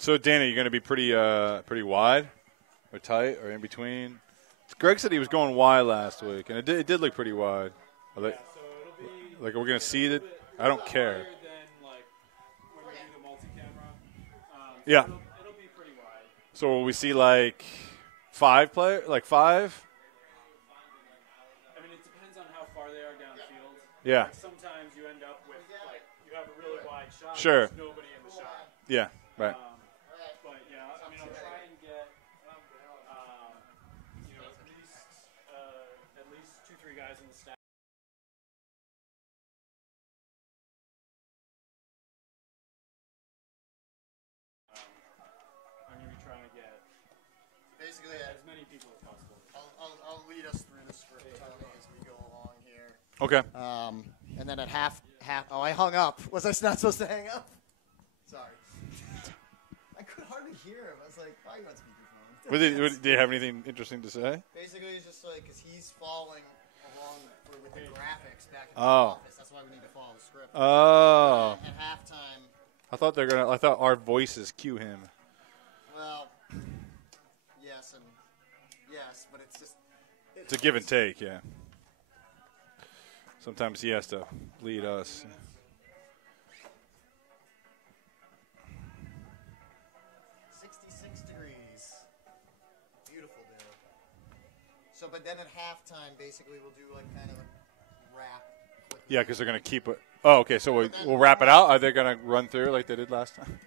So, Dana, you're going to be pretty wide or tight or in between? Greg said he was going wide last week, and it did look pretty wide. So it'll be Like, we're going to seed it? I don't care. Than, like, when we do the multi-camera. Yeah. It'll be pretty wide. So will we see, like, 5 players? Like 5? I mean, it depends on how far they are downfield. Yeah. Like sometimes you end up with, like, you have a really wide shot. Sure. There's nobody in the shot. Yeah, right. But, yeah, I mean, I'll try and get, at least 2-3 guys in the staff. I'm going to be trying to get basically as many people as possible. I'll lead us through the script as we go along here. Okay. And then at half. Oh, I hung up. Was I not supposed to hang up? Sorry. I could hardly hear him. I was like, why you on speakerphone? Did you have anything interesting to say? Basically, it's just like because he's following along with the graphics back in the Oh. office. That's why we need to follow the script. Oh. At halftime. I thought our voices cue him. Well, yes, but it's just. It's a give and take, yeah. Sometimes he has to lead us. 66 degrees. Beautiful day. So, but then at halftime, basically, we'll do like kind of a wrap. Yeah, because they're going to keep it. Oh, okay, so we'll wrap it out? Are they going to run through like they did last time?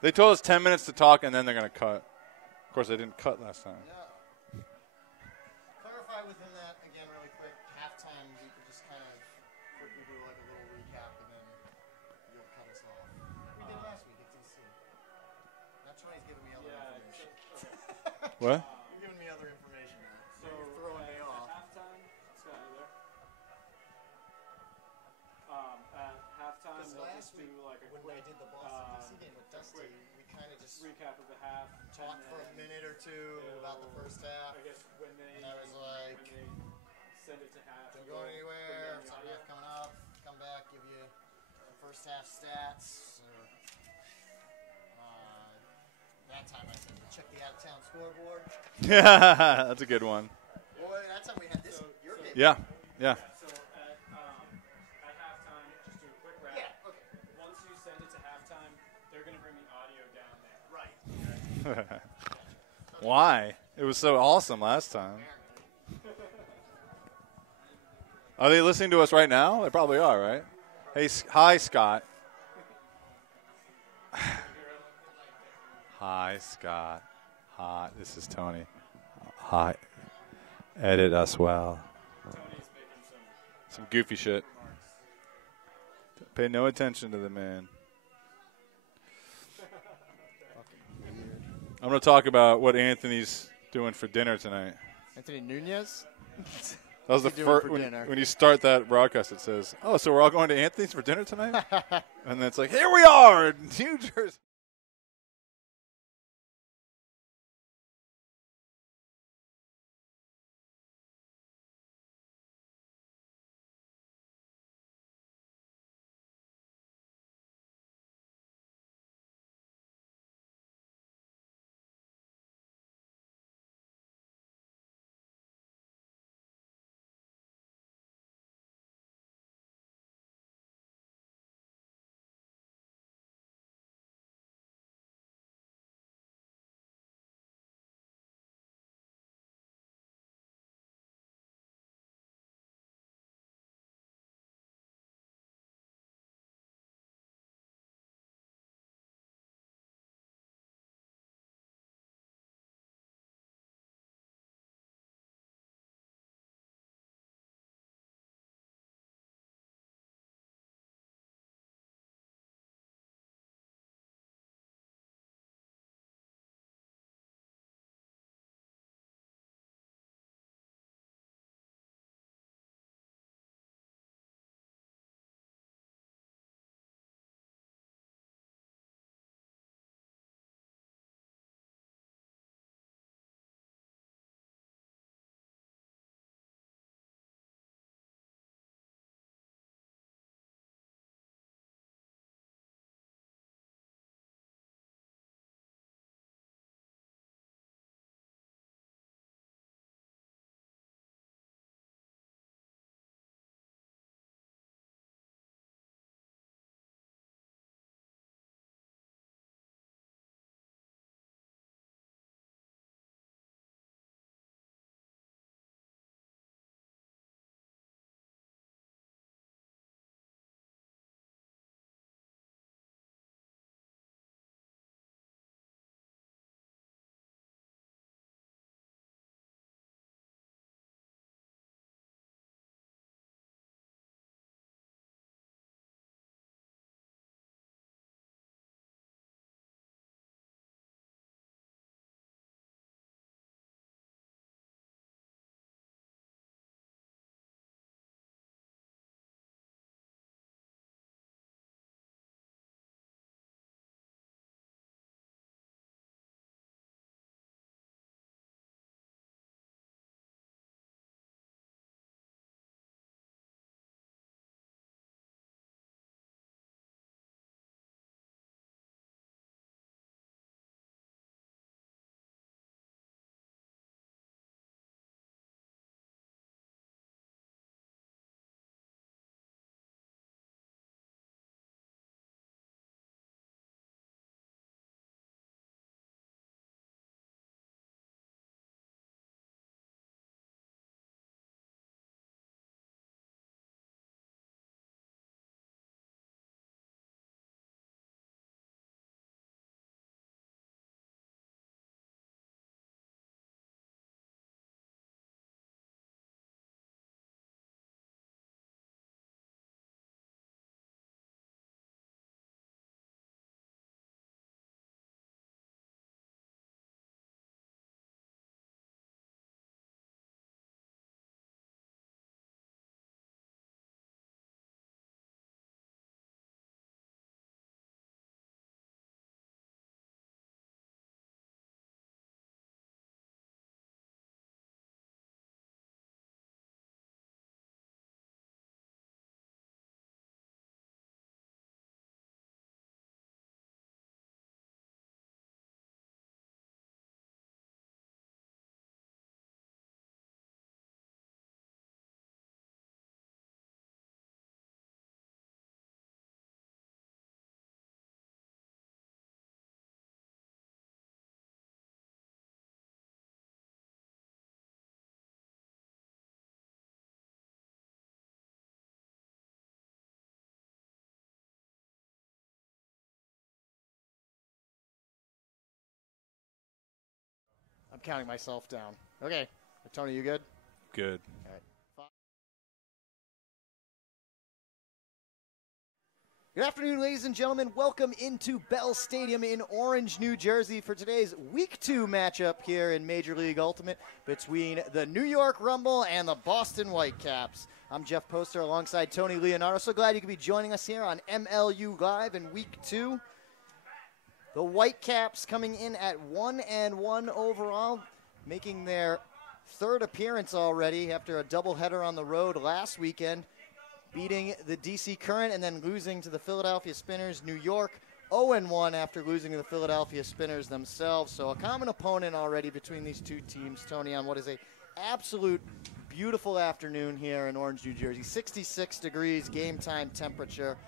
They told us 10 minutes to talk, and then they're going to cut. Of course, they didn't cut last time. Yeah. Clarify within that, again, really quick. Halftime, we could just kind of quickly do like a little recap, and then you'll cut us off. We did last week at DC. That's why he's giving me other information. What? You're giving me other information now. So you're throwing me off. At halftime, Scott, you there? At halftime, Because they'll last just do week, like a when quick I did the Boston DC game with Dusty, we kind of just recap of the half. talked for a minute or two about the first half. I guess when they, And I was like, when they send it to half, don't go anywhere. Second half coming up. Come back, give you the first half stats. Or, that time I said, check the out of town scoreboard. Yeah, that's a good one. Boy, that time we had this. Your game. Yeah, yeah. So at halftime, just do a quick wrap. Yeah, okay. Once you send it to halftime, they're going to bring the audio down there. Right. Why? It was so awesome last time. Are they listening to us right now? They probably are, right? Hey, hi, Scott. Hi, Scott. Hi, this is Tony. Hi. Edit us well. Tony's making Some goofy shit. Pay no attention to the man. I'm going to talk about what Anthony's doing for dinner tonight. Anthony Nunez? That was the first when you start that broadcast. It says, "Oh, so we're all going to Anthony's for dinner tonight," and then it's like, "Here we are in New Jersey." I'm counting myself down. Okay. Tony, you good? Good. All right. Good afternoon, ladies and gentlemen. Welcome into Bell Stadium in Orange, New Jersey for today's Week 2 matchup here in Major League Ultimate between the New York Rumble and the Boston Whitecaps. I'm Jeff Poster alongside Tony Leonardo. So glad you could be joining us here on MLU Live in Week 2. The Whitecaps coming in at 1-1 overall, making their third appearance already after a doubleheader on the road last weekend, beating the DC Current and then losing to the Philadelphia Spinners. New York 0-1 after losing to the Philadelphia Spinners themselves. So a common opponent already between these two teams, Tony, on what is a absolute beautiful afternoon here in Orange, New Jersey. 66 degrees game time temperature.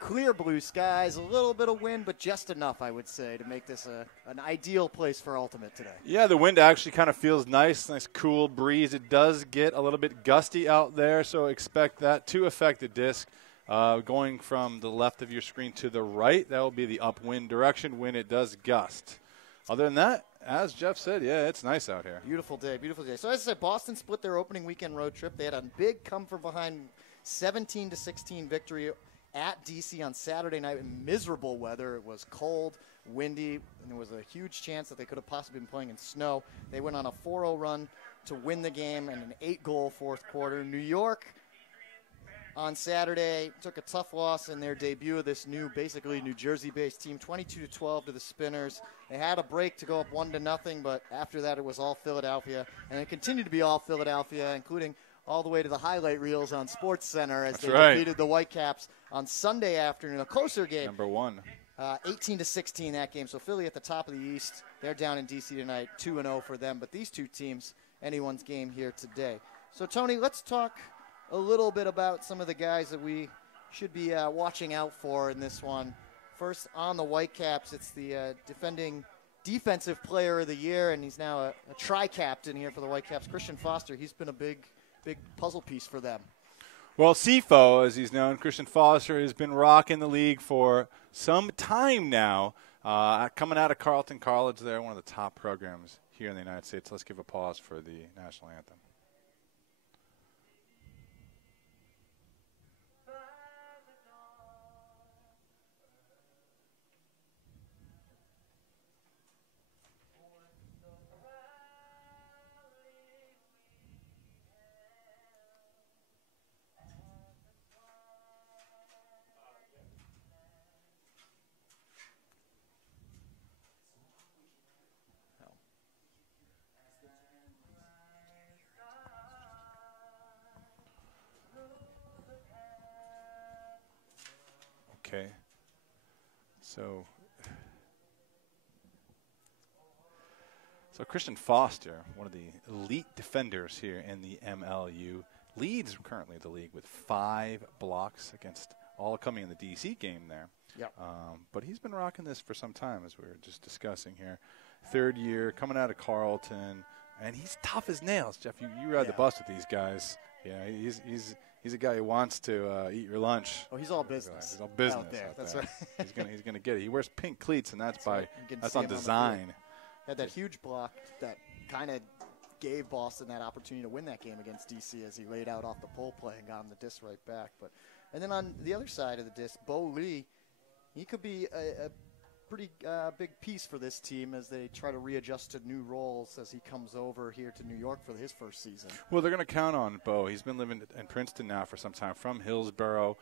Clear blue skies, a little bit of wind, but just enough, I would say, to make this an ideal place for Ultimate today. Yeah, the wind actually kind of feels nice cool breeze. It does get a little bit gusty out there, so expect that to affect the disc. Going from the left of your screen to the right, that will be the upwind direction when it does gust. Other than that, as Jeff said, yeah, it's nice out here. Beautiful day, beautiful day. So as I said, Boston split their opening weekend road trip. They had a big come-from-behind 17-16 victory at DC on Saturday night in miserable weather. It was cold, windy, and there was a huge chance that they could have possibly been playing in snow. They went on a 4-0 run to win the game and an 8-goal fourth quarter. New York on Saturday took a tough loss in their debut of this new, basically New Jersey-based team, 22-12 to the Spinners. They had a break to go up 1-0, but after that it was all Philadelphia, and it continued to be all Philadelphia, including all the way to the highlight reels on SportsCenter as they defeated the Whitecaps on Sunday afternoon. A closer game. Number 1. 18-16 that game. So Philly at the top of the East. They're down in D.C. tonight, 2-0 for them. But these two teams, anyone's game here today. So, Tony, let's talk a little bit about some of the guys that we should be watching out for in this one. First, on the Whitecaps, it's the defending Defensive Player of the Year, and he's now a tri-captain here for the Whitecaps. Christian Foster, he's been a big puzzle piece for them. Well, CFO, as he's known, Christian Foster, has been rocking the league for some time now. Coming out of Carleton College, they're one of the top programs here in the United States. Let's give a pause for the national anthem. Okay, so Christian Foster, one of the elite defenders here in the MLU, leads currently the league with 5 blocks against all coming in the DC game there. Yep. But he's been rocking this for some time, as we were just discussing here. 3rd year, coming out of Carleton, and he's tough as nails. Jeff, you ride the bus with these guys. Yeah, he's a guy who wants to eat your lunch. Oh, he's all business. He's all business out there. That's there. Right. he's gonna get it. He wears pink cleats, and that's right. on design. Had that huge block that kind of gave Boston that opportunity to win that game against DC as he laid out off the pole play and got him the disc right back. And then on the other side of the disc, Bo Lee, he could be a pretty big piece for this team as they try to readjust to new roles as he comes over here to New York for his first season. Well, they're going to count on Bo. He's been living in Princeton now for some time, from Hillsborough,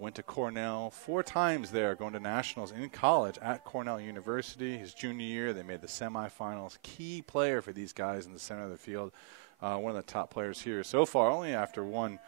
went to Cornell 4 times there, going to nationals in college at Cornell University. His junior year, they made the semifinals. Key player for these guys in the center of the field. One of the top players here so far, only after one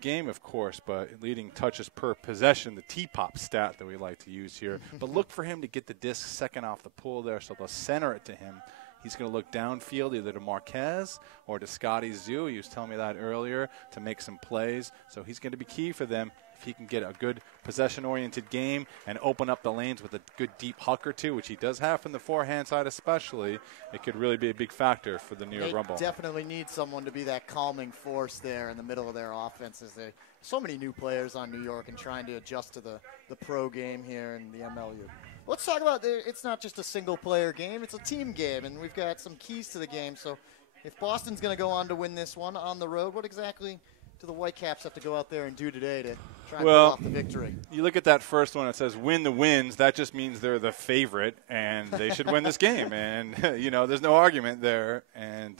game, of course, but leading touches per possession, the T-pop stat that we like to use here. But look for him to get the disc second off the pull there, so they'll center it to him. He's going to look downfield either to Marquez or to Scotty Zoo. He was telling me that earlier, to make some plays. So he's going to be key for them if he can get a good possession-oriented game and open up the lanes with a good deep huck or two, which he does have from the forehand side especially. It could really be a big factor for the New York Rumble. They definitely need someone to be that calming force there in the middle of their offenses. So many new players on New York and trying to adjust to the pro game here in the MLU. Let's talk about it's not just a single-player game. It's a team game, and we've got some keys to the game. So if Boston's going to go on to win this one on the road, what exactly do the Whitecaps have to go out there and do today to try and pull off the victory? You look at that first one, it says win the wins. That just means they're the favorite, and they should win this game. And, there's no argument there. And,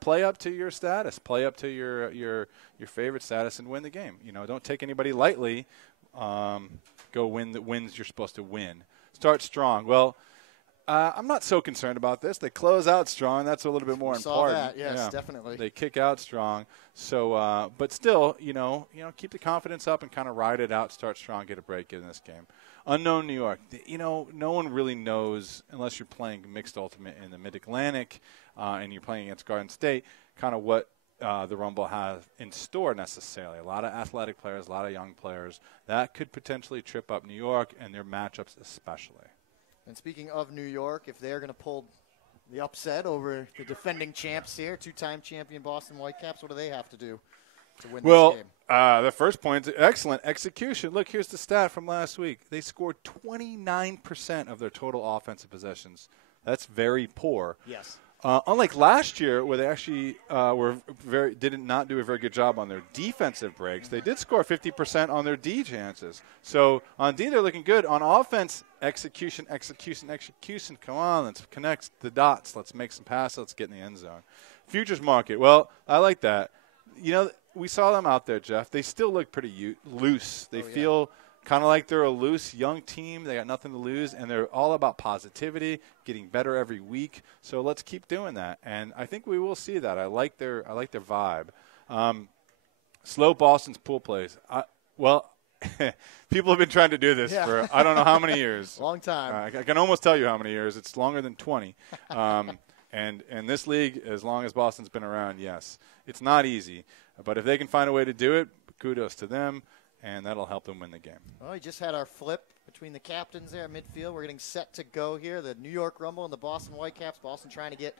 play up to your status. Play up to your favorite status and win the game. Don't take anybody lightly. Go win the wins you're supposed to win. Start strong. Well, I'm not so concerned about this. They close out strong. That's a little bit more important. Saw that, yes, definitely. They kick out strong. So, but still, keep the confidence up and kind of ride it out. Start strong, get a break in this game. Unknown New York. No one really knows unless you're playing mixed ultimate in the Mid-Atlantic and you're playing against Garden State, kind of what the Rumble has in store necessarily. A lot of athletic players, a lot of young players. That could potentially trip up New York and their matchups especially. And speaking of New York, if they're going to pull the upset over the defending champs here, two-time champion Boston Whitecaps, what do they have to do to win this game? The first point is excellent execution. Look, here's the stat from last week. They scored 29% of their total offensive possessions. That's very poor. Yes. Unlike last year, where they actually did not do a very good job on their defensive breaks, they did score 50% on their D chances. So on D, they're looking good. On offense, execution. Come on, let's connect the dots. Let's make some passes. Let's get in the end zone. Futures market. Well, I like that. We saw them out there, Jeff. They still look pretty loose. They feel kind of like they're a loose young team. They got nothing to lose, and they're all about positivity, getting better every week. So let's keep doing that, and I think we will see that. I like their vibe. Slow Boston's pool plays. People have been trying to do this for I don't know how many years. Long time. I can almost tell you how many years. It's longer than 20. And this league, as long as Boston's been around, yes, it's not easy. But if they can find a way to do it, kudos to them. And that'll help them win the game. Well, we just had our flip between the captains there at midfield. We're getting set to go here. The New York Rumble and the Boston Whitecaps. Boston trying to get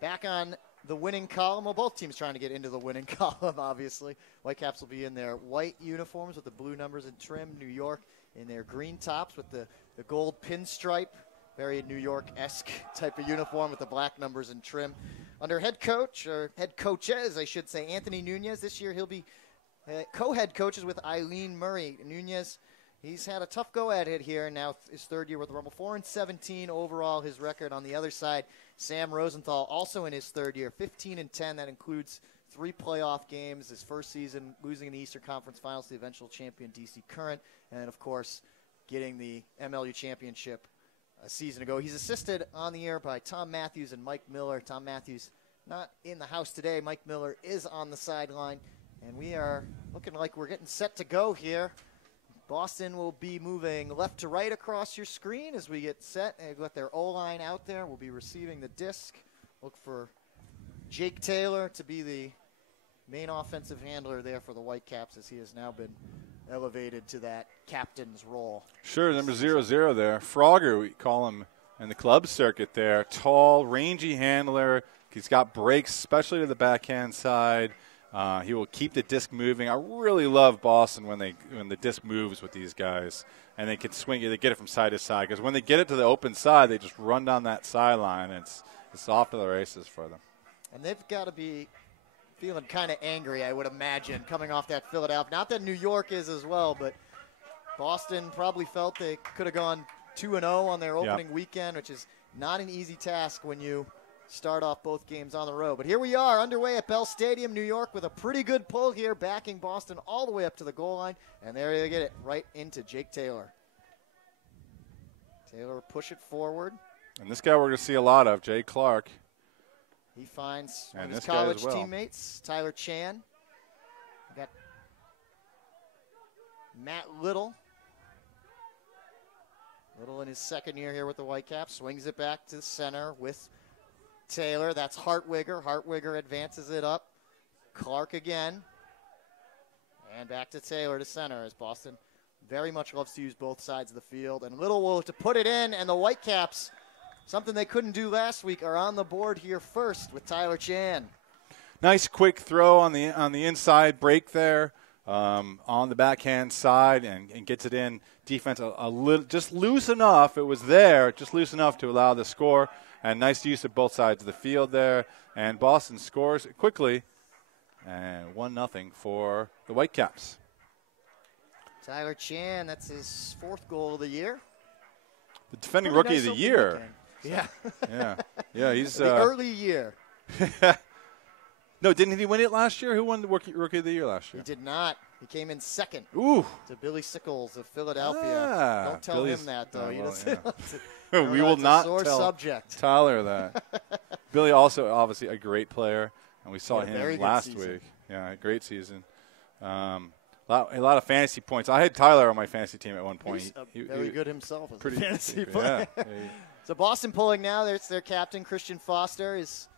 back on the winning column. Well, both teams trying to get into the winning column, obviously. Whitecaps will be in their white uniforms with the blue numbers and trim. New York in their green tops with the gold pinstripe. Very New York-esque type of uniform with the black numbers and trim. Under head coach, or head coaches, I should say, Anthony Nunez. This year he'll be co-head coaches with Eileen Murray. Nunez, he's had a tough go at it here. Now his third year with the Rumble. 4-17 overall, his record. On the other side, Sam Rosenthal, also in his third year, 15-10. That includes 3 playoff games. His first season losing in the Eastern Conference Finals to the eventual champion DC Current. And, of course, getting the MLU championship a season ago. He's assisted on the air by Tom Matthews and Mike Miller. Tom Matthews not in the house today. Mike Miller is on the sideline. And we are looking like we're getting set to go here. Boston will be moving left to right across your screen as we get set. They've got their O-line out there. We'll be receiving the disc. Look for Jake Taylor to be the main offensive handler there for the Whitecaps, as he has now been elevated to that captain's role. Sure, number 00 there. Frogger, we call him in the club circuit there. Tall, rangy handler. He's got breaks, especially to the backhand side. He will keep the disc moving. I really love Boston when the disc moves with these guys, and they can swing it. They get it from side to side, because when they get it to the open side, they just run down that sideline. It's off to the races for them. And they've got to be feeling kind of angry, I would imagine, coming off that Philadelphia. Not that New York is as well, but Boston probably felt they could have gone 2-0 on their opening weekend, which is not an easy task when you start off both games on the road. But here we are underway at Bell Stadium, New York, with a pretty good pull here, backing Boston all the way up to the goal line. And there they get it, right into Jake Taylor. Taylor push it forward. And this guy we're going to see a lot of, Jay Clark. He finds one And of his this guy as college well. teammates, Tyler Chan. We got Matt Little. Little in his second year here with the Whitecaps. Swings it back to the center with Taylor. That's Hartwigger. Hartwigger advances it up. Clark again. And back to Taylor to center, as Boston very much loves to use both sides of the field. And Little will to put it in, and the Whitecaps, something they couldn't do last week, are on the board here first with Tyler Chan. Nice quick throw on the inside break there. on the backhand side and gets it in. Defense a little, just loose enough. It was there, just loose enough to allow the score. And nice use of both sides of the field there. And Boston scores quickly. And 1-0 for the Whitecaps. Tyler Chan, that's his 4th goal of the year. The defending Pretty rookie nice of the opening year. weekend. Yeah. He's The early year. No, didn't he win it last year? Who won the rookie of the year last year? He did not. He came in 2nd Ooh. to Billy Sickles of Philadelphia. Don't tell him that, though. We will not sore tell subject. Tyler that. Billy also obviously a great player, and we saw him last week. Yeah, great season. A lot of fantasy points. I had Tyler on my fantasy team at one point. He's very good himself as pretty a fantasy player. Yeah. So Boston pulling now. There's their captain, Christian Foster, is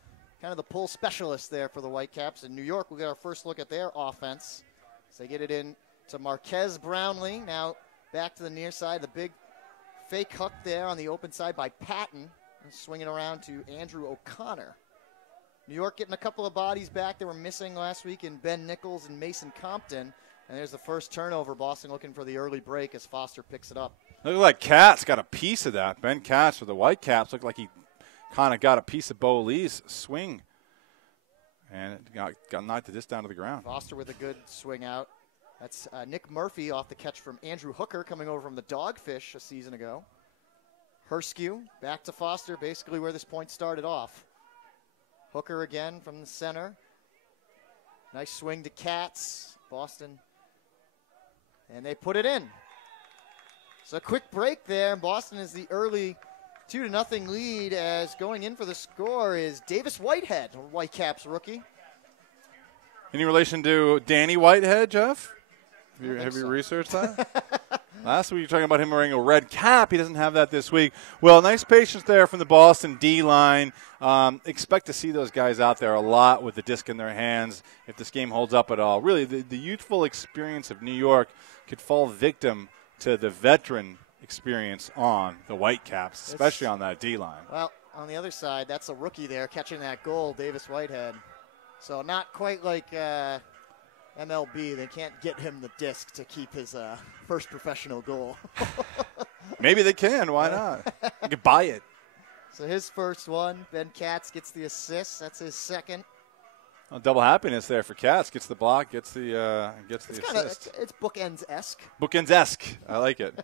kind of the pull specialist there for the Whitecaps. In New York, we'll get our first look at their offense. So they get it in to Marquez Brownlee. Now back to the near side. The big fake hook there on the open side by Patton. And swinging around to Andrew O'Connor. New York getting a couple of bodies back that were missing last week in Ben Nichols and Mason Compton. And there's the first turnover. Boston looking for the early break as Foster picks it up. Looked like Katz got a piece of that. Ben Katz for the Whitecaps looked like he kind of got a piece of Bo Lee's swing. And it got knocked this down to the ground. Foster with a good swing out. That's Nick Murphy off the catch from Andrew Hooker coming over from the Dogfish a season ago. Herskew back to Foster, basically where this point started off. Hooker again from the center. Nice swing to Katz. Boston. And they put it in. So a quick break there. Boston is the early 2-0 lead as going in for the score is Davis Whitehead, Whitecaps rookie. Any relation to Danny Whitehead, Jeff? Have you so. researched that? Last week you were talking about him wearing a red cap. He doesn't have that this week. Well, nice patience there from the Boston D-line. Expect to see those guys out there a lot with the disc in their hands if this game holds up at all. Really, the youthful experience of New York could fall victim to the veteran experience on the Whitecaps, especially on that D-line. Well, on the other side, that's a rookie there catching that goal, Davis Whitehead. So not quite like MLB. They can't get him the disc to keep his first professional goal. Maybe they can. Why not? You could buy it. So his first one. Ben Katz gets the assist. That's his second. Well, double happiness there for Katz. Gets the block, gets the assist. It's bookends-esque. Bookends-esque. I like it.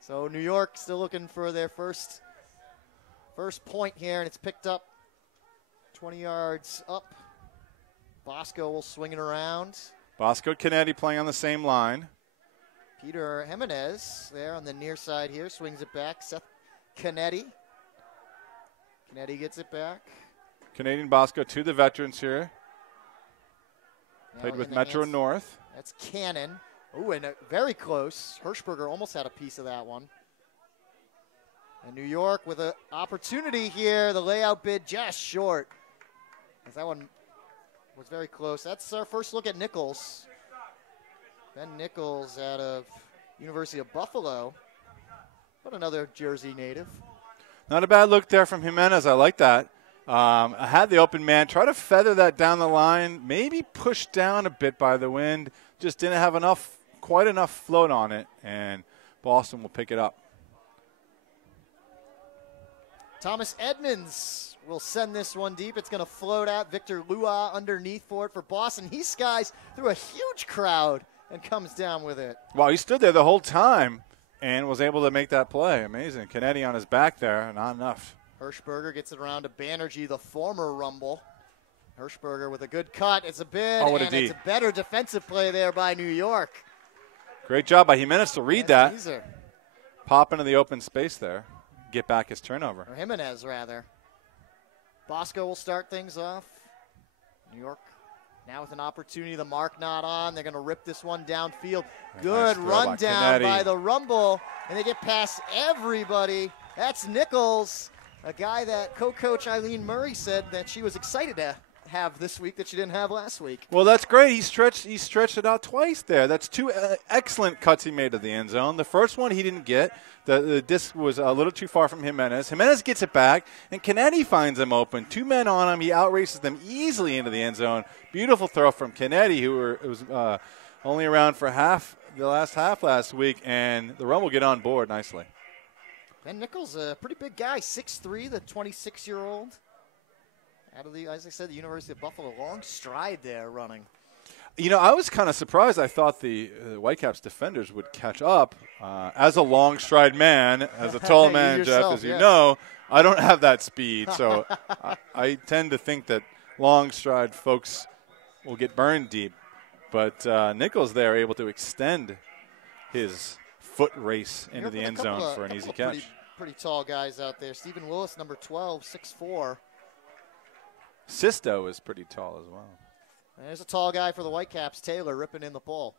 So New York still looking for their first point here, and it's picked up 20 yards up. Bosco will swing it around. Bosco Canetti playing on the same line. Peter Jimenez there on the near side here swings it back. Seth Canetti. Canetti gets it back. Canadian Bosco to the veterans here. Now Played with in the Metro hands- North. That's Cannon. Ooh, and very close. Hirschberger almost had a piece of that one. And New York with an opportunity here. The layout bid just short. As that one was very close. That's our first look at Nichols. Ben Nichols out of University of Buffalo. But another Jersey native. Not a bad look there from Jimenez. I like that. I had the open man. Try to feather that down the line. Maybe pushed down a bit by the wind. Just didn't have quite enough float on it. And Boston will pick it up. Thomas Edmonds will send this one deep. It's going to float out. Victor Lua underneath for it for Boston. He skies through a huge crowd and comes down with it. Wow, he stood there the whole time and was able to make that play. Amazing. Canetti on his back there. Not enough. Hirschberger gets it around to Banerjee, the former Rumble. Hirschberger with a good cut. It's a bid, what a and D. it's a better defensive play there by New York. Great job by Jimenez to read that. Caesar, Pop into the open space there. Get back his turnover. or Jimenez, rather. Bosco will start things off. New York now with an opportunity. The mark not on. They're going to rip this one downfield. Good Nice throw by rundown Canetti. by the Rumble, and they get past everybody. That's Nichols, a guy that co-coach Eileen Murray said that she was excited to have this week that she didn't have last week. Well, that's great. He stretched it out twice there. That's two excellent cuts he made to the end zone. The first one he didn't get. The disc was a little too far from Jimenez. Jimenez gets it back, and Canetti finds him open. Two men on him. He outraces them easily into the end zone. Beautiful throw from Canetti, who was only around for the last half last week, and the run will get on board nicely. Ben Nichols, a pretty big guy, 6'3", the 26-year-old. Out of as I said, the University of Buffalo, long stride there running. You know, I was kind of surprised. I thought the Whitecaps defenders would catch up. As a long stride man, as a tall man, yourself, Jeff, as you know, I don't have that speed. So I tend to think that long stride folks will get burned deep. But Nichols there able to extend his foot race into the end zone for an easy catch. Pretty tall guys out there. Stephen Willis, number 12, 6'4". Sisto is pretty tall as well. There's a tall guy for the Whitecaps, Taylor, ripping in the ball.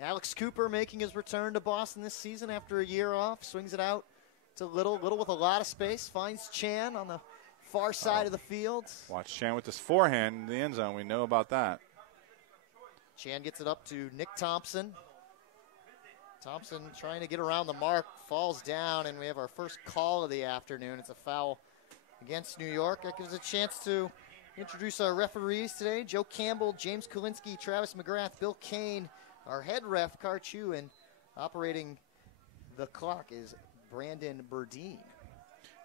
Alex Cooper making his return to Boston this season after a year off. Swings it out to Little with a lot of space. Finds Chan on the far side of the field. Watch Chan with his forehand in the end zone. We know about that. Chan gets it up to Nick Thompson. Thompson trying to get around the mark, falls down, and we have our first call of the afternoon. It's a foul against New York. That gives us a chance to introduce our referees today. Joe Campbell, James Kulinski, Travis McGrath, Bill Kane, our head ref, Car Chu, and operating the clock is Brandon Burdine.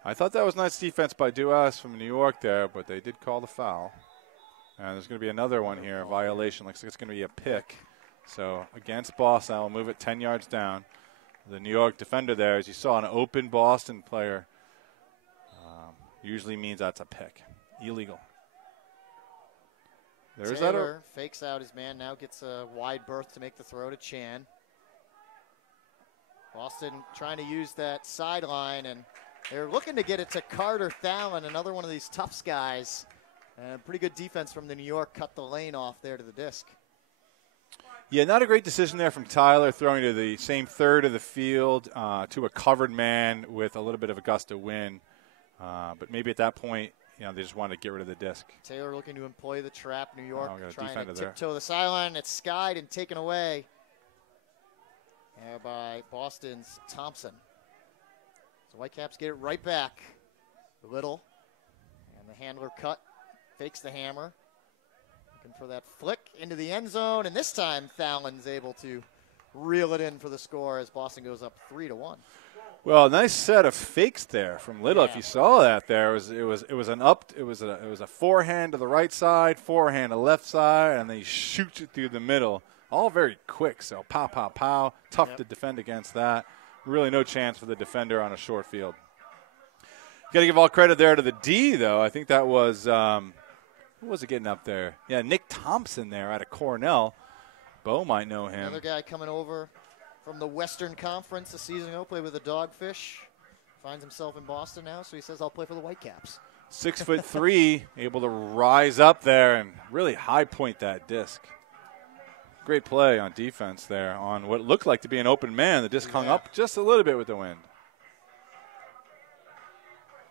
I thought that was nice defense by Duas from New York there, but they did call the foul. And there's going to be another one here, a violation. Looks like it's going to be a pick. So against Boston, I'll move it 10 yards down. The New York defender there, as you saw, an open Boston player usually means that's a pick. Illegal. There's Taylor fakes out his man, now gets a wide berth to make the throw to Chan. Boston trying to use that sideline, and they're looking to get it to Carter Thalen, another one of these tough guys. Pretty good defense from the New York, cut the lane off there to the disc. Yeah, not a great decision there from Tyler, throwing to the same third of the field to a covered man with a little bit of a gust of wind. But maybe at that point, they just wanted to get rid of the disc. Taylor looking to employ the trap. New York trying to there. tiptoe the sideline. It's skied and taken away by Boston's Thompson. So Whitecaps get it right back. Little, and the handler cut, fakes the hammer. Looking for that flick into the end zone, and this time Thalen's able to reel it in for the score as Boston goes up 3-1. Well, a nice set of fakes there from Little. Yeah. If you saw that, there it was a forehand to the right side, forehand to the left side, and then he shoots it through the middle. All very quick. So pow, pow, pow. Tough to defend against that. Really no chance for the defender on a short field. Got to give all credit there to the D, though. I think that was who was it getting up there? Yeah, Nick Thompson there out of Cornell. Bo might know him. Another guy coming over from the Western Conference a season ago, played with the Dogfish. Finds himself in Boston now, so he says, I'll play for the Whitecaps. 6'3", able to rise up there and really high point that disc. Great play on defense there on what looked like to be an open man. The disc hung up just a little bit with the wind.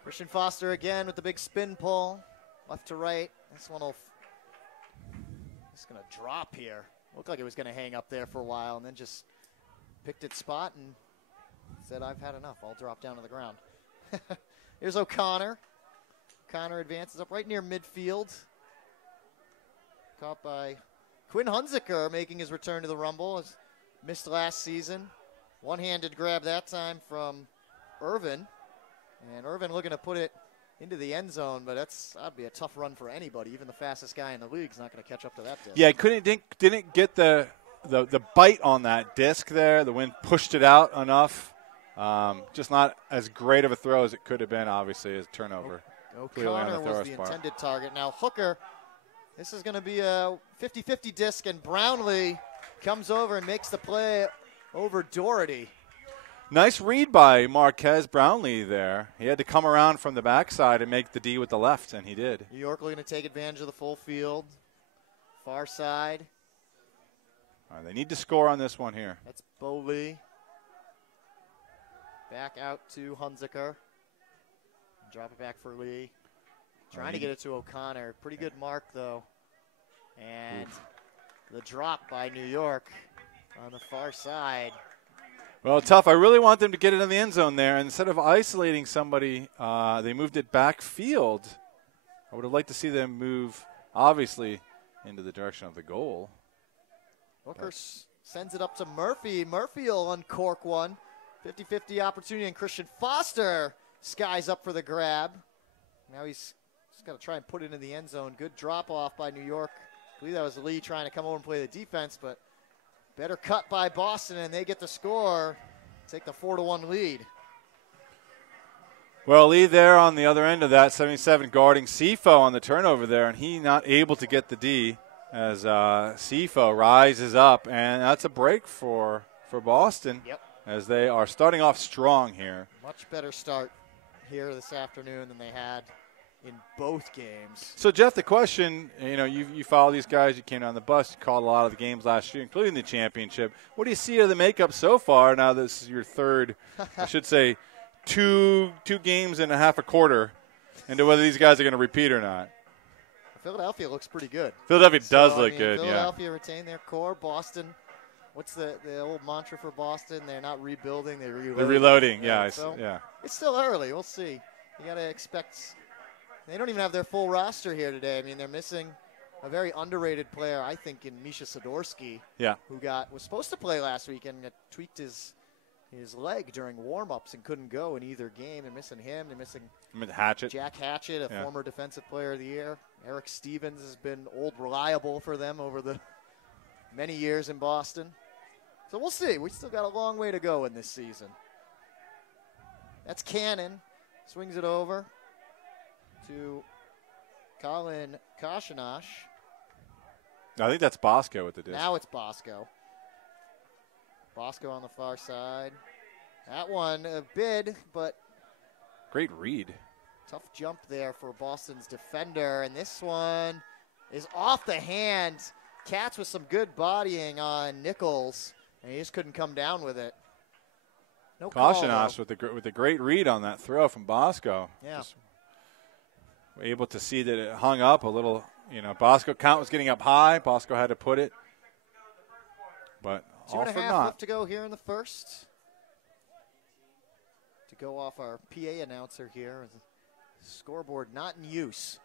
Christian Foster again with the big spin pull, left to right. This one it's going to drop here. Looked like it was going to hang up there for a while and then just picked its spot and said, I've had enough. I'll drop down to the ground. Here's O'Connor. O'Connor advances up right near midfield. Caught by Quinn Hunziker making his return to the Rumble. As missed last season. One-handed grab that time from Irvin. And Irvin looking to put it into the end zone, but that'd be a tough run for anybody. Even the fastest guy in the league is not going to catch up to that disc. Yeah, didn't get the bite on that disc there. The wind pushed it out enough. Just not as great of a throw as it could have been, obviously, as turnover. O'Connor was the intended target. Now Hooker, this is going to be a 50-50 disc, and Brownlee comes over and makes the play over Doherty. Nice read by Marquez Brownlee there. He had to come around from the backside and make the D with the left, and he did. New York looking to take advantage of the full field. Far side. All right, they need to score on this one here. That's Bowley. Back out to Hunziker. Drop it back for Lee. Trying to get it to O'Connor. Pretty good mark, though. And the drop by New York on the far side. Well, tough. I really want them to get it in the end zone there. Instead of isolating somebody, they moved it backfield. I would have liked to see them move, obviously, into the direction of the goal. Hooker sends it up to Murphy. Murphy will uncork one. 50-50 opportunity, and Christian Foster skies up for the grab. Now he's got to try and put it in the end zone. Good drop off by New York. I believe that was Lee trying to come over and play the defense, but better cut by Boston, and they get the score. Take the 4-1 lead. Well, Lee there on the other end of that, 77 guarding Sifo on the turnover there, and he not able to get the D as Sifo rises up, and that's a break for Boston. Yep. As they are starting off strong here. Much better start here this afternoon than they had in both games. So, Jeff, the question, you follow these guys. You came down the bus. You called a lot of the games last year, including the championship. What do you see of the makeup so far? Now this is your third, I should say, two games and a half a quarter into whether these guys are going to repeat or not. Philadelphia looks pretty good. Philadelphia does look good, Philadelphia retained their core. Boston, what's the old mantra for Boston? They're not rebuilding, they're reloading. They're reloading, yeah. It's still early. We'll see. You got to expect. They don't even have their full roster here today. I mean, they're missing a very underrated player, I think, in Misha Sidorsky. Yeah. Who was supposed to play last week and tweaked his leg during warm-ups and couldn't go in either game. They're missing him. They're missing Hatchett. Jack Hatchett, a former defensive player of the year. Eric Stevens has been old reliable for them over the many years in Boston. So we'll see. We still got a long way to go in this season. That's Cannon. Swings it over to Colin Koshinash. I think that's Bosco with the disc. Now it's Bosco. Bosco on the far side. That one a bid, but great read. Tough jump there for Boston's defender, and this one is off the hand. Cats with some good bodying on Nichols, and he just couldn't come down with it. No Koshinash with the great read on that throw from Bosco. Yeah. Just able to see that it hung up a little. Bosco count was getting up high. Bosco had to put it, but all for 2.5 naught. left to go here in the first. To go off our PA announcer here. Scoreboard not in use.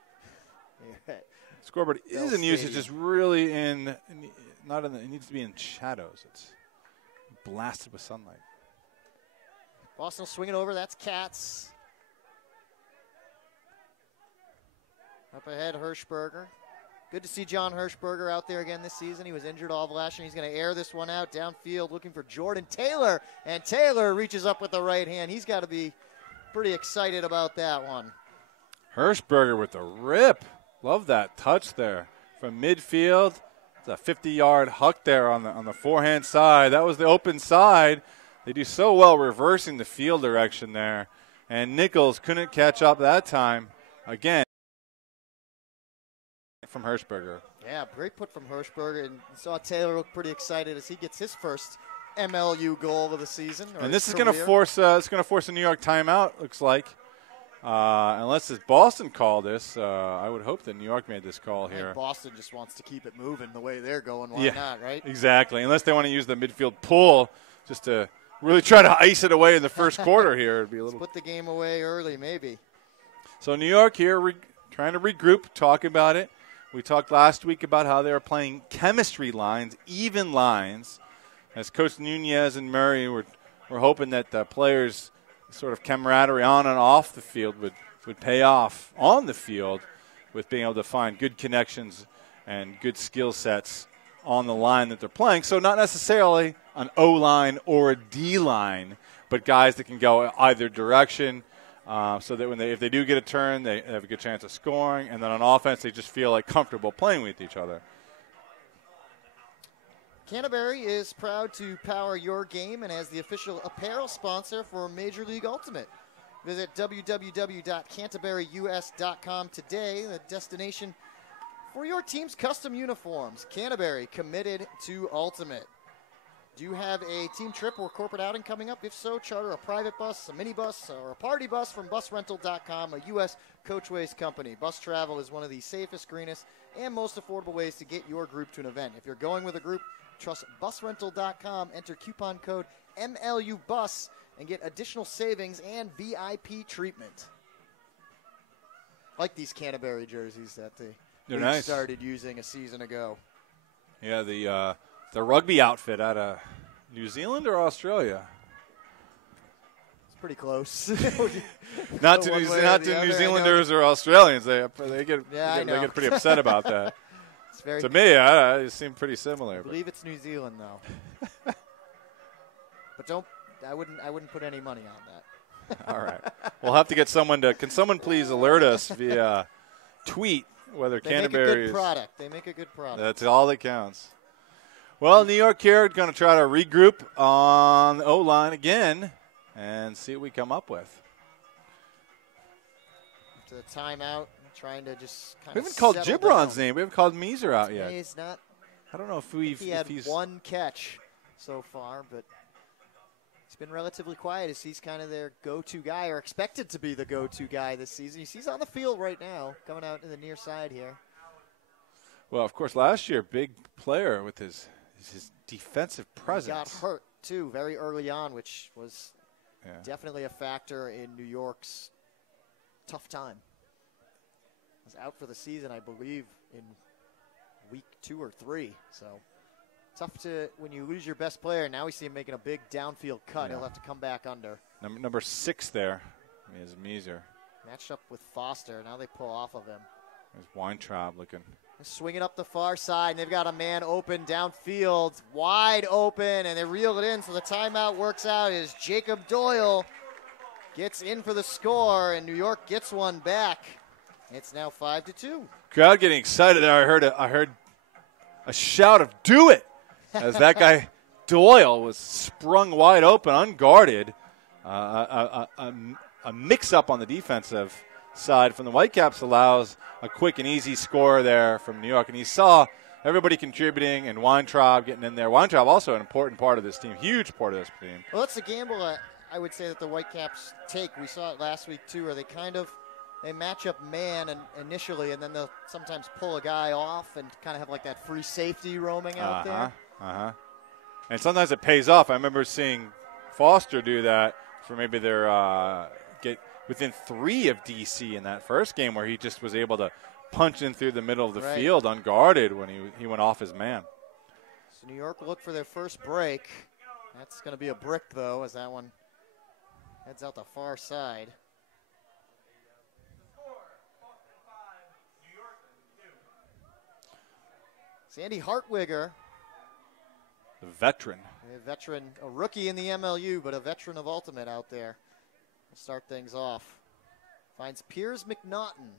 Scoreboard is in use. It's just really it needs to be in shadows. It's blasted with sunlight. Boston will swing it over. That's Cats. Up ahead, Hirschberger. Good to see John Hirschberger out there again this season. He was injured all of last year. He's going to air this one out downfield looking for Jordan Taylor. And Taylor reaches up with the right hand. He's got to be pretty excited about that one. Hirschberger with the rip. Love that touch there from midfield. It's a 50-yard huck there on the forehand side. That was the open side. They do so well reversing the field direction there. And Nichols couldn't catch up that time. Again, from Hirschberger. Yeah, great put from Hirschberger. And saw Taylor look pretty excited as he gets his first MLU goal of the season. And this is going to force a New York timeout, looks like. Unless it's Boston called this, I would hope that New York made this call here. Boston just wants to keep it moving the way they're going. Why not, right? Exactly. Unless they want to use the midfield pull just to really try to ice it away in the first quarter here. It'd be a little. Let's put the game away early, maybe. So New York here trying to regroup, talk about it. We talked last week about how they were playing chemistry lines, even lines, as Coach Nunez and Murray were hoping that the players' sort of camaraderie on and off the field would pay off on the field with being able to find good connections and good skill sets on the line that they're playing. So not necessarily an O-line or a D-line, but guys that can go either direction, so that if they do get a turn, they have a good chance of scoring. And then on offense, they just feel like comfortable playing with each other. Canterbury is proud to power your game and as the official apparel sponsor for Major League Ultimate. Visit www.canterburyus.com today, the destination for your team's custom uniforms. Canterbury, committed to Ultimate. Do you have a team trip or corporate outing coming up? If so, charter a private bus, a minibus, or a party bus from busrental.com, a U.S. Coachways company. Bus travel is one of the safest, greenest, and most affordable ways to get your group to an event. If you're going with a group, trust busrental.com, enter coupon code MLUBUS, and get additional savings and VIP treatment. I like these Canterbury jerseys that They're we nice. started using a season ago. Yeah, the rugby outfit out of New Zealand or Australia? It's pretty close. Not to One New, way or not the to other, New I know Zealanders or Australians. They get Yeah, I they know. get pretty upset about that. It's very. To me, it seemed pretty I similar. But. believe it's New Zealand though. But I wouldn't put any money on that. All right, we'll have to get someone to. Can someone please alert us via tweet whether They Canterbury make a good is. product. They make a good product. That's all that counts. Well, New York here going to try to regroup on the O-line again and see what we come up with. To the timeout, trying to just kind We of haven't called settle Gibron's down. name. We haven't called Meeser out yet. He's not. I don't know if He had he's one catch so far, but he's been relatively quiet as he's kind of their go-to guy, or expected to be the go-to guy this season. He's on the field right now, coming out to the near side here. Well, of course, last year, big player with his defensive presence. He got hurt, too, very early on, which was Yeah. definitely a factor in New York's tough time. Was out for the season, I believe, in week 2 or 3. So tough to, when you lose your best player, now we see him making a big downfield cut. Yeah. He'll have to come back under. Number 6 there is Meeser. Matched up with Foster. Now they pull off of him. There's Weintraub looking. Swinging up the far side, and they've got a man open downfield, wide open, and they reel it in, so the timeout works out as Jacob Doyle gets in for the score, and New York gets one back. It's now 5-2. Crowd getting excited there. I heard a shout of "Do it!" as that guy Doyle was sprung wide open, unguarded. A mix-up on the defensive side from the Whitecaps allows a quick and easy score there from New York. And he saw everybody contributing and Weintraub getting in there. Weintraub also an important part of this team, huge part of this team. Well, that's the gamble I would say that the Whitecaps take. We saw it last week, too, where they match up man initially, and then they'll sometimes pull a guy off and kind of have like that free safety roaming out there. And sometimes it pays off. I remember seeing Foster do that for maybe their get within 3 of DC in that first game, where he just was able to punch in through the middle of the field unguarded when he went off his man. So New York will look for their first break. That's going to be a brick, though, as that one heads out the far side. Sandy Hartwigger, The veteran. a veteran, a rookie in the MLU, but a veteran of Ultimate out there. We'll start things off. Finds Piers McNaughton.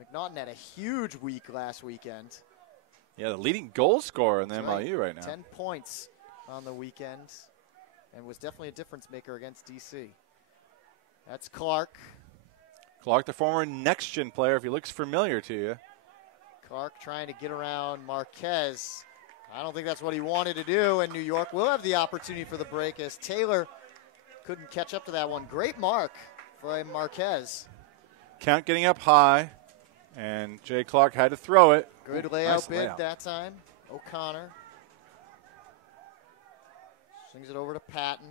McNaughton had a huge week last weekend. Yeah, the leading goal scorer in the That's MLU right now. 10 points on the weekend, and was definitely a difference maker against DC. That's Clark. Clark, the former next-gen player, if he looks familiar to you. Clark trying to get around Marquez. I don't think that's what he wanted to do, and New York will have the opportunity for the break as Taylor couldn't catch up to that one. Great mark for Marquez. Count getting up high, and Jay Clark had to throw it. Good Ooh, layout nice bid layout. that time. O'Connor swings it over to Patton.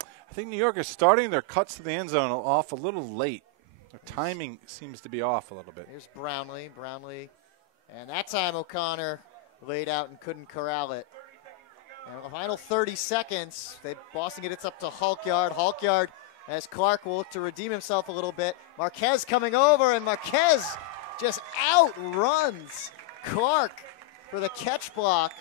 I think New York is starting their cuts to the end zone off a little late. Their timing seems to be off a little bit. Here's Brownlee. And that time O'Connor laid out and couldn't corral it. And the final 30 seconds, Boston gets up to Hulkyard. Hulkyard, as Clark will look to redeem himself a little bit. Marquez coming over, and Marquez just outruns Clark for the catch block.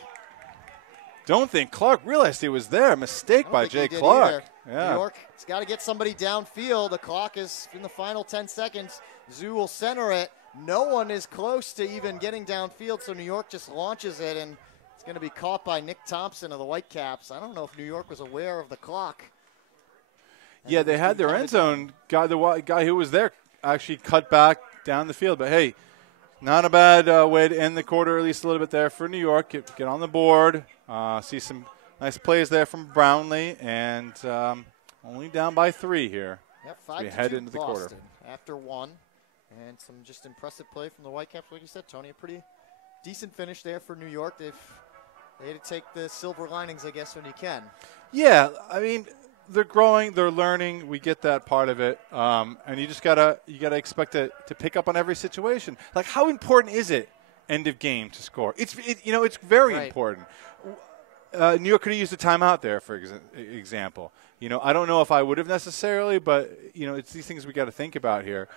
Don't think Clark realized he was there. Mistake by Jay Did Clark. either. Yeah. New York has got to get somebody downfield. The clock is in the final 10 seconds. Zoo will center it. No one is close to even getting downfield, so New York just launches it, and it's going to be caught by Nick Thompson of the Whitecaps. I don't know if New York was aware of the clock. Yeah, they had their end zone guy. The guy who was there actually cut back down the field. But hey, not a bad way to end the quarter, at least a little bit there for New York. Get on the board. See some nice plays there from Brownlee, and only down by 3 here. Yep, We 5-2 head into the quarter. Boston after 1. And some just impressive play from the Whitecaps. Like you said, Tony, a pretty decent finish there for New York. They had to take the silver linings, I guess, when you can. Yeah, I mean, they're growing, they're learning. We get that part of it, and you just gotta expect to pick up on every situation. Like, how important is it end of game to score? It's very important. New York could have used a timeout there, for example. I don't know if I would have necessarily, but it's these things we got to think about here.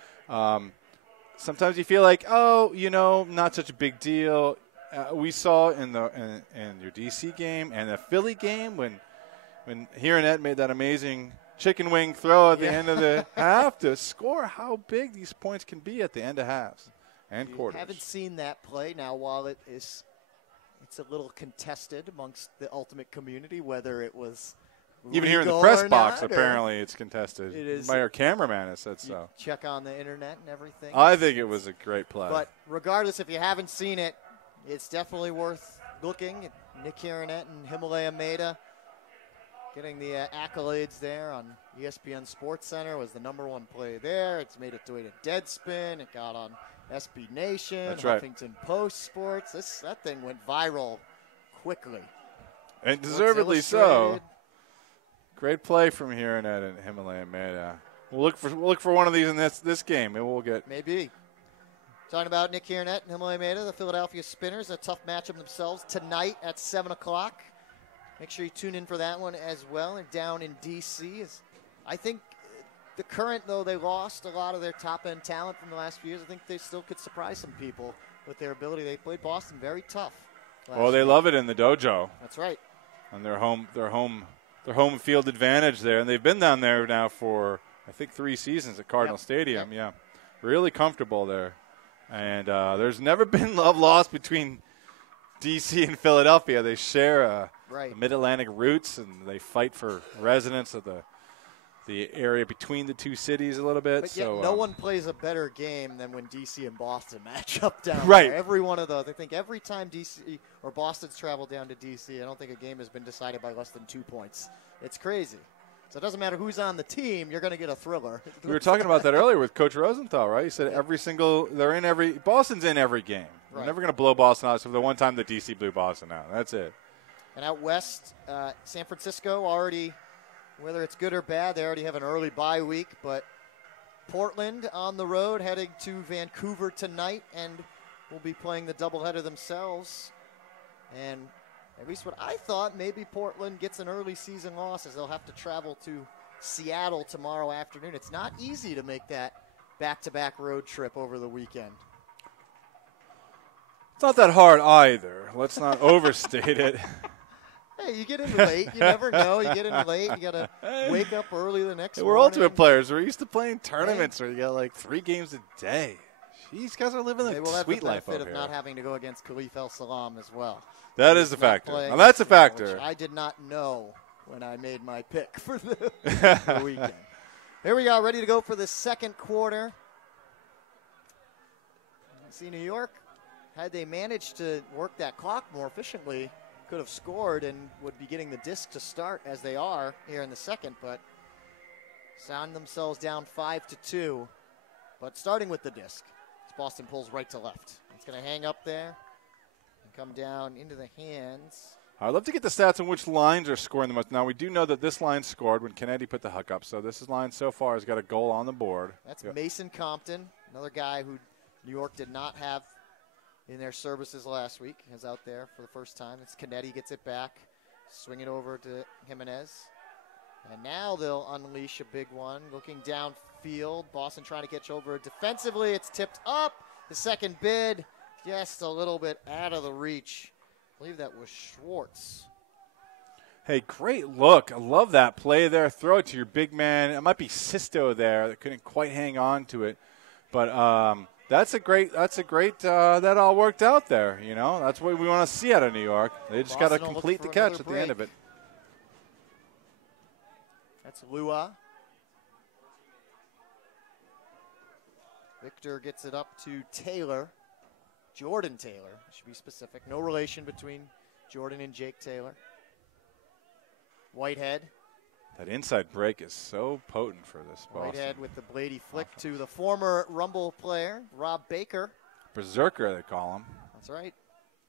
Sometimes you feel like, not such a big deal. We saw in your DC game and the Philly game when Hironet made that amazing chicken wing throw at the end of the half to score how big these points can be at the end of halves and quarters. I haven't seen that play. Now, while it's a little contested amongst the Ultimate community, whether it was even here in the press box, not, apparently it's contested. It is. By our cameraman has said so. Check on the internet and everything. I think it was a great play. But regardless, if you haven't seen it, it's definitely worth looking. Nick Hironet and Himalaya Maeda getting the accolades there on ESPN Sports Center was the #1 play there. It's made it to a Deadspin. It got on SB Nation, That's right. Huffington Post Sports. That thing went viral quickly. And deservedly so. Great play from Hironet and Himalaya Maeda. We'll look for one of these in this game, and we'll get maybe. Talking about Nick Hironet and Himalaya Maeda, the Philadelphia Spinners, a tough matchup themselves tonight at 7 o'clock. Make sure you tune in for that one as well. And down in D.C. I think the Current, though they lost a lot of their top-end talent from the last few years, I think they still could surprise some people with their ability. They played Boston very tough. They love it in the dojo. That's right. On their home field advantage there, and they've been down there now for I think 3 seasons at Cardinal Stadium. Yeah, really comfortable there. And there's never been love lost between D.C. and Philadelphia. They share mid-Atlantic roots, and they fight for residents of the area between the two cities a little bit. But yet no one plays a better game than when D.C. and Boston match up down right. there. Every one of those. I think every time D.C. or Boston's traveled down to D.C., I don't think a game has been decided by less than 2 points. It's crazy. So it doesn't matter who's on the team, you're going to get a thriller. We were talking about that earlier with Coach Rosenthal, right? He said Boston's in every game. Right. We're never going to blow Boston out. So the one time the DC blew Boston out, that's it. And out west, San Francisco already, whether it's good or bad, they already have an early bye week. But Portland on the road, heading to Vancouver tonight, and will be playing the doubleheader themselves. And at least what I thought, maybe Portland gets an early season loss as they'll have to travel to Seattle tomorrow afternoon. It's not easy to make that back-to-back road trip over the weekend. It's not that hard either. Let's not overstate it. Hey, you get in late. You never know. You get in late. You got to wake up early the next morning. We're Ultimate players. We're used to playing tournaments where you got like 3 games a day. These guys are living a sweet life over here. They will have the benefit of not having to go against Khalif El Salam as well. That is a factor. Now that's a factor. Which I did not know when I made my pick for the weekend. Here we are, ready to go for the second quarter. See, New York, had they managed to work that clock more efficiently, could have scored and would be getting the disc to start as they are here in the second, but sound themselves down 5-2. But starting with the disc, as Boston pulls right to left. It's going to hang up there. Come down into the hands. I'd love to get the stats on which lines are scoring the most. Now, we do know that this line scored when Kennedy put the hook up, so this line so far has got a goal on the board. That's Mason Compton, another guy who New York did not have in their services last week. Is out there for the first time. It's Kennedy gets it back, swing it over to Jimenez. And now they'll unleash a big one. Looking downfield, Boston trying to catch over defensively. It's tipped up. The second bid. Just a little bit out of the reach. I believe that was Schwartz. Hey, great look. I love that play there. Throw it to your big man. It might be Sisto there that couldn't quite hang on to it. But that's a great that all worked out there. You know, that's what we want to see out of New York. They just got to complete the catch at the end of it. That's Lua. Victor gets it up to Taylor. Jordan Taylor, should be specific. No relation between Jordan and Jake Taylor. Whitehead. That inside break is so potent for this Boston. Whitehead with the Blady flick to the former Rumble player, Rob Baker. Berserker, they call him. That's right.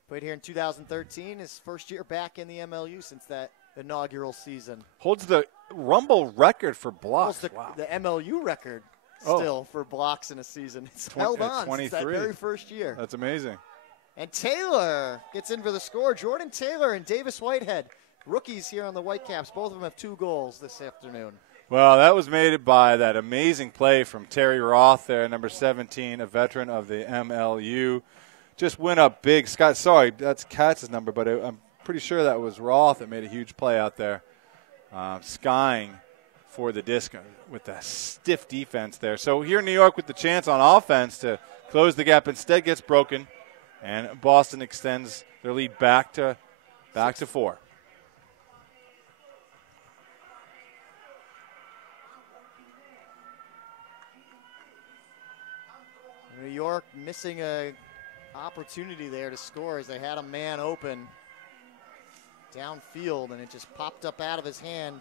Played here in 2013, his first year back in the MLU since that inaugural season. Holds the Rumble record for blocks. The, Wow. the MLU record Oh. still for blocks in a season. It's held on since that 23. very first year. That's amazing. And Taylor gets in for the score. Jordan Taylor and Davis Whitehead, rookies here on the Whitecaps. Both of them have 2 goals this afternoon. Well, that was made by that amazing play from Terry Roth there, number 17, a veteran of the MLU. Just went up big. Scott, sorry, that's Katz's number, but I'm pretty sure that was Roth that made a huge play out there, skying for the disc with a stiff defense there. So here in New York with the chance on offense to close the gap, instead gets broken, and Boston extends their lead back to 4. New York missing a opportunity there to score as they had a man open downfield, and it just popped up out of his hand.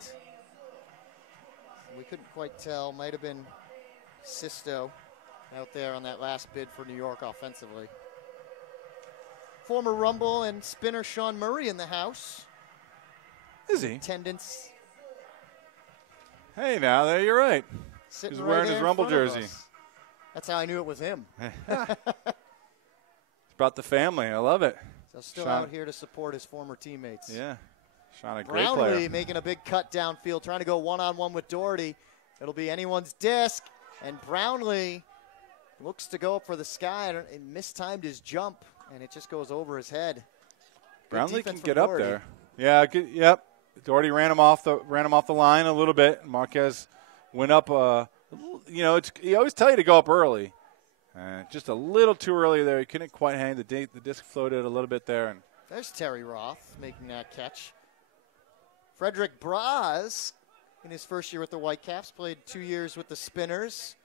We couldn't quite tell. Might have been Sisto out there on that last bid for New York offensively. Former Rumble and spinner Sean Murray in the house. Is he? Attendance. Hey, now, there you're right. Sitting He's right wearing there his in Rumble front of jersey. us. That's how I knew it was him. Brought the family. I love it. So still Sean. out here to support his former teammates. Yeah. Sean, a great Brownlee player. making a big cut downfield, trying to go one-on-one with Doherty. It'll be anyone's disc, and Brownlee looks to go up for the sky and mistimed his jump, and it just goes over his head. Good Brownlee defense can get from up Doherty. there. Yeah, good, yep. Doherty ran him off the line a little bit. Marquez went up. He always tell you to go up early. Just a little too early there. He couldn't quite hang. The disc floated a little bit there. And There's Terry Roth making that catch. Frederick Braz, in his first year with the Whitecaps, played 2 years with the Spinners,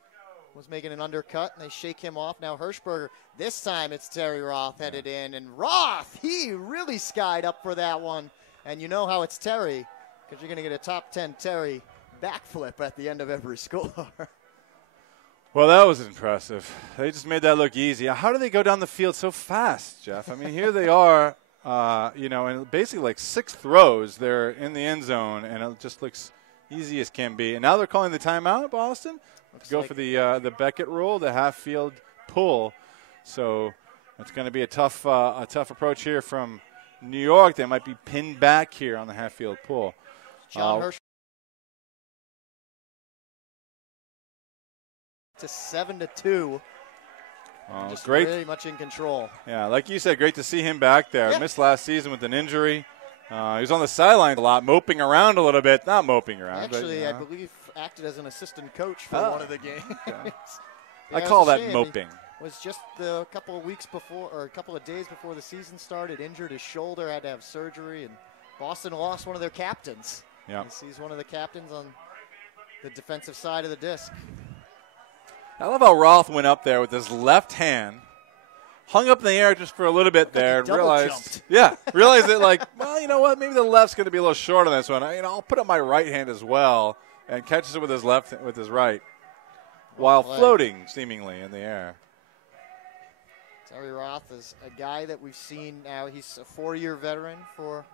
was making an undercut, and they shake him off. Now Hirschberger, this time it's Terry Roth headed in, and Roth, he really skied up for that one. And you know how it's Terry, because you're going to get a top 10 Terry backflip at the end of every score. well, that was impressive. They just made that look easy. How do they go down the field so fast, Jeff? I mean, here they are, and basically like 6 throws. They're in the end zone, and it just looks easy as can be. And now they're calling the timeout, Boston, to go for the Beckett rule, the half-field pull. So it's going to be a tough approach here from New York. They might be pinned back here on the half-field pull. John Hirsch to 7-2. Just Great. very much in control. Yeah, like you said, great to see him back there. Yeah. Missed last season with an injury. He was on the sideline a lot, moping around a little bit. Not moping around. Actually, but, I believe acted as an assistant coach for Oh. one of the games. I Yeah, call it's a that shame. moping. He was just a couple of weeks before, or a couple of days before the season started, injured his shoulder, had to have surgery, and Boston lost one of their captains. Yeah. He's one of the captains on the defensive side of the disc. I love how Roth went up there with his left hand, hung up in the air just for a little bit there, and double realized, jumped. realized that, like, well, you know what, maybe the left's going to be a little short on this one. I'll put up my right hand as well, and catches it with his with his right, while play. floating seemingly in the air. Terry Roth is a guy that we've seen now. He's a 4-year veteran for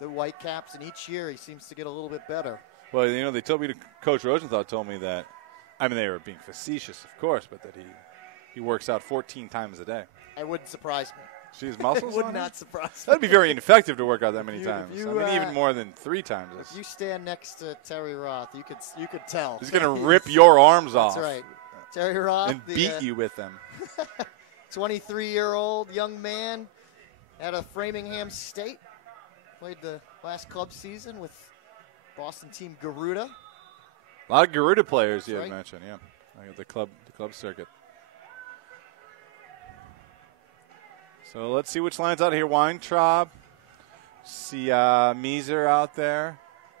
the Whitecaps, and each year he seems to get a little bit better. Well, they told me, Coach Rosenthal told me that, I mean, they were being facetious, of course, but that he works out 14 times a day. It wouldn't surprise me. See his muscles It would on not him? surprise me. That'd be very ineffective to work out that many If times. you, I mean, even more than 3 times. If you stand next to Terry Roth, you could tell. He's going to rip your arms off. That's right. Terry Roth. And beat you with them. 23-year-old young man out of Framingham State. Played the last club season with Boston team Garuda. A lot of Garuda players you That's had right. mentioned, yeah. The club circuit. So let's see which line's out here. Weintraub. See Meeser out there.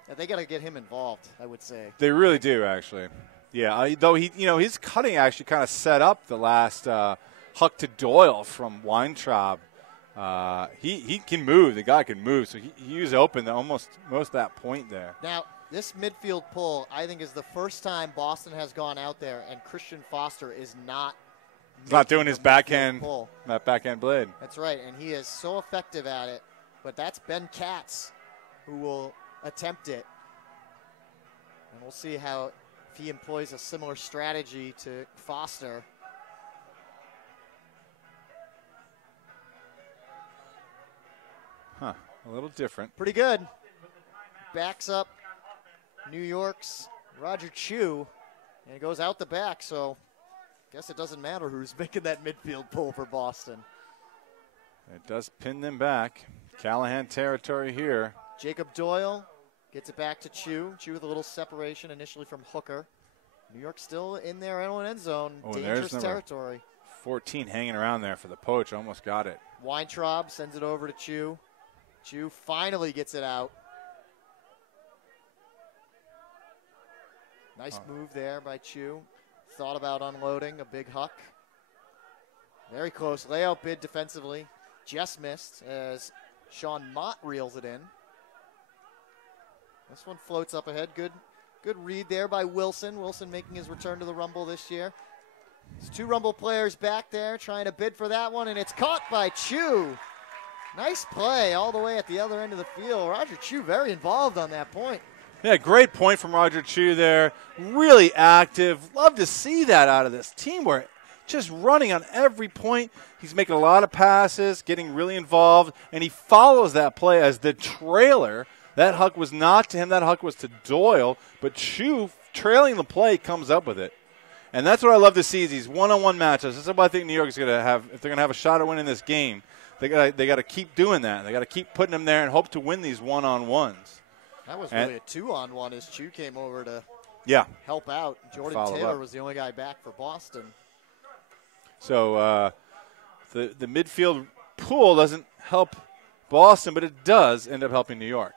Yeah, they got to get him involved, I would say. They really do, actually. Yeah, though his cutting actually kind of set up the last Huck to Doyle from Weintraub. He can move. The guy can move, so he was open almost most of that point there. Now, this midfield pull, I think, is the first time Boston has gone out there and Christian Foster is not He's not making doing his the midfield backhand, pull. that backhand blade. That's right, and he is so effective at it. But that's Ben Katz who will attempt it. And we'll see if he employs a similar strategy to Foster. Huh, a little different. Pretty good. Backs up New York's Roger Chu, and goes out the back, so I guess it doesn't matter who's making that midfield pull for Boston. It does pin them back. Callahan territory here. Jacob Doyle gets it back to Chu. Chu with a little separation initially from Hooker. New York still in their own end zone. Oh, Dangerous there's territory. 14 hanging around there for the poach. Almost got it. Weintraub sends it over to Chu. Chu finally gets it out. Nice move there by Chu. Thought about unloading a big huck. Very close. Layout bid defensively. Just missed as Sean Mott reels it in. This one floats up ahead. Good read there by Wilson. Wilson making his return to the Rumble this year. There's 2 Rumble players back there trying to bid for that one, and it's caught by Chu. Nice play all the way at the other end of the field. Roger Chu very involved on that point. Yeah, great point from Roger Chu there. Really active. Love to see that out of this team where just running on every point. He's making a lot of passes, getting really involved, and he follows that play as the trailer. That huck was not to him. That huck was to Doyle, but Chu, trailing the play, comes up with it. And that's what I love to see is these one-on-one matches. This is what I think New York is going to have. If they're going to have a shot at winning this game, they got to keep doing that. They got to keep putting them there and hope to win these one-on-ones. That was really a 2-on-1 as Chu came over to help out. Jordan Follow Taylor up. was the only guy back for Boston. So the midfield pool doesn't help Boston, but it does end up helping New York.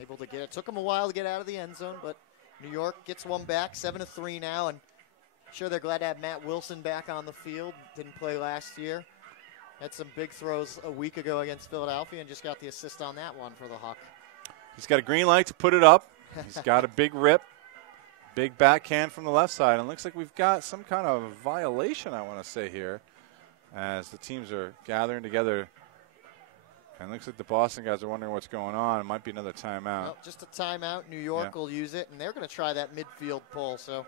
Able to get it. Took him a while to get out of the end zone, but New York gets one back, 7-3 now, and I'm sure they're glad to have Matt Wilson back on the field. Didn't play last year. Had some big throws a week ago against Philadelphia and just got the assist on that one for the Huck. He's got a green light to put it up. He's got a big rip, big backhand from the left side. And it looks like we've got some kind of violation, I want to say here, as the teams are gathering together. And it looks like the Boston guys are wondering what's going on. It might be another timeout. Well, just a timeout. New York will use it, and they're going to try that midfield pull. So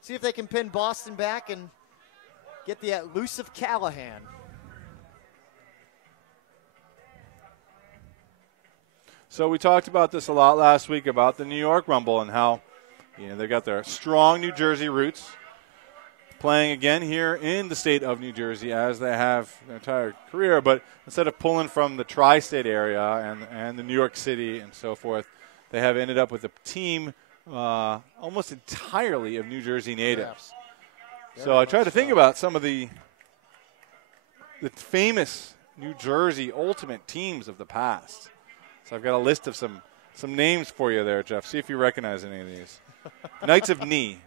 see if they can pin Boston back and get the elusive Callahan. So we talked about this a lot last week about the New York Rumble and how they've got their strong New Jersey roots, playing again here in the state of New Jersey as they have their entire career. But instead of pulling from the tri-state area and the New York City and so forth, they have ended up with a team almost entirely of New Jersey natives. Yes. So I tried to think about some of the famous New Jersey Ultimate teams of the past. So I've got a list of some names for you there, Jeff. See if you recognize any of these. Knights of Knee.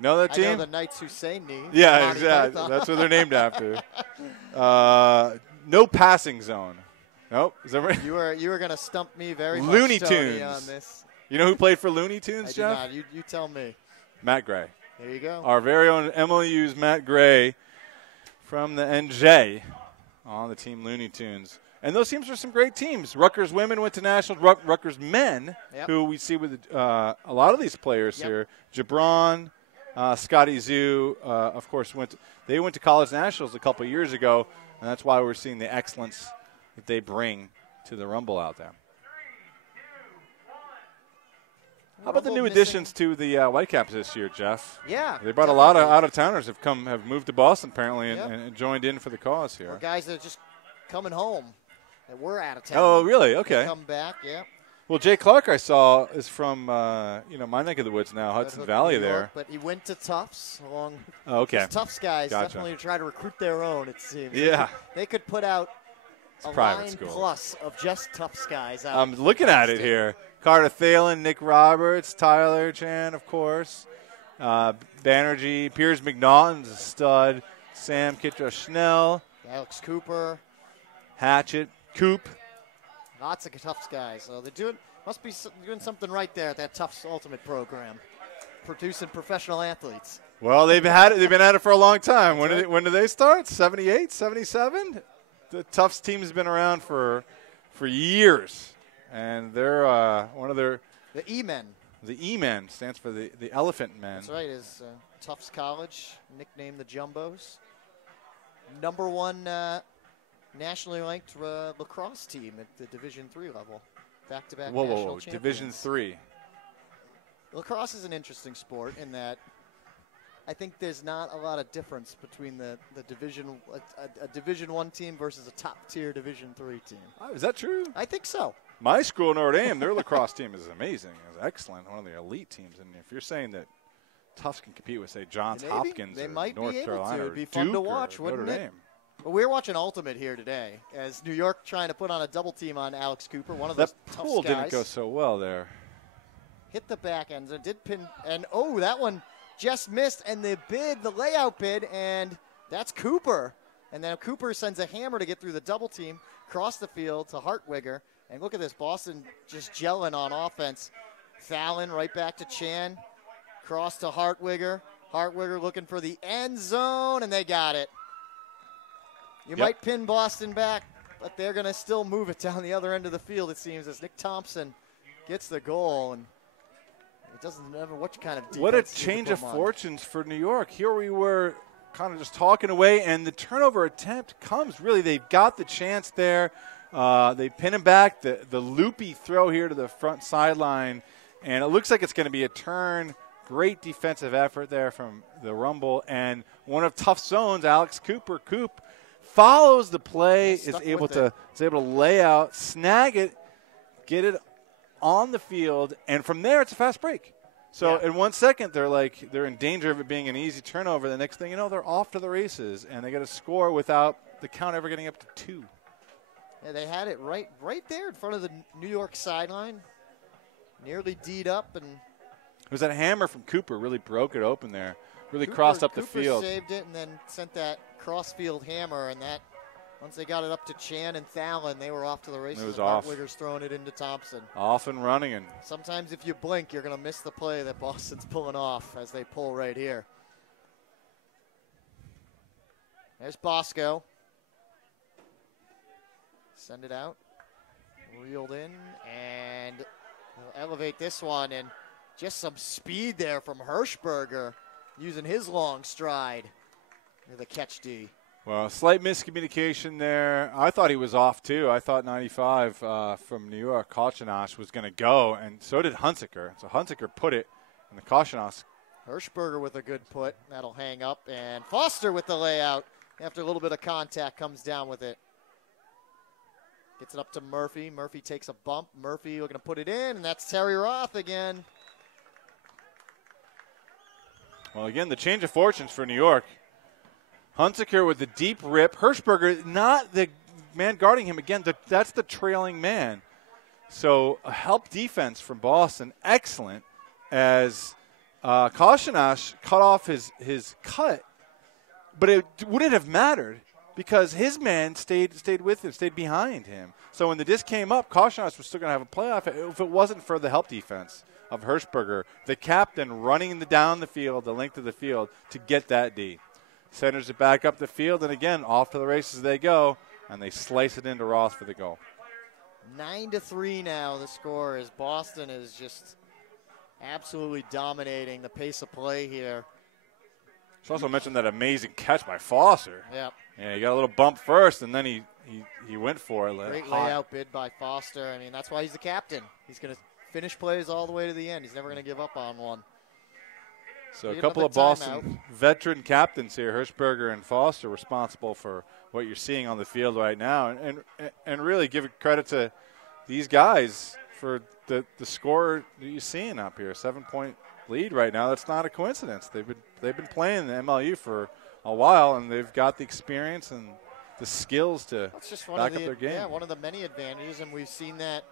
Know that team? I know the Knights who say knee. Yeah, exactly. That's what they're named after. No passing zone. Nope. Is that right? You were going to stump me very much, Looney Tony, Tunes. on this. You know who played for Looney Tunes, I Jeff? do not. You tell me. Matt Gray. There you go. Our very own MLU's Matt Gray from the NJ on the team Looney Tunes. And those teams are some great teams. Rutgers women went to nationals. Rutgers men, who we see with a lot of these players here. Gibran, Scotty Zoo, of course, they went to college nationals a couple years ago, and that's why we're seeing the excellence that they bring to the Rumble out there. How about the new additions to the Whitecaps this year, Jeff? Yeah. They brought a lot of out-of-towners have moved to Boston, apparently, and joined in for the cause here. Or guys that are just coming home that were out of town. Oh, really? Okay. They come back, Well, Jay Clark, I saw, is from my neck of the woods now, Hudson Valley there. But he went to Tufts along. Oh, okay. Those Tufts guys definitely try to recruit their own, it seems. Yeah. They could put out a line plus of just Tufts guys out. I'm looking at it here. Carter Thalen, Nick Roberts, Tyler Chan, of course. Banerjee, Piers McNaughton's a stud. Sam Kitra-Schnell. Alex Cooper. Hatchett. Coop. Lots of Tufts guys. So they're must be doing something right there at that Tufts Ultimate program, producing professional athletes. Well, they've been at it for a long time. When did they start? 78, 77? The Tufts team's been around for years, and they're one of their the E-men. The E-Men stands for the Elephant Men. That's right. Is Tufts College, nicknamed the Jumbos. Number 1 nationally ranked lacrosse team at the Division III level. Back-to-back national champions. Division III. Lacrosse is an interesting sport in that I think there's not a lot of difference between the Division I team versus a top-tier Division III team. Oh, is that true? I think so. My school, Notre Dame, their lacrosse team is amazing. It's excellent. One of the elite teams. And if you're saying that Tufts can compete with, say, Johns Hopkins or North Carolina It'd be or fun Duke to watch, or wouldn't Notre it? Dame. Well, we're watching Ultimate here today as New York trying to put on a double team on Alex Cooper, one of those That tough pool guys. didn't go so well there. Hit the back ends and did pin, and that one just missed, and the layout bid, and that's Cooper. And then Cooper sends a hammer to get through the double team, cross the field to Hartwigger. And look at this, Boston just gelling on offense. Fallon right back to Chan, cross to Hartwigger. Hartwigger looking for the end zone, and they got it. You might pin Boston back, but they're going to still move it down the other end of the field, it seems, as Nick Thompson gets the goal. And it doesn't matter what kind of defense. What a change of fortunes for New York. Here we were kind of just talking away, and the turnover attempt comes. Really, they've got the chance there. They pin him back. The loopy throw here to the front sideline, and it looks like it's going to be a turn. Great defensive effort there from the Rumble, and one of Tufts' zones, Alex Cooper. Coop follows the play, is able to lay out, snag it, get it on the field, and from there it's a fast break. So in 1 second they're in danger of it being an easy turnover. The next thing you know, they're off to the races, and they got to score without the count ever getting up to 2. Yeah, they had it right there in front of the New York sideline, nearly D'd up, and it was that hammer from Cooper really broke it open there, really crossed up the field. Cooper saved it and then sent that cross-field hammer, and that once they got it up to Chan and Fallon, they were off to the races. It was off. Hartwigger's throwing it into Thompson. Off and running. And sometimes if you blink, you're going to miss the play that Boston's pulling off as they pull right here. There's Bosco. Send it out. Reeled in, and we'll elevate this one, and just some speed there from Hirschberger using his long stride near the catch D. Well, slight miscommunication there. I thought he was off, too. I thought 95 from New York, Kochinash, was going to go, and so did Hunsaker. So Hunsaker put it, and the Kochinash. Hirschberger with a good put. That'll hang up, and Foster with the layout. After a little bit of contact, comes down with it. Gets it up to Murphy. Murphy takes a bump. Murphy looking to put it in, and that's Terry Roth again. Well, again, the change of fortunes for New York. Hunsaker with the deep rip. Hirschberger, not the man guarding him. Again, that's the trailing man. So a help defense from Boston. Excellent. As Koshinash cut off his cut. But it wouldn't have mattered because his man stayed with him, stayed behind him. So when the disc came up, Koshinash was still going to have a playoff if it wasn't for the help defense of Hirschberger, the captain running down the field, the length of the field, to get that D. Centers it back up the field, and again, off to the races they go, and they slice it into Ross for the goal. 9-3 now the score as Boston is just absolutely dominating the pace of play here. Should also mention that amazing catch by Foster. Yep. Yeah, he got a little bump first, and then he went for it. Great layout bid by Foster. I mean, that's why he's the captain. He's going to finish plays all the way to the end. He's never going to give up on one. So a couple of Boston veteran captains here, Hirschberger and Foster, responsible for what you're seeing on the field right now. And really give credit to these guys for the score that you're seeing up here. 7-point lead right now. That's not a coincidence. They've been playing the MLU for a while, and they've got the experience and the skills to back up their game. Yeah, one of the many advantages, and we've seen that.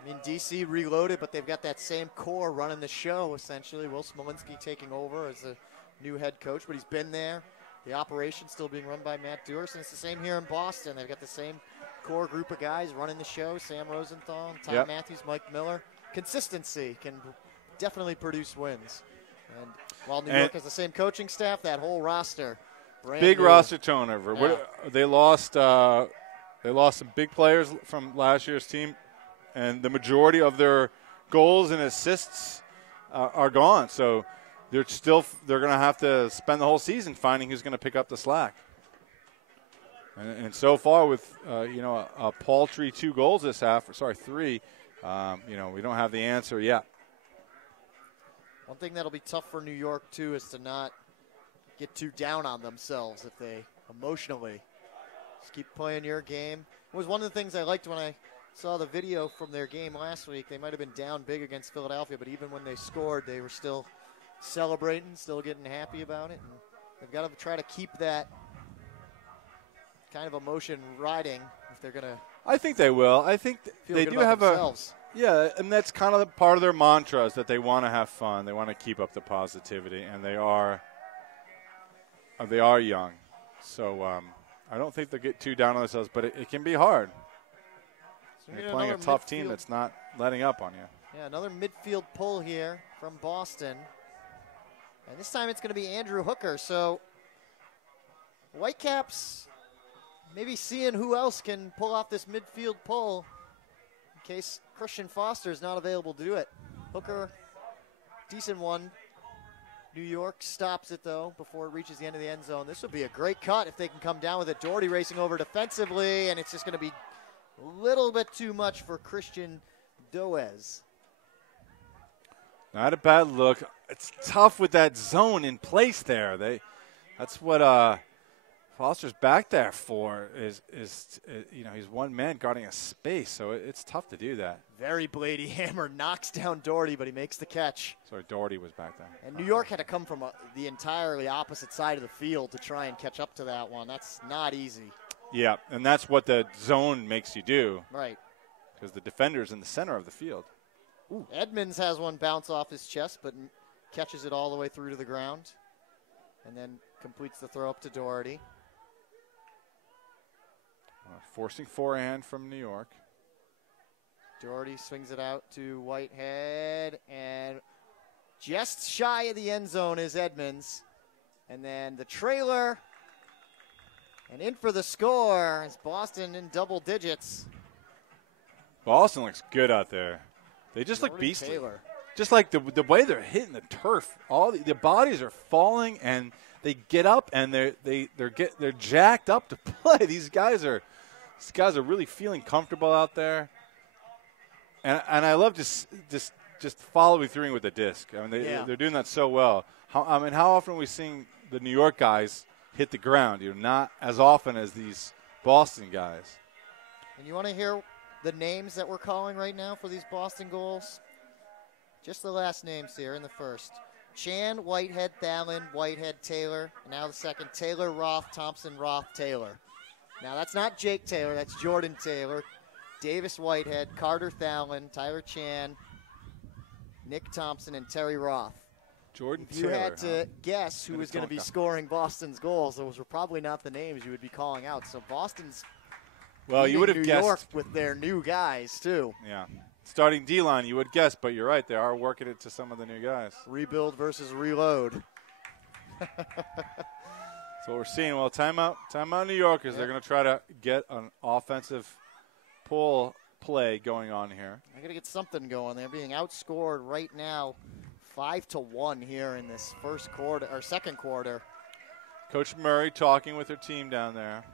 I mean, DC reloaded, but they've got that same core running the show, essentially. Will Smolinski taking over as the new head coach, but he's been there. The operation still being run by Matt Dewars, and it's the same here in Boston. They've got the same core group of guys running the show, Sam Rosenthal, Tom Matthews, Mike Miller. Consistency can definitely produce wins. And while New York has the same coaching staff, that whole roster, big new. roster turnover. Yeah. They lost some big players from last year's team, and the majority of their goals and assists are gone. So they're going to have to spend the whole season finding who's going to pick up the slack. And so far with, a paltry 2 goals this half, 3, we don't have the answer yet. One thing that'll be tough for New York, too, is to not get too down on themselves if they emotionally just keep playing your game. It was one of the things I liked when I saw the video from their game last week. They might have been down big against Philadelphia, but even when they scored, they were still celebrating, still getting happy about it. And they've got to try to keep that kind of emotion riding if they're going to. I think they will. I think they do have themselves. And that's kind of part of their mantra is that they want to have fun. They want to keep up the positivity, and they are young. So I don't think they'll get too down on themselves, but it can be hard. So you're playing a tough team that's not letting up on you. Yeah, another midfield pull here from Boston. And this time it's going to be Andrew Hooker. So Whitecaps maybe seeing who else can pull off this midfield pull in case Christian Foster is not available to do it. Hooker, decent one. New York stops it, though, before it reaches the end of the end zone. This would be a great cut if they can come down with it. Doherty racing over defensively, and it's just going to be a little bit too much for Christian Doez. Not a bad look. It's tough with that zone in place there. That's what Foster's back there for. Is he's one man guarding a space, so it's tough to do that. Very Blady hammer knocks down Doherty, but he makes the catch. Sorry, Doherty was back there. And New York had to come from the entirely opposite side of the field to try and catch up to that one. That's not easy. Yeah, and that's what the zone makes you do. Right. Because the defender's in the center of the field. Ooh. Edmonds has one bounce off his chest, but catches it all the way through to the ground. And then completes the throw up to Doherty. Forcing forehand from New York. Doherty swings it out to Whitehead, and just shy of the end zone is Edmonds. And then the trailer, and in for the score is Boston in double digits. Boston looks good out there. They just look beastly. Taylor. Just like the way they're hitting the turf. All the bodies are falling, and they get up, and they're jacked up to play. These guys are really feeling comfortable out there. And I love just following through with the disc. I mean, they're doing that so well. How often are we seeing the New York guys hit the ground? Not as often as these Boston guys. And you want to hear the names that we're calling right now for these Boston goals? Just the last names here in the first. Chan, Whitehead, Thalen, Whitehead, Taylor. And now the second, Taylor, Roth, Thompson, Roth, Taylor. Now that's not Jake Taylor, that's Jordan Taylor. Davis Whitehead, Carter Thalen, Tyler Chan, Nick Thompson, and Terry Roth. Jordan If you Taylor, had to guess who was going to be scoring Boston's goals, those were probably not the names you would be calling out. So Boston's you would have New guessed York with their new guys, too. Yeah. Starting D-line, you would guess, but you're right. They are working it to some of the new guys. Rebuild versus reload. That's what we're seeing. Well, timeout New Yorkers. They're going to try to get an offensive pull play going on here. They're going to get something going. They're being outscored right now 5-1 here in this second quarter. Coach Murray talking with her team down there.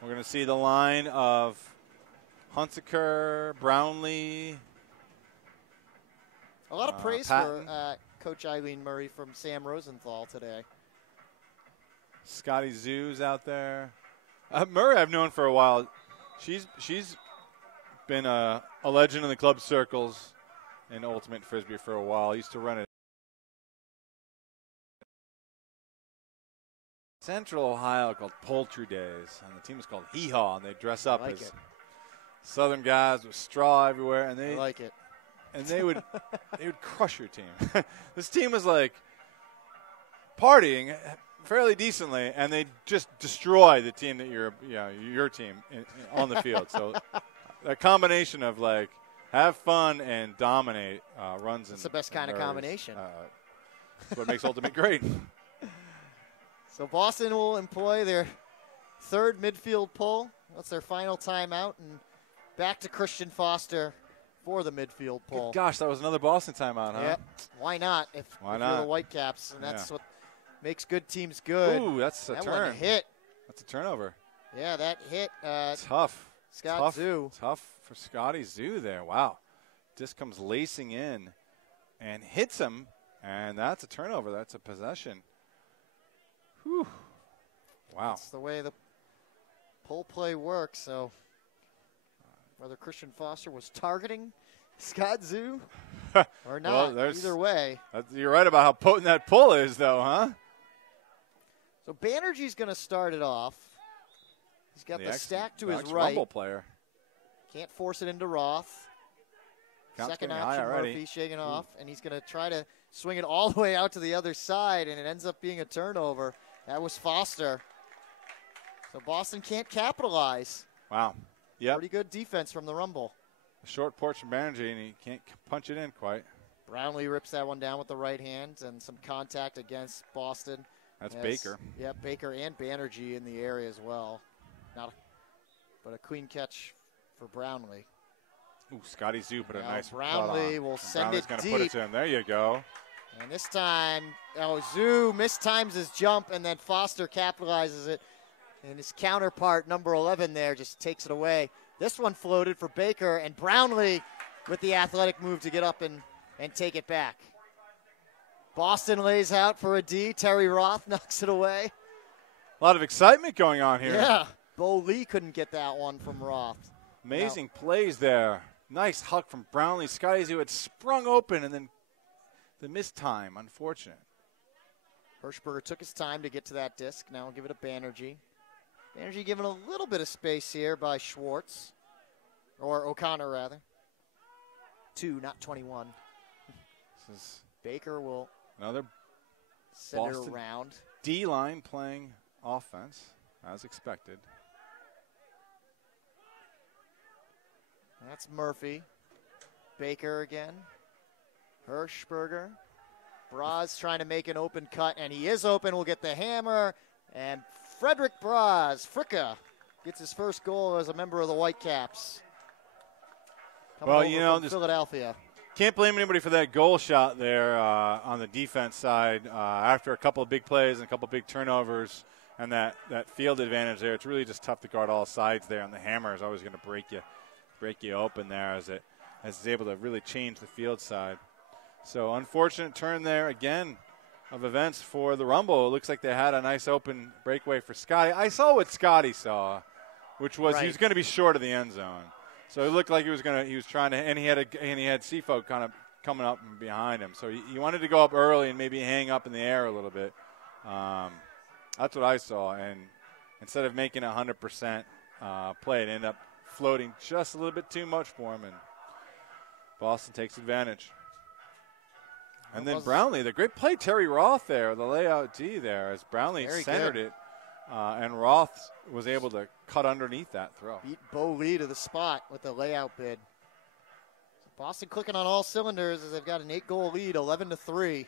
We're going to see the line of Hunsaker, Brownlee. A lot of praise for Coach Eileen Murray from Sam Rosenthal today. Scotty Zoo's out there. Murray I've known for a while. She's been a legend in the club circles in Ultimate Frisbee for a while. I used to run it. Central Ohio called Poultry Days, and the team is called Hee Haw, and they dress up as Southern guys with straw everywhere, and they like it. And they would crush your team. This team was like partying fairly decently, and they just destroy the team that your team on the field. So a combination of like have fun and dominate runs. It's the best kind of combination. That's what makes Ultimate great. So Boston will employ their third midfield pull. That's their final timeout, and back to Christian Foster for the midfield pull. Good gosh, that was another Boston timeout, huh? Yeah, why not? If Why you're not? the Whitecaps, and that's Yeah. what makes good teams good. Ooh, that's a that turn. one hit. That's a turnover. Yeah, that hit Tough. Scott Zoo. Tough for Scotty Zoo there. Wow. Disc comes lacing in and hits him, and that's a turnover. That's a possession. Whew. Wow. That's the way the pull play works. So whether Christian Foster was targeting Scott Zoo or not, either way. You're right about how potent that pull is, though, huh? So Banerjee's going to start it off. He's got the stack to his right. Rumble player. Can't force it into Roth. Count's Second getting high option, already. Murphy shaking off, and he's going to try to swing it all the way out to the other side, and it ends up being a turnover. That was Foster. So Boston can't capitalize. Wow. Yep. Pretty good defense from the Rumble. A short porch from Banerjee, and he can't punch it in quite. Brownlee rips that one down with the right hand, and some contact against Boston. That's Baker. Yeah, Baker and Banerjee in the area as well. But a clean catch for Brownlee. Ooh, Scotty Zoo put a nice Brownlee will send it gonna deep. put it to him. There you go. And this time, Zoo mistimes his jump, and then Foster capitalizes it. And his counterpart, number 11 there, just takes it away. This one floated for Baker, and Brownlee with the athletic move to get up and take it back. Boston lays out for a D. Terry Roth knocks it away. A lot of excitement going on here. Yeah. Bo Lee couldn't get that one from Roth. Amazing plays there. Nice huck from Brownlee. Scotty Zoo had sprung open, and then the missed time, unfortunate. Hirschberger took his time to get to that disc. Now we'll give it to Banerjee. Banerjee given a little bit of space here by Schwartz. Or O'Connor, rather. 2, not 21. This is Baker will another send her Boston around. D-line playing offense, as expected. That's Murphy. Baker again. Hirschberger. Braz trying to make an open cut, and he is open. We'll get the hammer. And Frederick Braz, Fricka, gets his first goal as a member of the Whitecaps. Coming over from Philadelphia. Can't blame anybody for that goal shot there on the defense side. After a couple of big plays and a couple of big turnovers and that field advantage there, it's really just tough to guard all sides there, and the hammer is always going to break you open there as it's able to really change the field side. So unfortunate turn there again of events for the Rumble. It looks like they had a nice open breakaway for Scotty. I saw what Scotty saw, which was he was going to be short of the end zone. So it looked like he was trying to, and he had Sifo kind of coming up from behind him. So he wanted to go up early and maybe hang up in the air a little bit. That's what I saw. And instead of making 100% play, it ended up floating just a little bit too much for him, and Boston takes advantage. And then Brownlee, the great play, Terry Roth there, the layout D there, as Brownlee centered it, and Roth was able to cut underneath that throw. Beat Bo Lee to the spot with the layout bid. So Boston clicking on all cylinders as they've got an 8-goal lead, 11-3.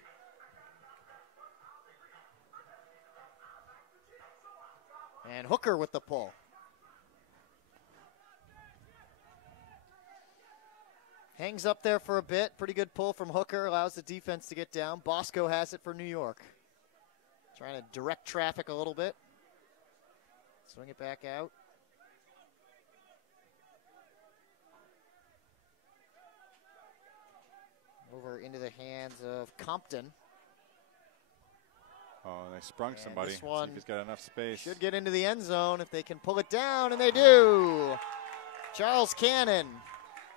And Hooker with the pull. Hangs up there for a bit. Pretty good pull from Hooker. Allows the defense to get down. Bosco has it for New York. Trying to direct traffic a little bit. Swing it back out. Over into the hands of Compton. Oh, they sprung somebody. This one see if he's got enough space. Should get into the end zone if they can pull it down, and they do. Charles Cannon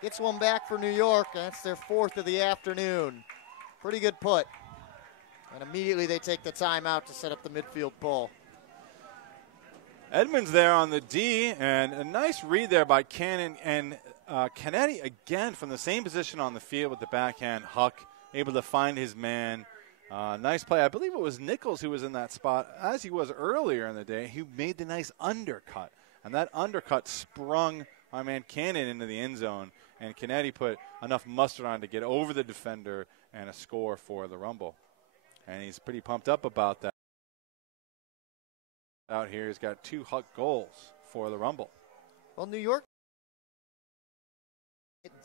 gets one back for New York. That's their 4th of the afternoon. Pretty good put. And immediately they take the timeout to set up the midfield pull. Edmonds there on the D, and a nice read there by Cannon. And Canetti again from the same position on the field with the backhand huck, able to find his man. Nice play. I believe it was Nichols who was in that spot, as he was earlier in the day. He made the nice undercut, and that undercut sprung my man Cannon into the end zone. And Canetti put enough mustard on to get over the defender and a score for the Rumble. And he's pretty pumped up about that. Out here, he's got 2 Huck goals for the Rumble. Well, New York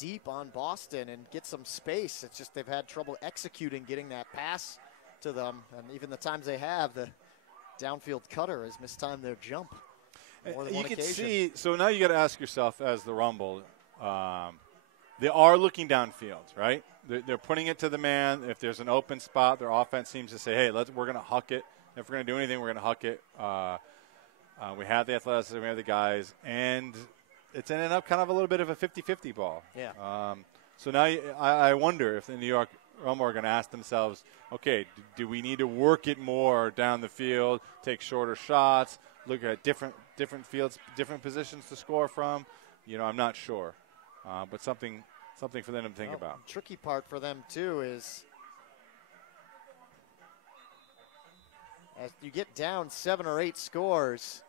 deep on Boston and get some space. It's just they've had trouble executing, getting that pass to them. And even the times they have, the downfield cutter has mistimed their jump more than You one can occasion. see, so now you got to ask yourself as the Rumble, they are looking downfield, right? They're putting it to the man. If there's an open spot, their offense seems to say, hey, we're going to huck it. If we're going to do anything, we're going to huck it. We have the athleticism, we have the guys, and it's ended up kind of a little bit of a 50-50 ball. Yeah. So now I wonder if the New York Rumble are going to ask themselves, okay, do we need to work it more down the field, take shorter shots, look at different fields, different positions to score from? I'm not sure, but something for them to think about. Tricky part for them too is as you get down 7 or 8 scores,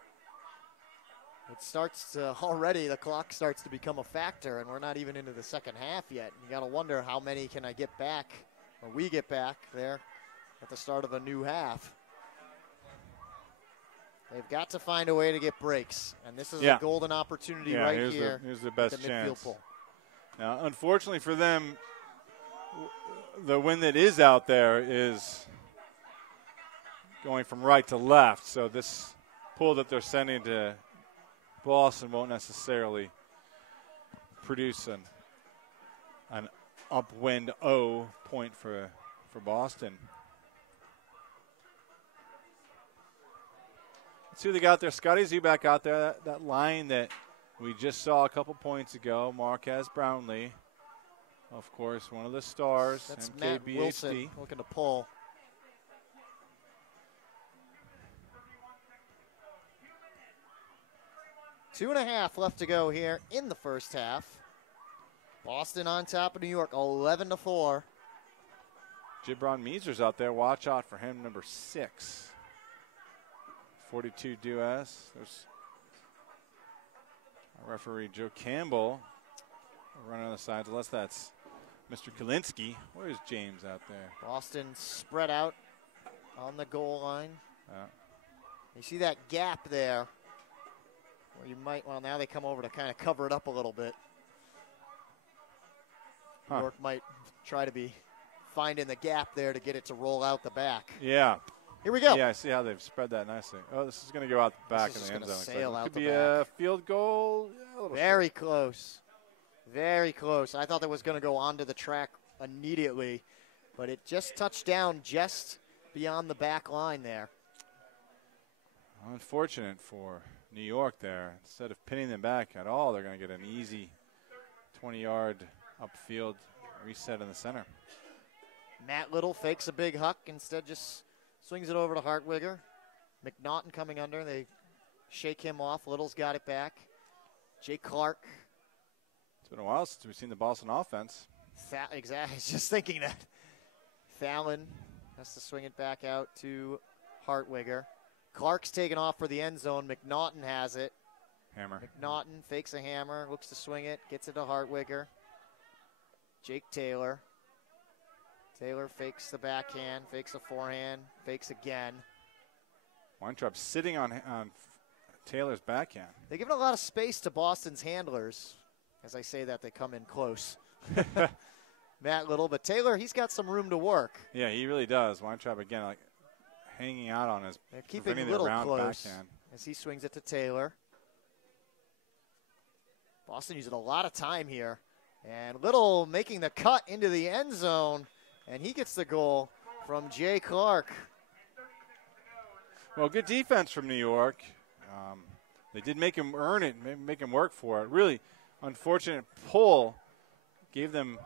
it starts to already the clock starts to become a factor, and we're not even into the second half yet. You got to wonder how many can I get back, or we get back there at the start of a new half. They've got to find a way to get breaks, and this is a golden opportunity right here. Here's the best the chance. Midfield pull. Now, unfortunately for them, the wind that is out there is going from right to left, so this pull that they're sending to Boston won't necessarily produce an upwind O point for Boston. Let's see who they got there. Scotty Zuback out there. That line that we just saw a couple points ago. Marquez Brownlee, of course, one of the stars. That's MKBHD. Matt Wilson looking to pull. Two and a half left to go here in the first half. Boston on top of New York, 11-4. Gibran Meeser's out there. Watch out for him, number 6. 42 Duas. There's our referee, Joe Campbell, running on the sides, unless that's Mr. Kalinske. Where's James out there? Boston spread out on the goal line. You see that gap there where you might, well, now they come over to kind of cover it up a little bit. New York might try to be finding the gap there to get it to roll out the back. Yeah. Here we go. Yeah, I see how they've spread that nicely. Oh, this is going to go out the back in the end zone. Sail out could the be back. A field goal. Yeah, a little Very short. close. Very close. I thought that was going to go onto the track immediately, but it just touched down just beyond the back line there. Unfortunate for New York there. Instead of pinning them back at all, they're going to get an easy 20-yard upfield reset in the center. Matt Little fakes a big huck, instead just swings it over to Hartwigger. McNaughton coming under. They shake him off. Little's got it back. Jay Clark. It's been a while since we've seen the Boston offense. Exactly. I was just thinking that. Fallon has to swing it back out to Hartwigger. Clark's taken off for the end zone. McNaughton has it. Hammer. McNaughton fakes a hammer, looks to swing it, gets it to Hartwigger. Jake Taylor. Taylor fakes the backhand, fakes a forehand, fakes again. Weintraub sitting on Taylor's backhand. They've given a lot of space to Boston's handlers. As I say that, they come in close. Matt Little, but Taylor, he's got some room to work. Yeah, he really does. Weintraub, again, like hanging out on his They're keeping Little close backhand. as he swings it to Taylor. Boston using a lot of time here. And Little making the cut into the end zone. And he gets the goal from Jay Clark. Well, good defense from New York. They did make him earn it, make him work for it. Really unfortunate pull gave them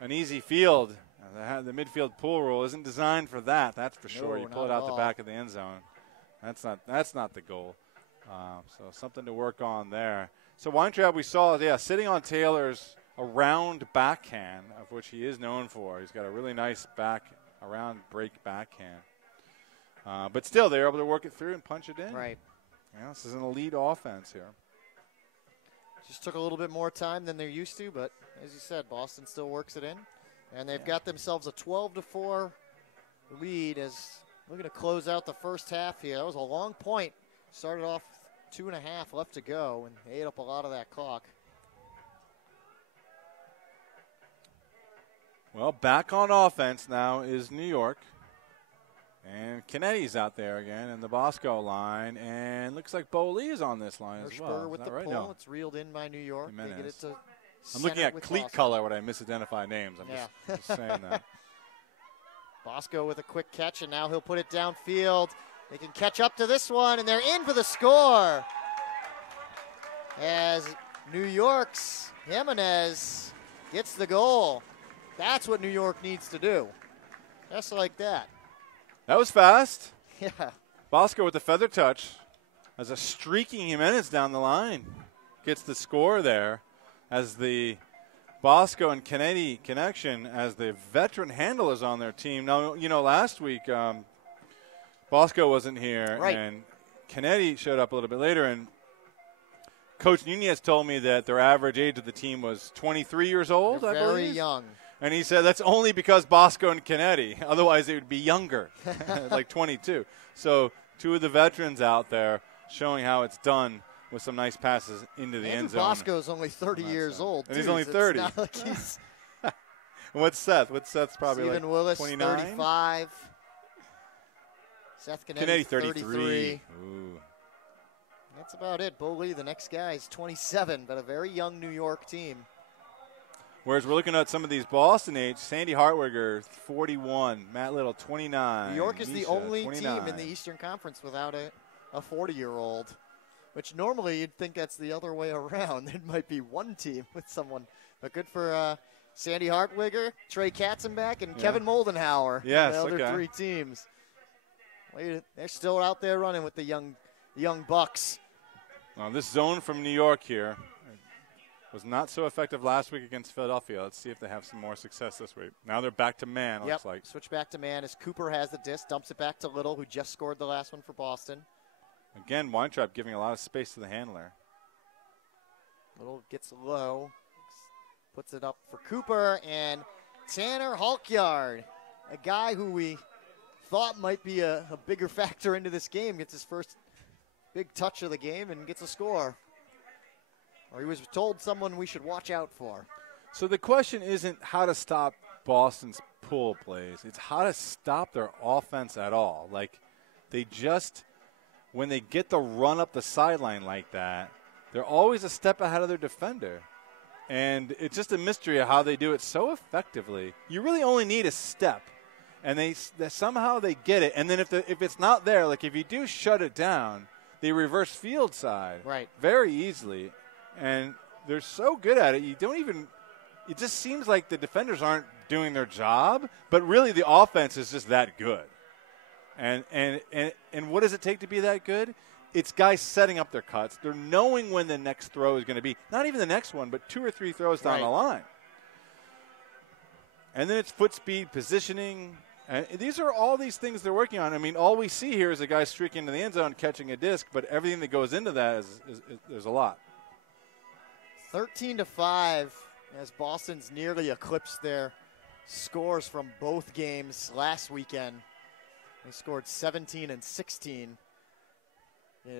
an easy field. The midfield pull rule isn't designed for that. That's for sure. You pull it out the back of the end zone. That's not the goal. So something to work on there. So Weintraub, we saw, sitting on Taylor's around backhand, of which he is known for. He's got a really nice around break backhand. But still, they're able to work it through and punch it in. Right. Yeah, this is an elite offense here. Just took a little bit more time than they're used to, but as you said, Boston still works it in. And they've got themselves a 12-4 lead as looking to close out the first half here. That was a long point. Started off 2.5 left to go, and they ate up a lot of that clock. Well, back on offense now is New York. And Kennedi's out there again in the Bosco line. And looks like Bo Lee is on this line as well. Hirschberger with the right? pull. No. It's reeled in by New York. They get it to I'm looking center at with cleat Bosco. color when I misidentify names. I'm just saying that. Bosco with a quick catch, and now he'll put it downfield. They can catch up to this one, and they're in for the score. As New York's Jimenez gets the goal. That's what New York needs to do. Just like that. That was fast. Yeah. Bosco with the feather touch as a streaking Jimenez down the line gets the score there as the Bosco and Kennedy connection as the veteran handlers on their team. Now, you know, last week Bosco wasn't here, right, and Kennedy showed up a little bit later, and Coach Nunez told me that their average age of the team was 23 years old, They're I very believe. young. And he said that's only because Bosco and Kennedy. Otherwise, it would be younger, like 22. So two of the veterans out there showing how it's done with some nice passes into the end zone. Bosco's only 30 years old, and too, he's only so 30. It's not like he's And what's Seth? Seth's probably Stephen like Willis, 29? 35. Seth Kennedy, Kennedy, 33. Ooh. That's about it. Bo Lee, the next guy, is 27, but a very young New York team. Whereas we're looking at some of these Boston age, Sandy Hartwiger, 41. Matt Little, 29. New York is Misha, the only 29. team in the Eastern Conference without a 40-year-old, which normally you'd think that's the other way around. There might be one team with someone. But good for Sandy Hartwiger, Trey Katzenbach, and Kevin Moldenhauer. Yes, the other okay. three teams. They're still out there running with the young Bucks. Well, this zone from New York here was not so effective last week against Philadelphia. Let's see if they have some more success this week. Now they're back to man, it looks like. Switch back to man as Cooper has the disc, dumps it back to Little, who just scored the last one for Boston. Again, Weintraub giving a lot of space to the handler. Little gets low, puts it up for Cooper, and Tanner Halkyard, a guy who we thought might be a bigger factor into this game, gets his first big touch of the game and gets a score. Or he was told someone we should watch out for. So the question isn't how to stop Boston's pull plays. It's how to stop their offense at all. Like, they just, when they get the run up the sideline like that, they're always a step ahead of their defender. And it's just a mystery of how they do it so effectively. You really only need a step. And they somehow they get it. And then if it's not there, like if you do shut it down, they reverse field side very easily. And they're so good at it. It just seems like the defenders aren't doing their job, but really the offense is just that good. And what does it take to be that good? It's guys setting up their cuts. They're knowing when the next throw is going to be. Not even the next one, but 2 or 3 throws down the line. And then it's foot speed, positioning. And these are all these things they're working on. I mean, all we see here is a guy streaking into the end zone catching a disc, but everything that goes into that is there's a lot. 13-5 as Boston's nearly eclipsed their scores from both games last weekend. They scored 17 and 16,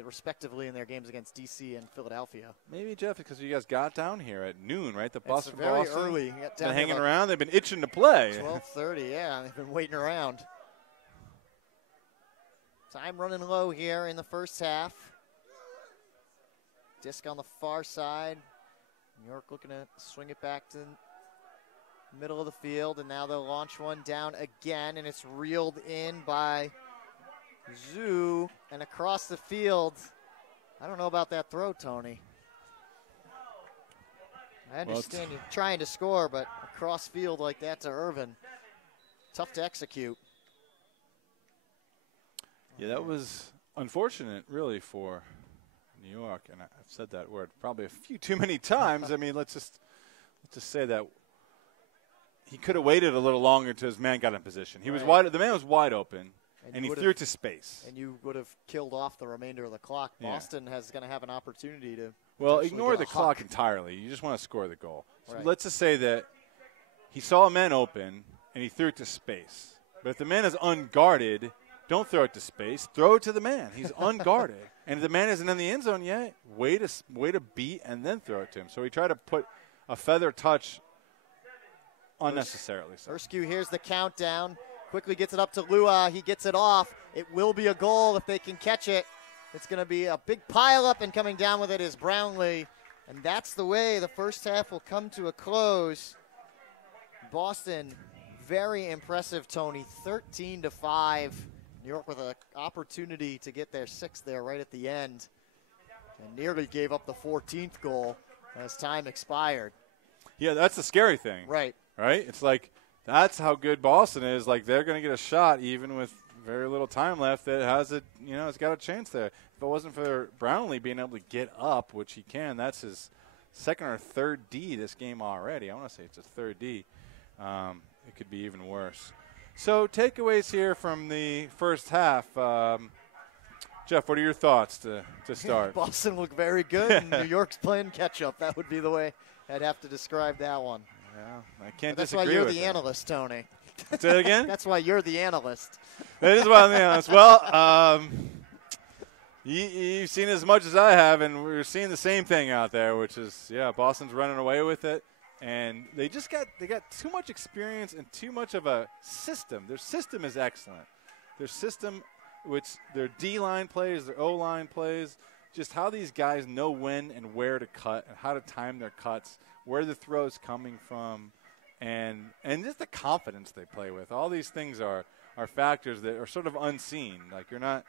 respectively, in their games against D.C. and Philadelphia. Maybe, Jeff, because you guys got down here at noon, right? The bus from very Boston. early. Been hanging around. They've been itching to play. 12:30, yeah. They've been waiting around. Time running low here in the first half. Disc on the far side. New York looking to swing it back to the middle of the field, and now they'll launch one down again, and it's reeled in by Zoo and across the field. I don't know about that throw, Tony. I understand you're trying to score, but across field like that to Irvin, tough to execute. Yeah, that was unfortunate, really, for New York, and I've said that word probably a few too many times. I mean, let's just say that he could have waited a little longer until his man got in position. He was wide. The man was wide open, and he threw it to space. And you would have killed off the remainder of the clock. Boston is going to have an opportunity to. Well, ignore the clock entirely. You just want to score the goal. So right. Let's just say that he saw a man open and he threw it to space. But if the man is unguarded, don't throw it to space. Throw it to the man. He's unguarded. And if the man isn't in the end zone yet, wait a beat and then throw it to him. So he tried to put a feather touch unnecessarily so. Erskew here's the countdown. Quickly gets it up to Lua. He gets it off. It will be a goal if they can catch it. It's going to be a big pileup, and coming down with it is Brownlee. And that's the way the first half will come to a close. Boston, very impressive, Tony. 13-5. New York with an opportunity to get their sixth there right at the end. And nearly gave up the 14th goal as time expired. Yeah, that's the scary thing. Right. Right? It's like, that's how good Boston is. Like, they're going to get a shot even with very little time left. That has it, it's got a chance there. If it wasn't for Brownlee being able to get up, which he can, that's his second or third D this game already. I want to say it's a third D. It could be even worse. So takeaways here from the first half. Jeff, what are your thoughts to start? Boston looked very good, and New York's playing catch-up. That would be the way I'd have to describe that one. Yeah, I can't That's disagree why you're with the that. analyst, Tony. Say it again? That's why you're the analyst. That is why I'm the analyst. Well, you've seen as much as I have, and we're seeing the same thing out there, which is, Boston's running away with it. And they got too much experience and too much of a system. Their system is excellent. Their system, which their D-line plays, their O-line plays, just how these guys know when and where to cut and how to time their cuts, where the throw's coming from, and just the confidence they play with. All these things are factors that are sort of unseen. Like you're not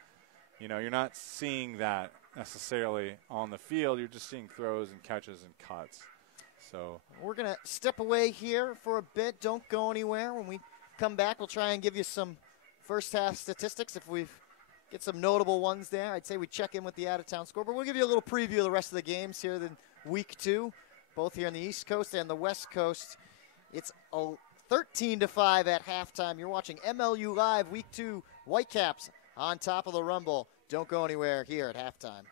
seeing that necessarily on the field. You're just seeing throws and catches and cuts. So we're going to step away here for a bit. Don't go anywhere. When we come back, we'll try and give you some first half statistics if we get some notable ones there. I'd say we check in with the out-of-town score, but we'll give you a little preview of the rest of the games here in week 2, both here on the East Coast and the West Coast. It's 13-5 at halftime. You're watching MLU Live Week 2 Whitecaps on top of the Rumble. Don't go anywhere here at halftime.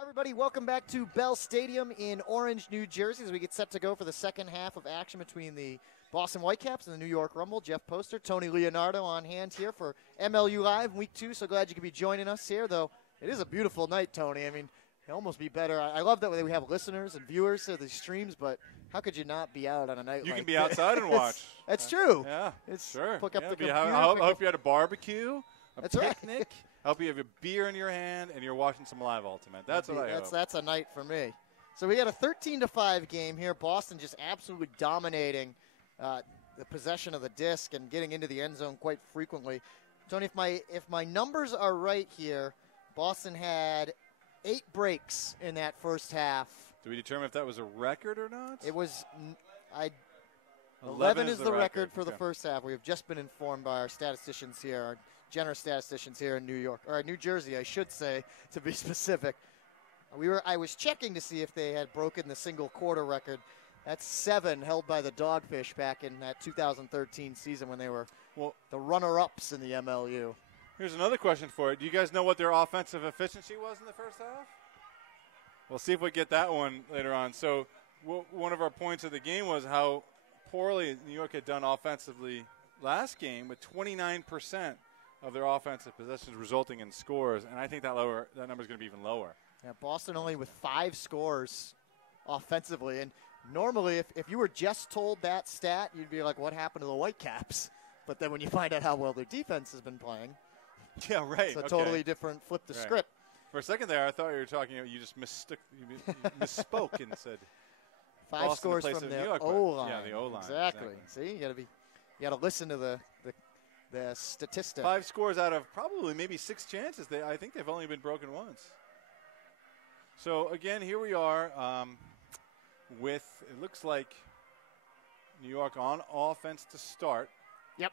Hi, everybody. Welcome back to Bell Stadium in Orange, New Jersey, as we get set to go for the second half of action between the Boston Whitecaps and the New York Rumble. Jeff Poster, Tony Leonardo on hand here for MLU Live Week 2. So glad you could be joining us here, though it is a beautiful night, Tony. I mean, it'd almost be better. I love that we have listeners and viewers to these streams, but how could you not be out on a night You like can be outside and watch. That's true. Yeah, It's sure. Pick up Yeah, the be- computer. I pick hope up- you had a barbecue, a That's right. picnic. I hope you have a beer in your hand and you're watching some live Ultimate. That's what I hope. That's a night for me. So we got a 13-5 game here. Boston just absolutely dominating the possession of the disc and getting into the end zone quite frequently. Tony, if my numbers are right here, Boston had 8 breaks in that first half. Do we determine if that was a record or not? It was 11 is the record for the Okay. first half. We have just been informed by our statisticians here, our generous statisticians here in New York, or New Jersey, I should say, to be specific. I was checking to see if they had broken the single quarter record. That's 7 held by the Dogfish back in that 2013 season when they were the runner-ups in the MLU. Here's another question for you. Do you guys know what their offensive efficiency was in the first half? We'll see if we get that one later on. So one of our points of the game was how poorly New York had done offensively last game, with 29% of their offensive possessions resulting in scores, and I think that number is going to be even lower. Yeah, Boston only with 5 scores offensively, and normally if you were just told that stat, you'd be like, what happened to the Whitecaps? But then when you find out how well their defense has been playing, yeah, right. It's a totally different flip the script. For a second there, I thought you were talking. You just you misspoke and said 5 Boston scores in the place from of New the York, but- O-line. Yeah, the O-line. Exactly. See, you got to listen to the statistic. 5 scores out of probably maybe 6 chances. I think they've only been broken once. So again, here we are with, it looks like New York on offense to start. Yep.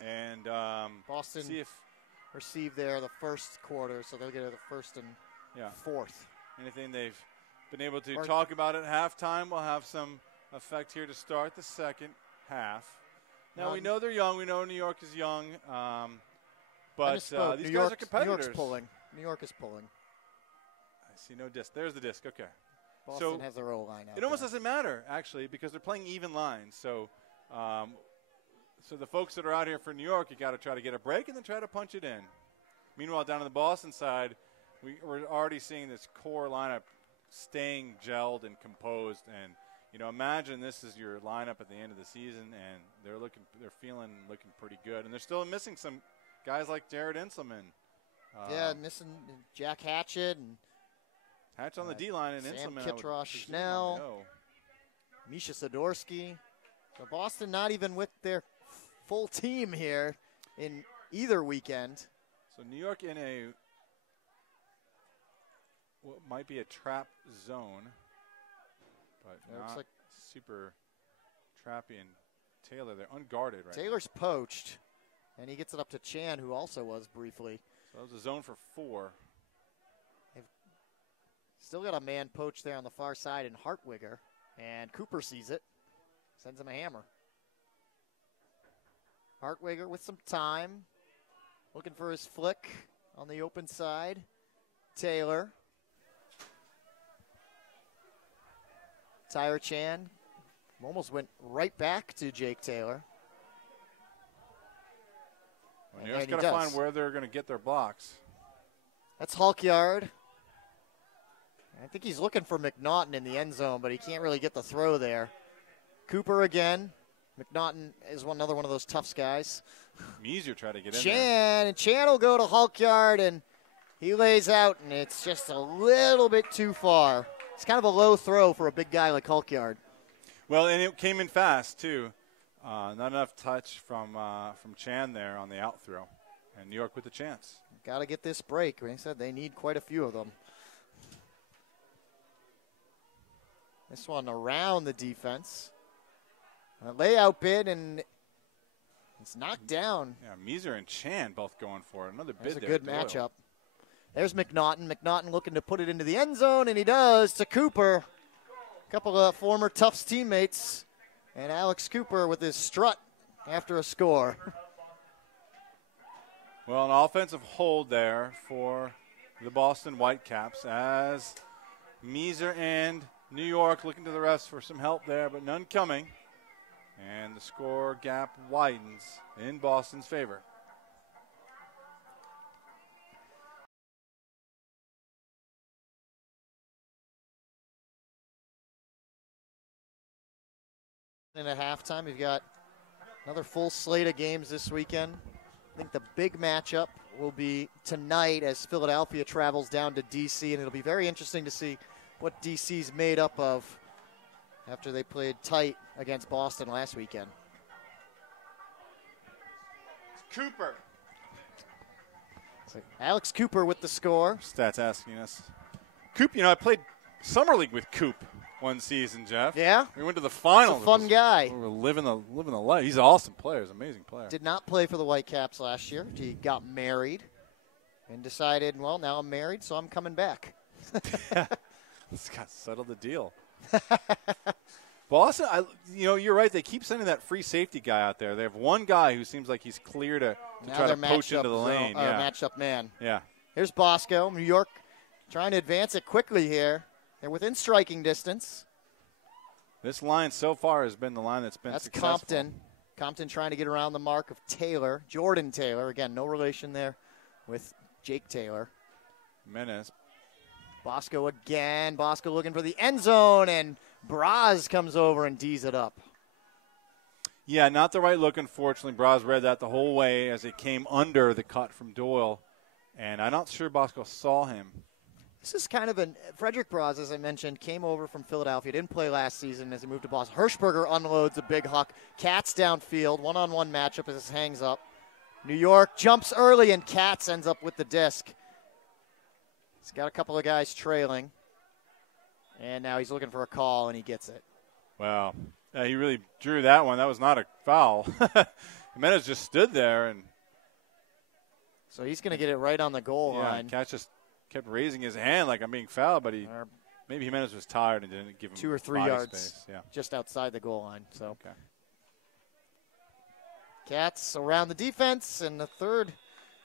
And Boston see if received there the first quarter, so they'll get the first and fourth. anything they've been able to talk about at halftime will have some effect here to start the second half. Now, we know they're young. We know New York is young. But these guys are competitors. New York's pulling. New York is pulling. I see no disc. There's the disc. Okay. Boston has their O-line out. It almost doesn't matter, actually, because they're playing even lines. So so the folks that are out here for New York, you got to try to get a break and then try to punch it in. Meanwhile, down on the Boston side, we're already seeing this core lineup staying gelled and composed. And, imagine this is your lineup at the end of the season, and they're looking pretty good. And they're still missing some guys like Jared Inselman. Missing Jack Hatchett and Hatch on the D-line and Sam Inselman. Kitrosh, Schnell, Misha Sidorsky. So Boston not even with their full team here in either weekend. So New York in what might be a trap zone, but not like super trappy. And Taylor, they're unguarded right Taylor's poached, and he gets it up to Chan, who also was briefly. So that was a zone for 4. They've still got a man poached there on the far side in Hartwigger, and Cooper sees it, sends him a hammer. Hartwigger with some time, looking for his flick on the open side. Taylor. Tyler Chan almost went right back to Jake Taylor. Well, New York's got to find where they're going to get their blocks. That's Hulkyard. I think he's looking for McNaughton in the end zone, but he can't really get the throw there. Cooper again. McNaughton is another one of those tough guys. Meeser tried to get in Chan, there. and Chan will go to Hulkyard, and he lays out, and it's just a little bit too far. It's kind of a low throw for a big guy like Hulkyard. Well, and it came in fast, too. Not enough touch from Chan there on the out throw. And New York with the chance. Got to get this break. Like I said, they need quite a few of them. This one around the defense. A layout bid, and it's knocked down. Yeah, Meeser and Chan both going for it. Another There's bid a there. good matchup. There's McNaughton. McNaughton looking to put it into the end zone, and he does to Cooper. A couple of former Tufts teammates. And Alex Cooper with his strut after a score. Well, an offensive hold there for the Boston Whitecaps as Meeser and New York looking to the refs for some help there, but none coming. And the score gap widens in Boston's favor. And at halftime, we've got another full slate of games this weekend. I think the big matchup will be tonight as Philadelphia travels down to D.C., and it'll be very interesting to see what D.C.'s made up of after they played tight against Boston last weekend. Cooper. So Alex Cooper with the score. Stats asking us. Coop, I played Summer League with Coop one season, Jeff. Yeah? We went to the finals. He's a fun guy. We were living the life. He's an awesome player. He's an amazing player. Did not play for the Whitecaps last year. He got married and decided, well, now I'm married, so I'm coming back. It's got to settle the deal. Boston, you're right. They keep sending that free safety guy out there. They have one guy who seems like he's clear to try to poach into the lane. Matchup man. Yeah. Here's Bosco. New York trying to advance it quickly here. They're within striking distance. This line so far has been the line that's been successful. Compton. Compton trying to get around the mark of Taylor. Jordan Taylor. Again, no relation there with Jake Taylor. Menace. Bosco again. Bosco looking for the end zone, and Braz comes over and D's it up. Yeah, not the right look, unfortunately. Braz read that the whole way as it came under the cut from Doyle, and I'm not sure Bosco saw him. This is kind of Frederick Braz, as I mentioned, came over from Philadelphia. Didn't play last season as he moved to Boston. Hirschberger unloads a big huck. Katz downfield. One-on-one matchup as this hangs up. New York jumps early, and Katz ends up with the disc. He's got a couple of guys trailing. And now he's looking for a call, and he gets it. Wow. He really drew that one. That was not a foul. Jimenez just stood there. And so he's going to get it right on the goal line. Katz just kept raising his hand like I'm being fouled, but maybe Jimenez was tired and didn't give him 2 or 3 body yards space. Yeah. just outside the goal line. So okay. Katz around the defense, and the third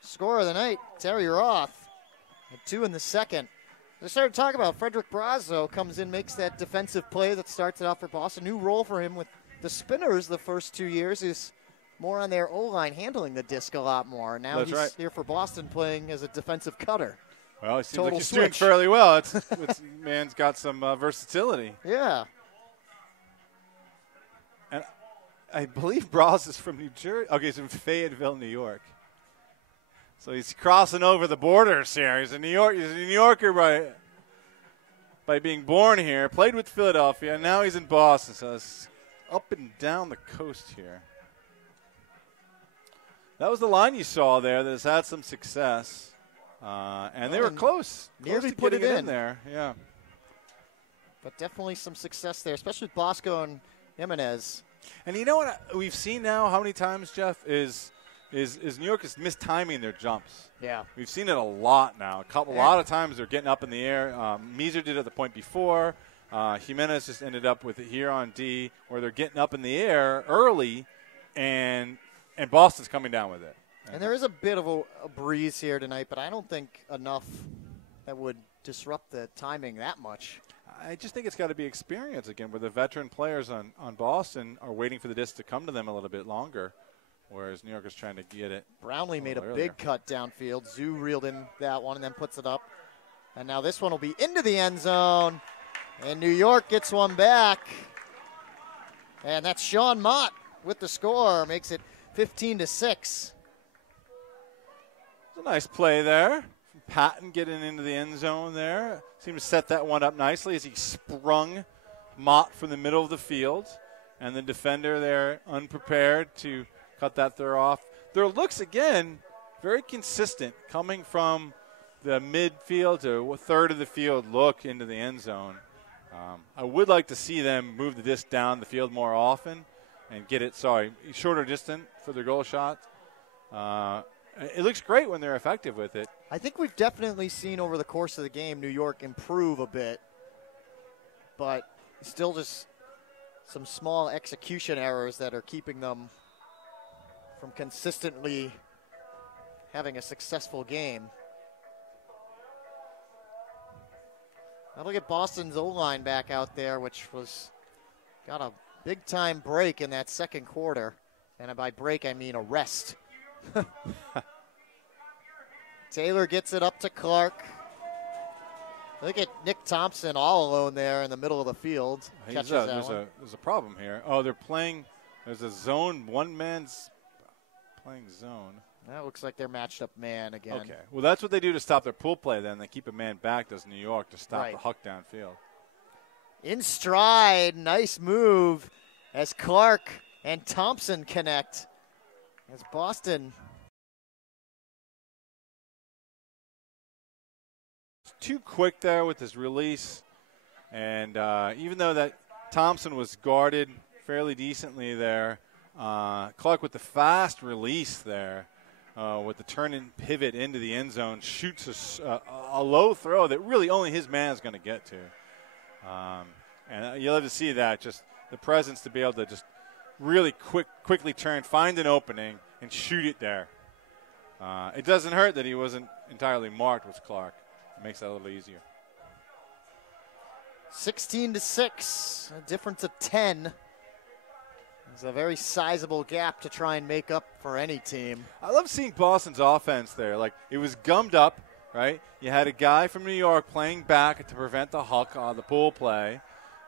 score of the night, Terry Roth, at 2 in the second. They started to talk about Frederick Braz, though, comes in, makes that defensive play that starts it off for Boston. New role for him with the Spinners the first 2 years is more on their O-line, handling the disc a lot more. Now he's here for Boston playing as a defensive cutter. Well, he seems like he's doing fairly well. Man's got some versatility. Yeah. And I believe Braz is from New Jersey. Okay, he's from Fayetteville, New York. So he's crossing over the borders here. He's a New Yorker by being born here, played with Philadelphia, and now he's in Boston. So it's up and down the coast here. That was the line you saw there that has had some success. And they were close. Nearly to put it in there. Yeah. But definitely some success there, especially with Bosco and Jimenez. And you know what we've seen now how many times, Jeff, is New York is mistiming their jumps. Yeah. We've seen it a lot now. A lot of times they're getting up in the air. Meeser did it at the point before. Jimenez just ended up with it here on D, where they're getting up in the air early, and Boston's coming down with it. And there is a bit of a breeze here tonight, but I don't think enough that would disrupt the timing that much. I just think it's got to be experience again, where the veteran players on Boston are waiting for the disc to come to them a little bit longer, whereas New York is trying to get it. Brownlee made a big cut downfield. Zoo reeled in that one and then puts it up. And now this one will be into the end zone. And New York gets one back. And that's Sean Mott with the score. Makes it 15-6. A nice play there. Patton getting into the end zone there. Seemed to set that one up nicely as he sprung Mott from the middle of the field. And the defender there unprepared to cut that throw off. Their looks, again, very consistent, coming from the midfield to a third of the field look into the end zone. I would like to see them move the disc down the field more often and get it, shorter distance for their goal shot. It looks great when they're effective with it. I think we've definitely seen over the course of the game New York improve a bit, but still just some small execution errors that are keeping them from consistently having a successful game. Now look at Boston's O-line back out there, which got a big-time break in that second quarter. And by break, I mean a rest. Taylor gets it up to Clark. Look at Nick Thompson all alone there in the middle of the field. There's a problem here. Oh, they're playing. There's a zone. One man's playing zone. That looks like they're matched up man again. Okay. Well, that's what they do to stop their pool play then. They keep a man back, does New York, to stop the huck downfield. In stride. Nice move as Clark and Thompson connect. As Boston. Too quick there with his release. And even though that Thompson was guarded fairly decently there, Clark with the fast release there. With the turn and pivot into the end zone, shoots a low throw that really only his man is going to get to. And you'll have to see that, just the presence to be able to just really quickly turn, find an opening, and shoot it there. It doesn't hurt that he wasn't entirely marked with Clark. It makes that a little easier. 16-6, a difference of 10. It's a very sizable gap to try and make up for any team. I love seeing Boston's offense there. Like, it was gummed up, right? You had a guy from New York playing back to prevent the huck on the pool play.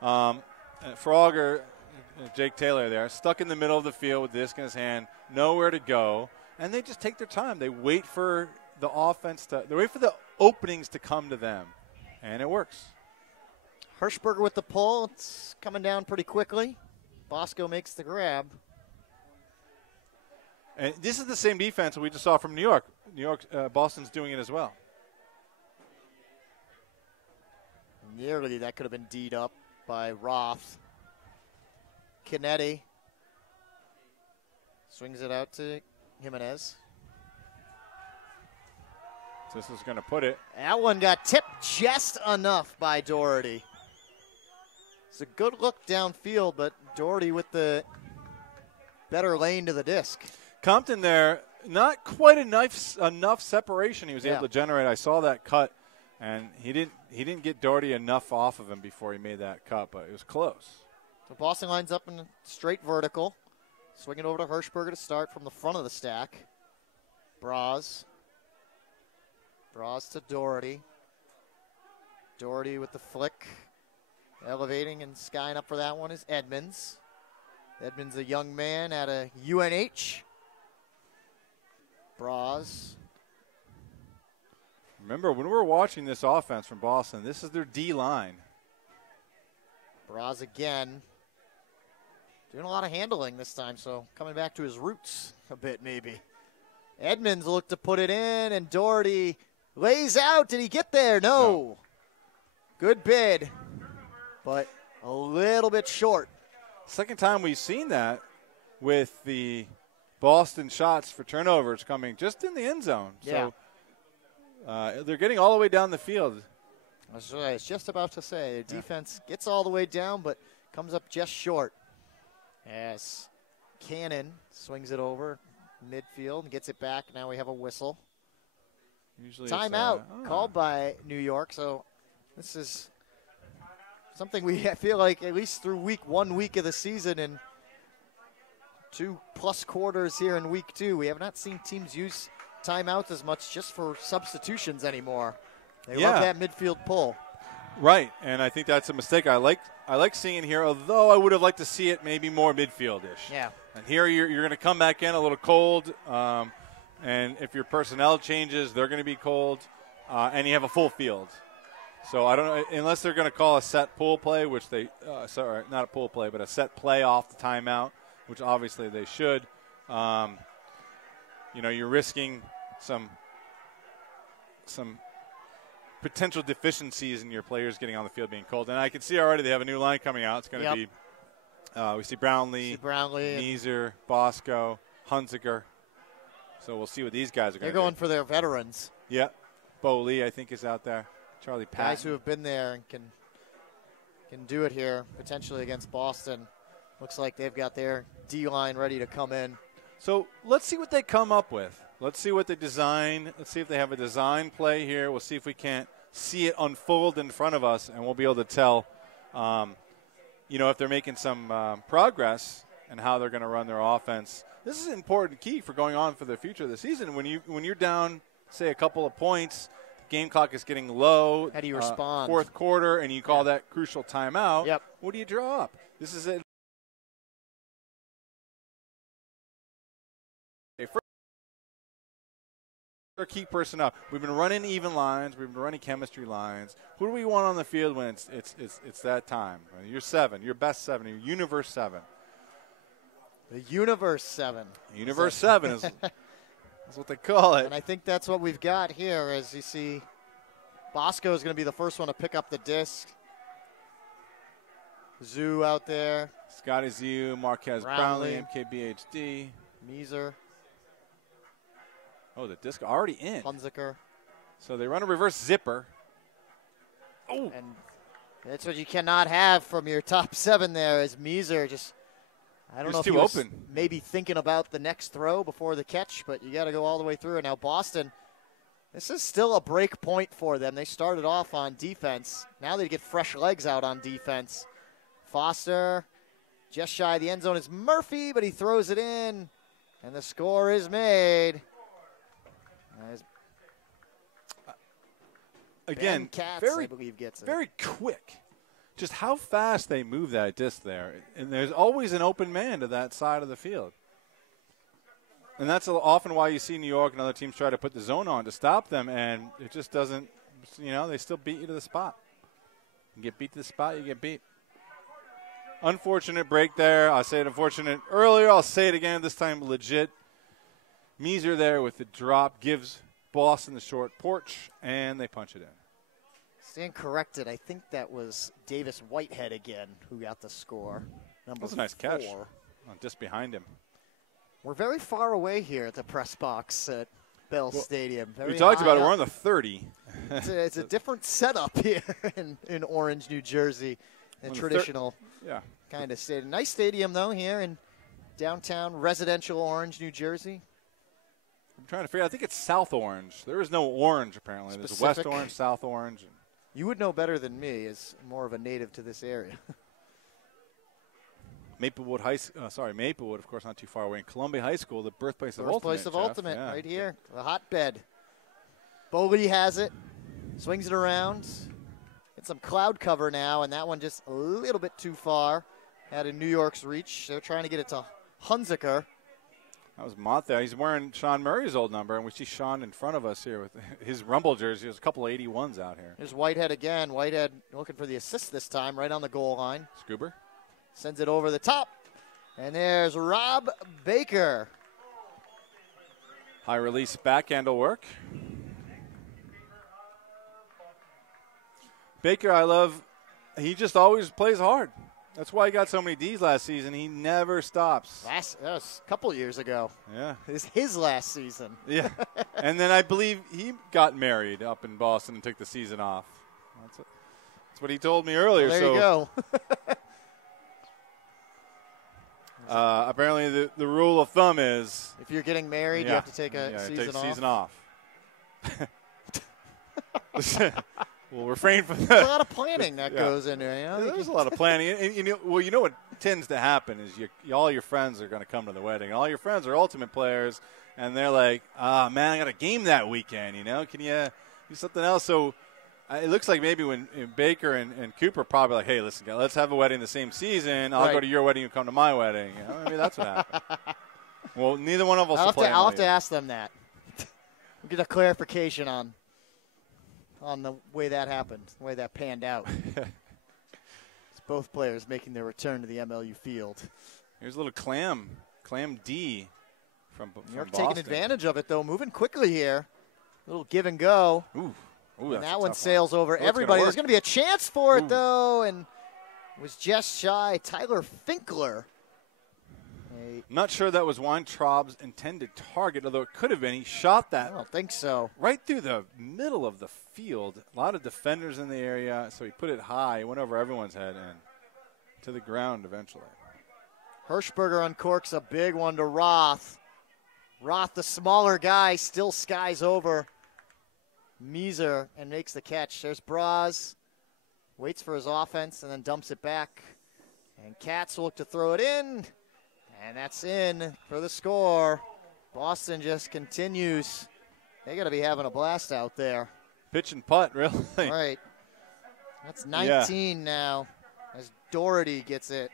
Frogger, Jake Taylor there, stuck in the middle of the field with the disc in his hand, nowhere to go. And they just take their time. They wait for the offense they wait for the openings to come to them. And it works. Hirschberger with the pull. It's coming down pretty quickly. Bosco makes the grab. And this is the same defense we just saw from New York. Boston's doing it as well. Nearly that could have been D'd up by Roth. Canetti swings it out to Jimenez. This is going to put it. That one got tipped just enough by Doherty. It's a good look downfield, but Doherty with the better lane to the disc. Compton there, not quite enough separation he was able to generate. I saw that cut, and he didn't get Doherty enough off of him before he made that cut, but it was close. So Boston lines up in straight vertical. Swinging over to Hirschberger to start from the front of the stack. Braz to Doherty. Doherty with the flick. Elevating and skying up for that one is Edmonds. Edmonds, a young man at a UNH. Braz. Remember, when we're watching this offense from Boston, this is their D-line. Braz again. Doing a lot of handling this time, so coming back to his roots a bit maybe. Edmonds looked to put it in, and Doherty lays out. Did he get there? No. Good bid, but a little bit short. Second time we've seen that with the Boston shots for turnovers coming just in the end zone. Yeah. So they're getting all the way down the field. That's what I was just about to say. The defense gets all the way down, but comes up just short. As Cannon swings it over midfield and gets it back. Now we have a whistle. Usually timeout called by New York. So this is something we feel like at least through one week of the season and 2+ quarters here in week 2. We have not seen teams use timeouts as much just for substitutions anymore. They love that midfield pull. Right, and I think that's a mistake. I like seeing it here, although I would have liked to see it maybe more midfield-ish. Yeah. And here you're going to come back in a little cold, and if your personnel changes, they're going to be cold, and you have a full field. So I don't know, unless they're going to call a set pool play, which they sorry, not a pool play, but a set play off the timeout, which obviously they should. You're risking some potential deficiencies in your players getting on the field being cold. And I can see already they have a new line coming out. It's going to be, we see Brownlee, Meeser, Bosco, Hunziker. So we'll see what these guys are going to do. They're going for their veterans. Yeah. Bo Lee, I think, is out there. Charlie Patton. Guys who have been there and can do it here potentially against Boston. Looks like they've got their D-line ready to come in. So let's see what they come up with. Let's see what they design. Let's see if they have a design play here. We'll see if we can't see it unfold in front of us, and we'll be able to tell, if they're making some progress and how they're going to run their offense. This is an important key for going on for the future of the season. When you're down, say, a couple of points, the game clock is getting low. How do you respond? Fourth quarter, and you call that crucial timeout. Yep. What do you draw up? This is it. Our key personnel. We've been running even lines. We've been running chemistry lines. Who do we want on the field when it's that time? You're 7. Your best 7. Your universe 7. The universe 7. Universe 7 is what they call it. And I think that's what we've got here. As you see, Bosco is going to be the first one to pick up the disc. Zoo out there. Scotty Zoo, Marquez Brownlee, MKBHD. Meeser. Oh, the disc already in. Hunziker. So they run a reverse zipper. Oh. And that's what you cannot have from your top 7 there, as Meeser just, I don't know if he was open. Maybe thinking about the next throw before the catch, but you got to go all the way through. And now Boston, this is still a break point for them. They started off on defense. Now they get fresh legs out on defense. Foster, just shy of the end zone is Murphy, but he throws it in, and the score is made. Again, Katz, very, I believe, gets it. Very quick. Just how fast they move that disc there. And there's always an open man to that side of the field. And that's often why you see New York and other teams try to put the zone on to stop them, and it just doesn't, they still beat you to the spot. You get beat to the spot, you get beat. Unfortunate break there. I said unfortunate earlier. I'll say it again, this time legit. Meeser there with the drop gives Boston the short porch, and they punch it in. Stand corrected. I think that was Davis Whitehead again who got the score. Number That's a nice 4. catch. Just behind him. We're very far away here at the press box at Bell Stadium. Very we talked about it. up. We're on the 30. It's a different setup here in Orange, New Jersey. A traditional kind of stadium. Nice stadium, though, here in downtown residential Orange, New Jersey. I'm trying to figure. I think it's South Orange. There is no orange, apparently. Specific. There's West Orange, South Orange. You would know better than me, as more of a native to this area. Maplewood, of course, not too far away. In Columbia High School, the birthplace of Ultimate, right here, the hotbed. Bowley has it, swings it around. Get some cloud cover now, and that one just a little bit too far. Out of New York's reach. They're trying to get it to Hunziker. That was Mott there. He's wearing Sean Murray's old number, and we see Sean in front of us here with his Rumble jersey. There's a couple of 81s out here. Here's Whitehead again. Whitehead looking for the assist this time, right on the goal line. Scuba. Sends it over the top. And there's Rob Baker. High release backhand will work. Baker, I love. He just always plays hard. That's why he got so many Ds last season. He never stops. That was a couple years ago. Yeah. It's his last season. Yeah. And then I believe he got married up in Boston and took the season off. That's what he told me earlier. Well, there you go. Apparently the rule of thumb is if you're getting married, you have to take a season off. We'll refrain from that. There's a lot of planning that goes into it. There's a lot of planning. And you know what tends to happen is all your friends are going to come to the wedding. All your friends are Ultimate players, and they're like, man, I got a game that weekend. Can you do something else? So it looks like maybe when Baker and Cooper probably like, hey, listen, let's have a wedding the same season. I'll go to your wedding, you come to my wedding. Maybe that's what happened. Well, neither one of us will play. I'll have to ask them that. We'll get a clarification on the way that happened, the way that panned out. It's both players making their return to the MLU field. Here's a little Clam D from New York Boston. taking advantage of it, though, moving quickly here. A little give and go. Ooh, and that one sails over everybody. There's going to be a chance for it, though, and it was just shy. Tyler Finkler. Not sure that was Weintraub's intended target, although it could have been. He shot that. I don't think so. Right through the middle of the field. A lot of defenders in the area, so he put it high. It went over everyone's head and to the ground eventually. Hirschberger uncorks a big one to Roth. Roth, the smaller guy, still skies over Meeser and makes the catch. There's Braz. Waits for his offense and then dumps it back. And Katz will look to throw it in. And that's in for the score. Boston just continues. They got to be having a blast out there. Pitch and putt, really. All right. That's 19 now as Doherty gets it.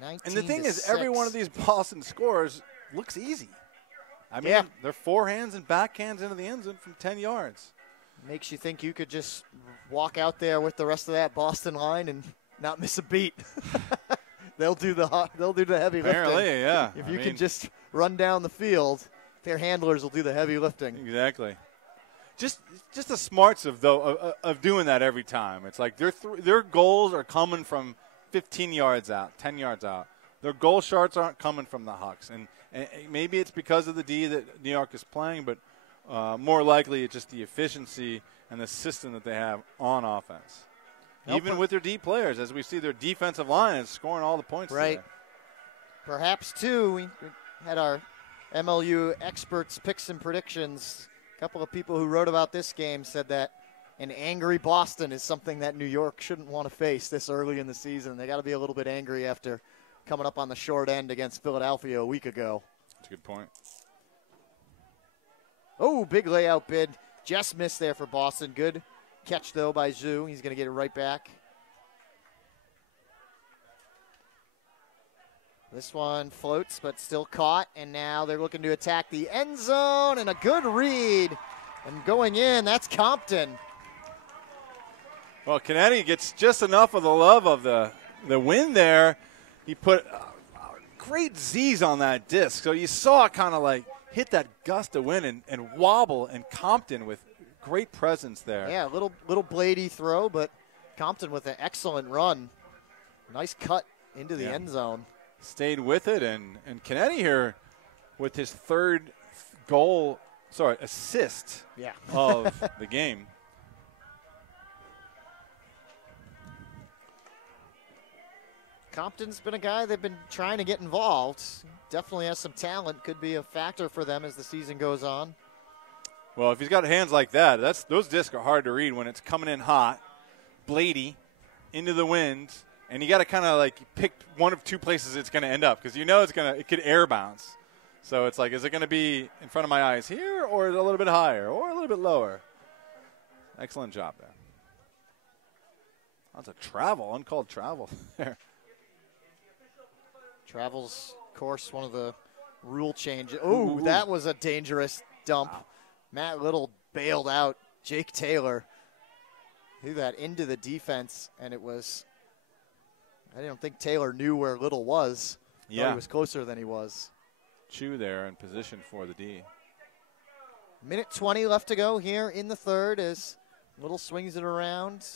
19 and the thing is, 6. every one of these Boston scores looks easy. I mean, they're forehands and backhands into the end zone from 10 yards. Makes you think you could just walk out there with the rest of that Boston line and not miss a beat. They'll do the heavy Apparently, lifting. yeah. If you can just run down the field, their handlers will do the heavy lifting. Exactly. Just the smarts of doing that every time. It's like their goals are coming from 15 yards out, 10 yards out. Their goal shots aren't coming from the Hucks, and maybe it's because of the D that New York is playing, but more likely it's just the efficiency and the system that they have on offense. Even with their D players, as we see their defensive line is scoring all the points right. today. Perhaps, too, we had our MLU experts picks and predictions. A couple of people who wrote about this game said that an angry Boston is something that New York shouldn't want to face this early in the season. They got to be a little bit angry after coming up on the short end against Philadelphia a week ago. That's a good point. Oh, big layout bid. Just missed there for Boston. Good catch, though, by Zhu. He's going to get it right back. This one floats, but still caught, and now they're looking to attack the end zone, and a good read. And going in, that's Compton. Well, Kennedy gets just enough of the love of the win there. He put great Z's on that disc, so you saw it kind of like hit that gust of wind and wobble, and Compton with great presence there. Yeah, a little Blady throw, but Compton with an excellent run. Nice cut into the end zone. Stayed with it, and Kennedy here with his third assist of the game. Compton's been a guy they've been trying to get involved. Definitely has some talent. Could be a factor for them as the season goes on. Well, if he's got hands like that, those discs are hard to read when it's coming in hot, Blady, into the wind, and you got to kind of like pick one of two places it's going to end up because you know it could air bounce. So it's like, is it going to be in front of my eyes here, or a little bit higher, or a little bit lower? Excellent job there. That's a travel, uncalled travel there. Travels, of course, one of the rule changes. Oh, that was a dangerous dump. Wow. Matt Little bailed out Jake Taylor. Threw that into the defense, and it was, I don't think Taylor knew where Little was. Yeah. He was closer than he was. Chu there in position for the D. Minute 20 left to go here in the third as Little swings it around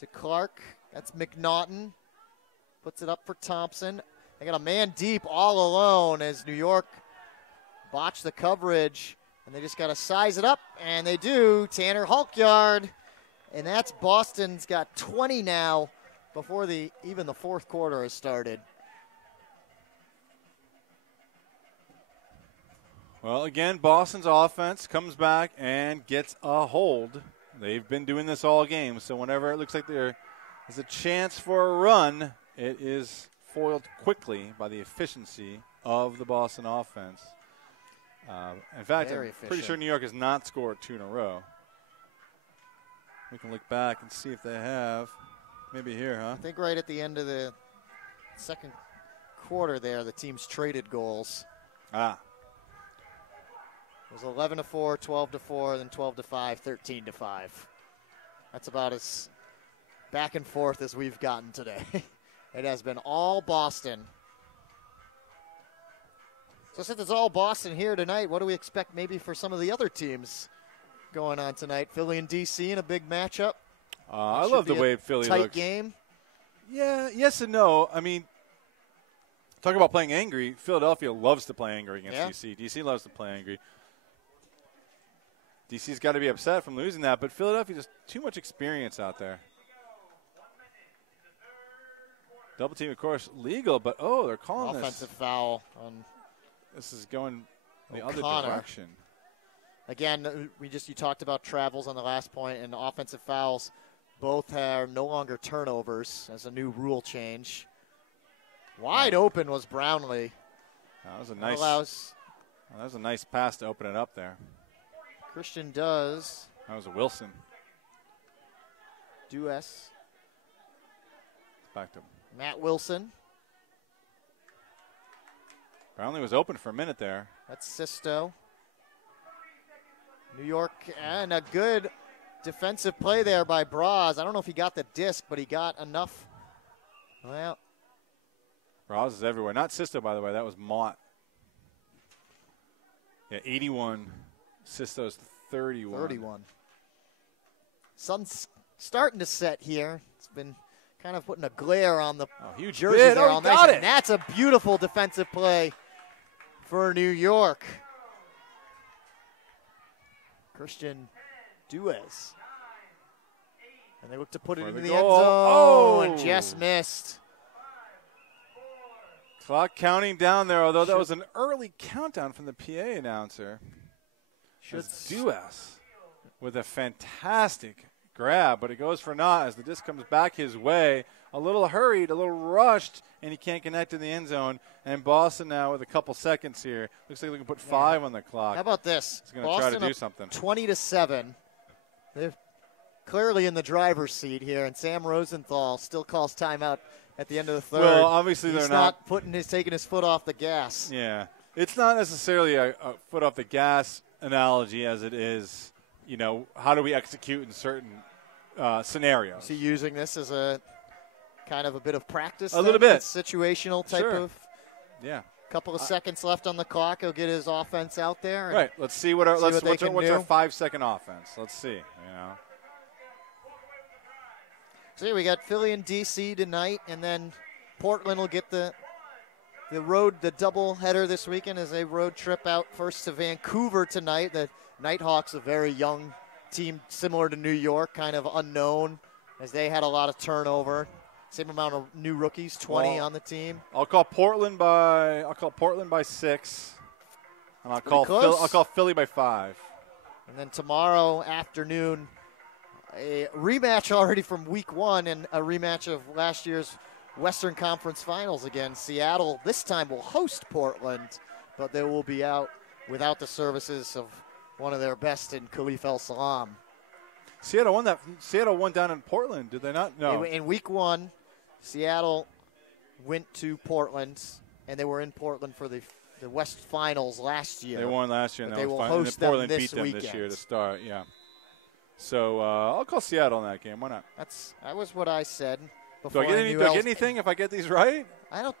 to Clark. That's McNaughton. Puts it up for Thompson. They got a man deep all alone as New York botched the coverage, and they just got to size it up, and they do. Tanner Hulkyard, and that's Boston's got 20 now before even the fourth quarter has started. Well, again, Boston's offense comes back and gets a hold. They've been doing this all game, so whenever it looks like there is a chance for a run, it is foiled quickly by the efficiency of the Boston offense. In fact, I'm pretty sure New York has not scored two in a row. We can look back and see if they have. Maybe here, huh? I think right at the end of the second quarter there, the teams traded goals. Ah. It was 11-4, 12-4, then 12-5, 13-5. That's about as back and forth as we've gotten today. It has been all Boston. So since it's all Boston here tonight, what do we expect maybe for some of the other teams going on tonight? Philly and D.C. in a big matchup. I love the way Philly looks. Tight game. Yeah, yes and no. I mean, talk about playing angry. Philadelphia loves to play angry against D.C. D.C. loves to play angry. D.C.'s got to be upset from losing that, but Philadelphia just too much experience out there. Double team, of course, legal, but they're calling offensive foul on. This is going the O'Connor. other direction. Again, you talked about travels on the last point, and offensive fouls. Both are no longer turnovers as a new rule change. Wide open was Brownlee. That was a nice pass to open it up there. Christian does. That was a Wilson. Dues. Back to Matt Wilson. Brownlee was open for a minute there. That's Sisto. New York, and a good defensive play there by Braz. I don't know if he got the disc, but he got enough. Well, Braz is everywhere. Not Sisto, by the way. That was Mott. Yeah, 81. Sisto's 31. 31. Sun's starting to set here. It's been kind of putting a glare on the huge jersey bid. there Oh, all he night. got it. And that's a beautiful defensive play for New York. Christian Dues. And they look to put it For into the the end goal. zone. Oh! And just missed. Clock counting down there, although that was an early countdown from the PA announcer. It's Dues with a fantastic grab, but it goes for naught as the disc comes back his way. A little hurried, a little rushed, and he can't connect in the end zone. And Boston now with a couple seconds here. Looks like we can put 5 on the clock. How about this? He's going to try to do something. 20-7. They're clearly in the driver's seat here, and Sam Rosenthal still calls timeout at the end of the third. Well, obviously He's they're not taking his foot off the gas. Yeah. It's not necessarily a foot off the gas analogy as it is, how do we execute in certain scenarios. Is he using this as a kind of a bit of practice? A little bit. Situational type of. Yeah. Couple of seconds left on the clock. He'll get his offense out there. Right. Let's see what's our 5-second offense. Let's see. So yeah, we got Philly and DC tonight, and then Portland will get the double header this weekend as a road trip out first to Vancouver tonight. The Nighthawks, a very young team, similar to New York, kind of unknown, as they had a lot of turnover. Same amount of new rookies, 20 on the team. I'll call Portland by 6, and I'll call Philly by 5. And then tomorrow afternoon, a rematch already from Week 1 and a rematch of last year's Western Conference Finals again. Seattle this time will host Portland, but they will be out without the services of one of their best in Khalif El-Salam. Seattle won down in Portland, did they not? No. In Week 1, Seattle went to Portland, and they were in Portland for the West Finals last year. They won last year, and they will fine. host and Portland them beat them weekend. this year to start. Yeah. So I'll call Seattle in that game. Why not? That was what I said. Do I get anything if I get these right? I don't.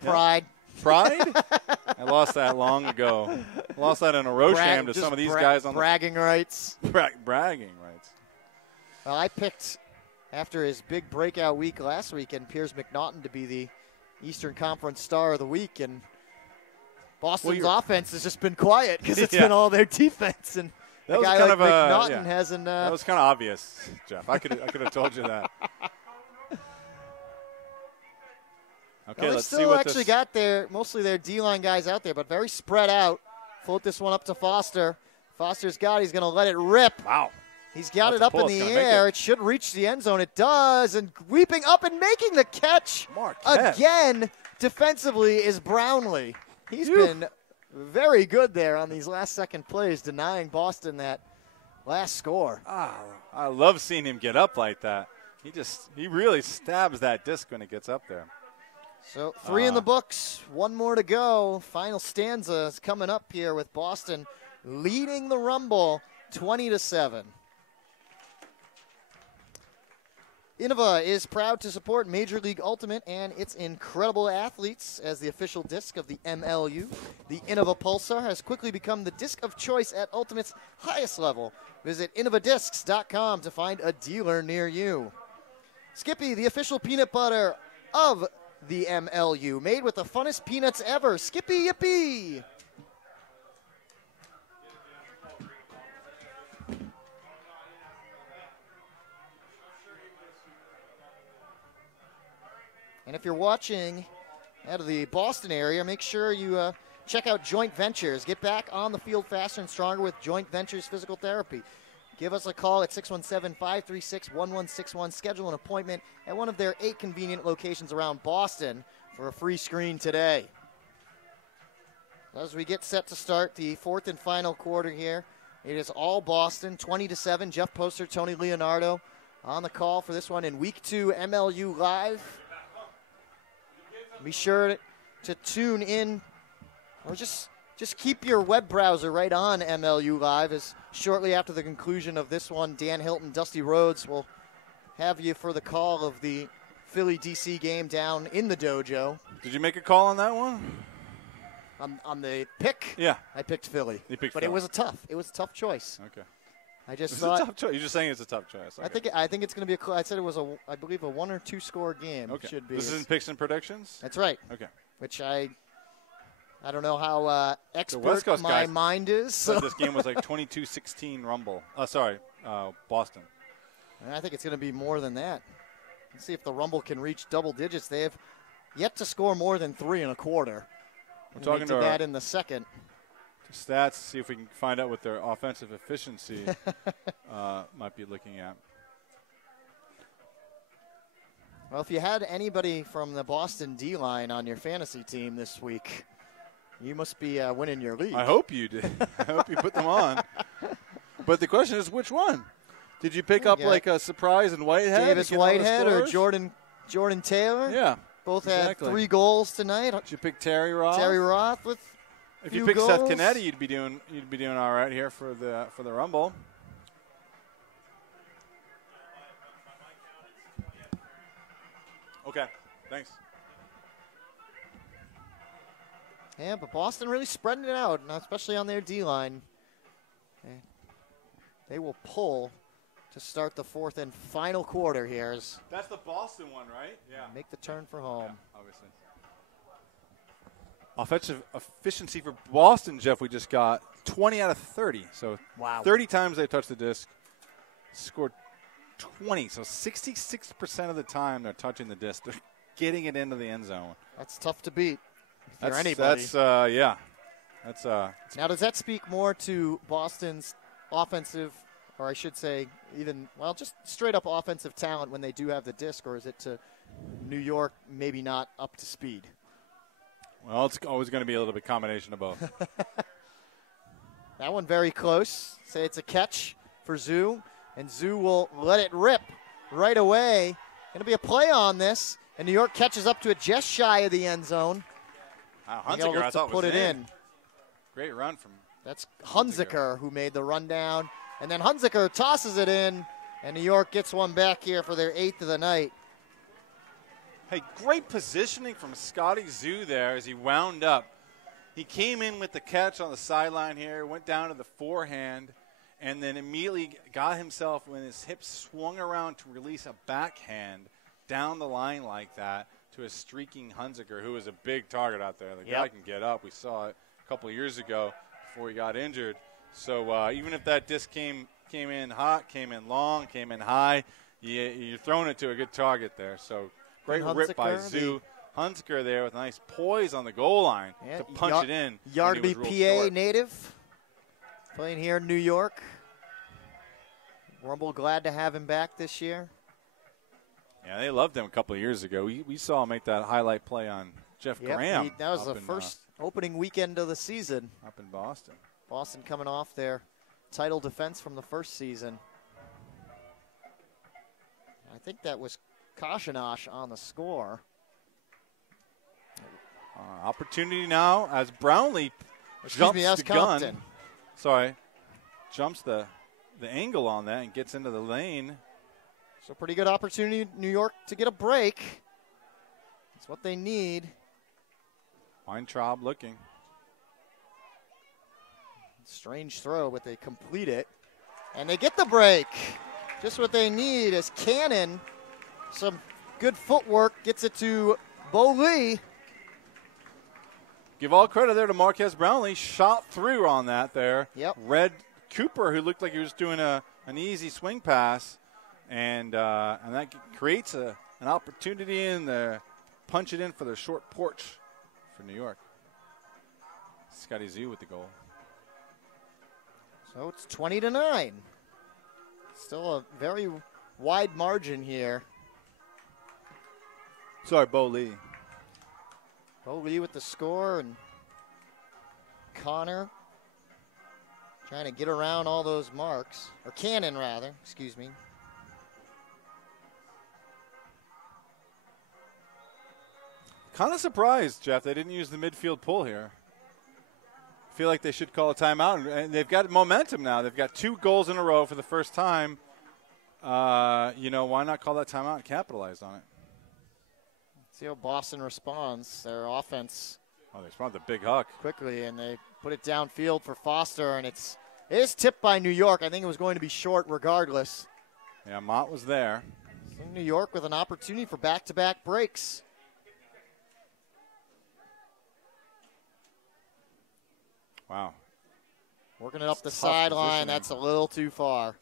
Pride. Yeah. Pride? I lost that long ago. Lost that in a Rosham to some of these guys on bragging rights. Bragging rights. Well, I picked after his big breakout week last weekend, Piers McNaughton to be the Eastern Conference Star of the Week, and Boston's offense has just been quiet because it's been all their defense, and a guy like McNaughton hasn't. That was kind of obvious, Jeff. I could have told you that. Okay, let's see what actually got mostly their D-line guys out there, but very spread out. Float this one up to Foster. Foster's got it. He's going to let it rip. Wow. He's got it up in the air. It should reach the end zone. It does. And leaping up and making the catch again defensively is Brownlee. He's been very good there on these last second plays, denying Boston that last score. I love seeing him get up like that. He really stabs that disc when it gets up there. So 3 in the books, 1 more to go. Final stanza is coming up here with Boston leading the Rumble 20-7. Innova is proud to support Major League Ultimate and its incredible athletes as the official disc of the MLU. The Innova Pulsar has quickly become the disc of choice at Ultimate's highest level. Visit InnovaDiscs.com to find a dealer near you. Skippy, the official peanut butter of the MLU, made with the funnest peanuts ever. Skippy Yippee! And if you're watching out of the Boston area, make sure you check out Joint Ventures. Get back on the field faster and stronger with Joint Ventures Physical Therapy. Give us a call at 617-536-1161. Schedule an appointment at one of their 8 convenient locations around Boston for a free screen today. As we get set to start the 4th and final quarter here, it is all Boston, 20-7. Jeff Poster, Tony Leonardo on the call for this one in Week 2 MLU Live. Be sure to tune in, or just keep your web browser right on MLU Live, as shortly after the conclusion of this one, Dan Hilton, Dusty Rhodes will have you for the call of the Philly-DC game down in the dojo. Did you make a call on that one? On the pick? Yeah. I picked Philly. You picked But Philly. it was a tough choice. Okay. I just It's thought. a tough choice. You're just saying it's a tough choice. Okay. I think it's going to be I said it was I believe a 1 or 2 score game. Okay. Should be. This is in picks and predictions? That's right. Okay. Which I don't know how West expert Coast my guys mind is. Said this game was like 22-16 Rumble. Boston. And I think it's going to be more than that. Let's see if the Rumble can reach double digits. They have yet to score more than 3 and a quarter. We're talking to that in the second. Stats, see if we can find out what their offensive efficiency might be looking at. Well, if you had anybody from the Boston D-line on your fantasy team this week, you must be winning your league. I hope you did. I hope you put them on. But the question is, which one? Did you pick up like a surprise in Whitehead? Davis Whitehead or Jordan Taylor? Yeah. Both had 3 goals tonight. Did you pick Terry Roth? Terry Roth with If you pick Seth Kennedy, you'd be doing all right here for the Rumble. Okay, thanks. Yeah, but Boston really spreading it out, especially on their D-line. They will pull to start the 4th and final quarter here. That's the Boston one, right? Yeah. Make the turn for home. Yeah, obviously. Offensive efficiency for Boston, Jeff, we just got 20 out of 30. So wow. 30 times they touched the disc, scored 20. So 66% of the time they're touching the disc. They're getting it into the end zone. That's tough to beat if you're anybody. Yeah. Now, does that speak more to Boston's offensive, or I should say just straight up offensive talent when they do have the disc, or is it to New York maybe not up to speed? Well, it's always going to be a little bit combination of both. That one very close. Say it's a catch for Zoo, and Zoo will let it rip right away. Going to be a play on this, and New York catches up to it just shy of the end zone. Hunziker, I thought, put it in. Great run from. That's Hunziker who made the run down, and then Hunziker tosses it in, and New York gets one back here for their 8th of the night. Hey, great positioning from Scotty Zoo there as he wound up. He came in with the catch on the sideline here, went down to the forehand, and then immediately got himself, when his hips swung around to release a backhand down the line like that to a streaking Hunziker, who is a big target out there. The guy can get up. We saw it a couple of years ago before he got injured. So even if that disc came in hot, came in long, came in high, you're throwing it to a good target there. So great rip by Zoo. Hunziker there with a nice poise on the goal line to punch it in. Yardley, PA native, playing here in New York. Rumble glad to have him back this year. Yeah, they loved him a couple of years ago. We saw him make that highlight play on Jeff Graham. That was the first opening weekend of the season. Up in Boston. Boston coming off their title defense from the first season. I think that was Koshinosh on the score. Opportunity now as Brownlee jumps the gun. Jumps the angle on that and gets into the lane. So pretty good opportunity, New York, to get a break. That's what they need. Weintraub looking. Strange throw, but they complete it. And they get the break. Just what they need as Cannon, some good footwork, gets it to Bo Lee. Give all credit there to Marquez Brownlee. Shot through on that there. Yep. Red Cooper, who looked like he was doing an easy swing pass. And that creates an opportunity in there. Punch it in for the short porch for New York. Scotty Z with the goal. So it's 20-9. Still a very wide margin here. Sorry, Bo Lee. Bo Lee with the score, and Connor trying to get around all those marks. Or Cannon, rather. Excuse me. Kind of surprised, Jeff, they didn't use the midfield pull here. Feel like they should call a timeout, and they've got momentum now. They've got 2 goals in a row for the first time. You know, why not call that timeout and capitalize on it? See how Boston responds. Their offense. Oh, they respond to the big huck. Quickly, and they put it downfield for Foster, and it is tipped by New York. I think it was going to be short regardless. Yeah, Mott was there. So New York with an opportunity for back-to-back breaks. Wow. Working it up the Tough sideline. positioning. That's a little too far.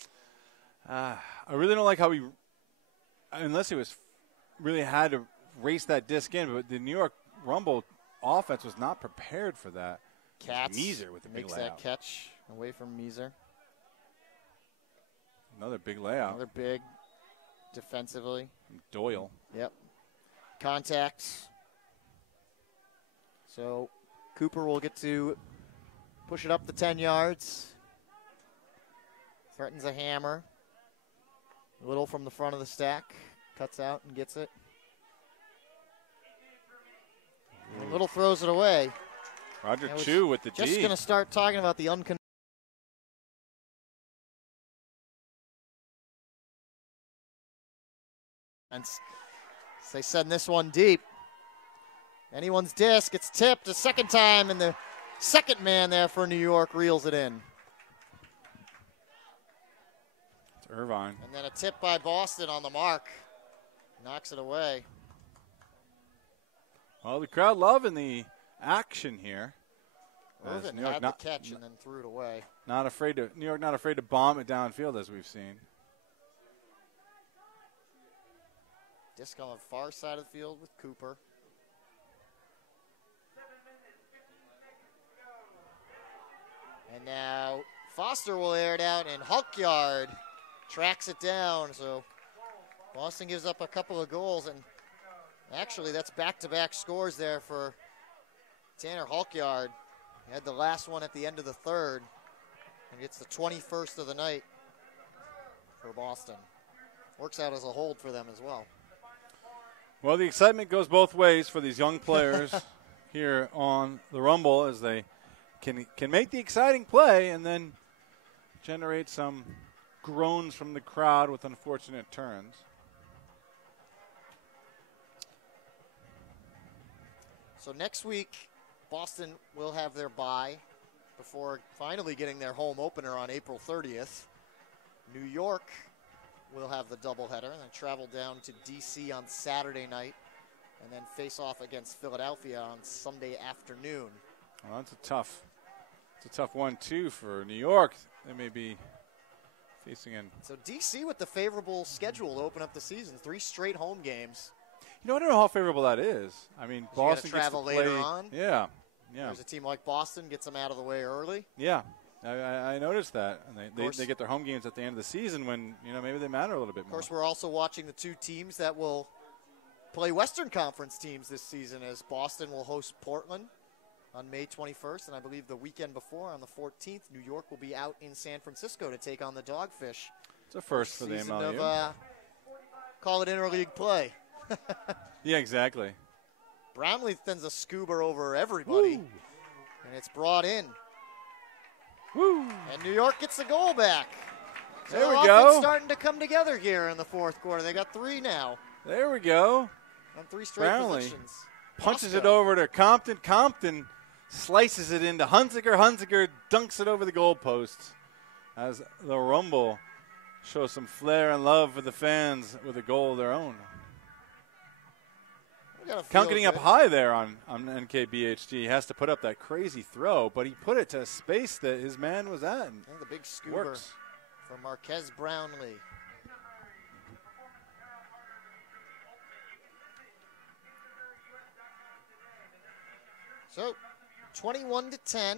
I really don't like how he, unless he was really had to race that disc in, but the New York Rumble offense was not prepared for that. Katz Meeser with the big makes layout. that catch away from Meeser. Another big layout. Another big defensively. Doyle. Yep. Contacts. So Cooper will get to push it up the 10 yards. Threatens a hammer. Little from the front of the stack. Cuts out and gets it. And Little throws it away. Roger I was Chu with the Just D. going to start talking about the and they send this one deep. Anyone's disc, it's tipped a second time, and the second man there for New York reels it in. It's Irvine. And then a tip by Boston on the mark. Knocks it away. Well, the crowd loving the action here. As Irvin New York had not, the catch and then threw it away. New York not afraid to bomb it downfield, as we've seen. Disc on the far side of the field with Cooper. And now Foster will air it out, and Hulkyard tracks it down. So Boston gives up a couple of goals, and actually that's back-to-back scores there for Tanner Hulkyard. He had the last one at the end of the third, and gets the 21st of the night for Boston. Works out as a hold for them as well. Well, the excitement goes both ways for these young players here on the Rumble, as they can make the exciting play and then generate some groans from the crowd with unfortunate turns. So next week, Boston will have their bye before finally getting their home opener on April 30th. New York will have the doubleheader and then travel down to D.C. on Saturday night and then face off against Philadelphia on Sunday afternoon. Well, it's a tough one, too, for New York. They may be facing in. So D.C. with the favorable schedule to open up the season. 3 straight home games. You know, I don't know how favorable that is. I mean, Boston you gotta travel gets to play later on. Yeah. There's a team like Boston, gets them out of the way early. Yeah. I noticed that. And they get their home games at the end of the season when, maybe they matter a little bit more. Of course, we're also watching the 2 teams that will play Western Conference teams this season, as Boston will host Portland on May 21st, and I believe the weekend before, on the 14th, New York will be out in San Francisco to take on the Dogfish. It's a first for the Season MLU. of, call it interleague play. Yeah, exactly. Brownlee sends a scuba over everybody, Woo. and it's brought in. Woo. And New York gets the goal back. So There we their go. offense starting to come together here in the fourth quarter. They got 3 now There we go. on 3 straight Brownlee positions. Punches it Bosco. over to Compton. Compton slices it into Hunziker. Hunziker dunks it over the goalposts as the Rumble shows some flair and love for the fans with a goal of their own. We gotta feel Count getting up good. high there on NKBHD. He has to put up that crazy throw, but he put it to a space that his man was at. And And the big scuba works. for Marquez Brownlee. So 21-10.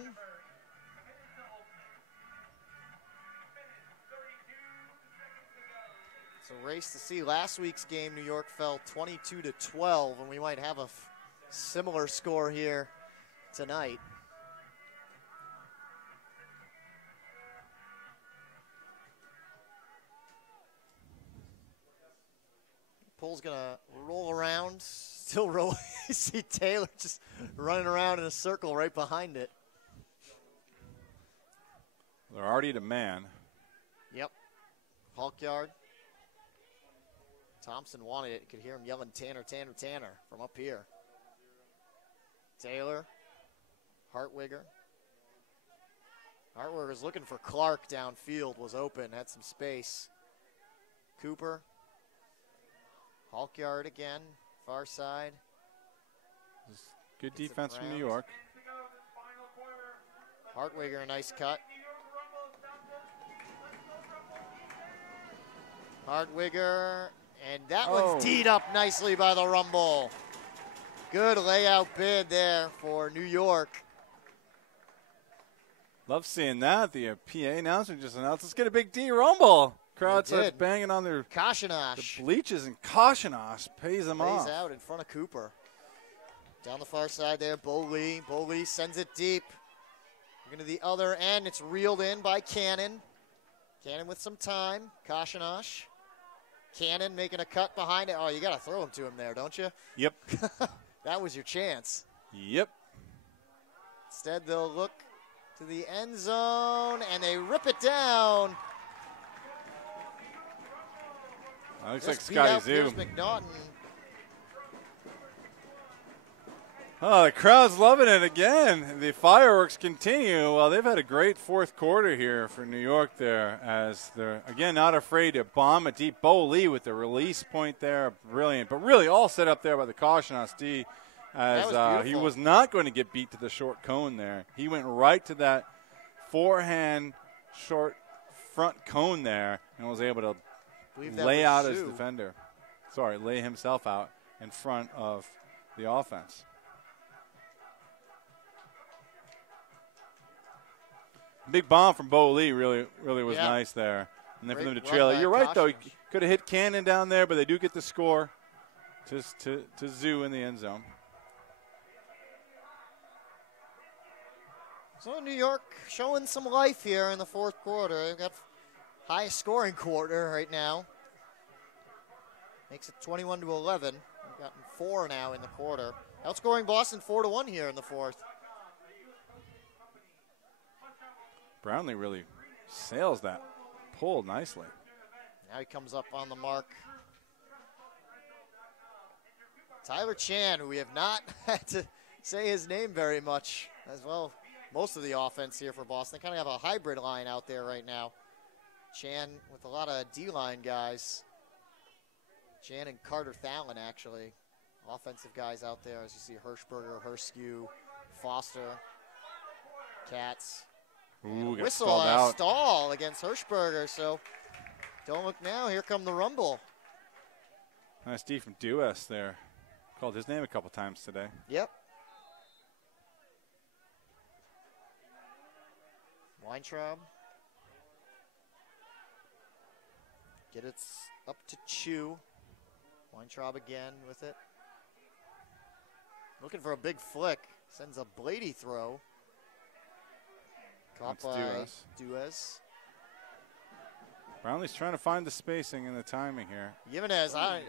It's a race to see. Last week's game, New York fell 22-12, and we might have a similar score here tonight. Pole's gonna roll around, still rolling. You see Taylor just running around in a circle right behind it. They're already to man. Yep. Hulkyard. Thompson wanted it. You could hear him yelling, Tanner, Tanner, Tanner, from up here. Taylor. Hartwigger. Hartwigger's looking for Clark downfield. Was open, had some space. Cooper. Hulkyard again, far side. Good defense from New York. Hartwigger, a nice cut. Hartwigger, and that one's teed up nicely by the Rumble. Good layout bid there for New York. Love seeing that. The PA announcer just announced, let's get a big D Rumble. Crowd starts banging on their Kashinash. The bleachers, and Kashinash pays them off. Plays out in front of Cooper. Down the far side there, Bo Lee. Bo Lee sends it deep. Looking to the other end. It's reeled in by Cannon. Cannon with some time. Kashinash. Cannon making a cut behind it. Oh, you got to throw him to him there, don't you? Yep. That was your chance. Yep. Instead, they'll look to the end zone, and they rip it down. That looks like Scotty Zoo. McNaughton. Oh, the crowd's loving it again. The fireworks continue. Well, they've had a great fourth quarter here for New York there, as they're, again, not afraid to bomb a deep. Bo Lee with the release point there. Brilliant. But really all set up there by the Kashinash D, as he was not going to get beat to the short cone there. He went right to that forehand short front cone there and was able to lay out his defender. Sorry, lay himself out in front of the offense. Big bomb from Bo Lee really was nice there. And then for them to trail it. You're right, though. He could have hit Cannon down there, but they do get the score to Zoo in the end zone. So New York showing some life here in the fourth quarter. They've got highest scoring quarter right now. Makes it 21-11. We've gotten 4 now in the quarter. Outscoring Boston 4-1 here in the fourth. Brownlee really sails that pull nicely. Now he comes up on the mark. Tyler Chan, who we have not had to say his name very much as well. Most of the offense here for Boston. They kind of have a hybrid line out there right now. Chan with a lot of D-line guys. Chan and Carter Thalen, actually. Offensive guys out there, as you see Hirschberger, Herskew, Foster, Katz. Ooh, whistle a stall against Hirschberger, so don't look now. Here come the Rumble. Nice D from Duess there. Called his name a couple times today. Yep. Weintraub. Get it up to Chew. Weintraub again with it. Looking for a big flick. Sends a Blady throw. Caught by Duez. Brownlee's trying to find the spacing and the timing here. Jimenez, a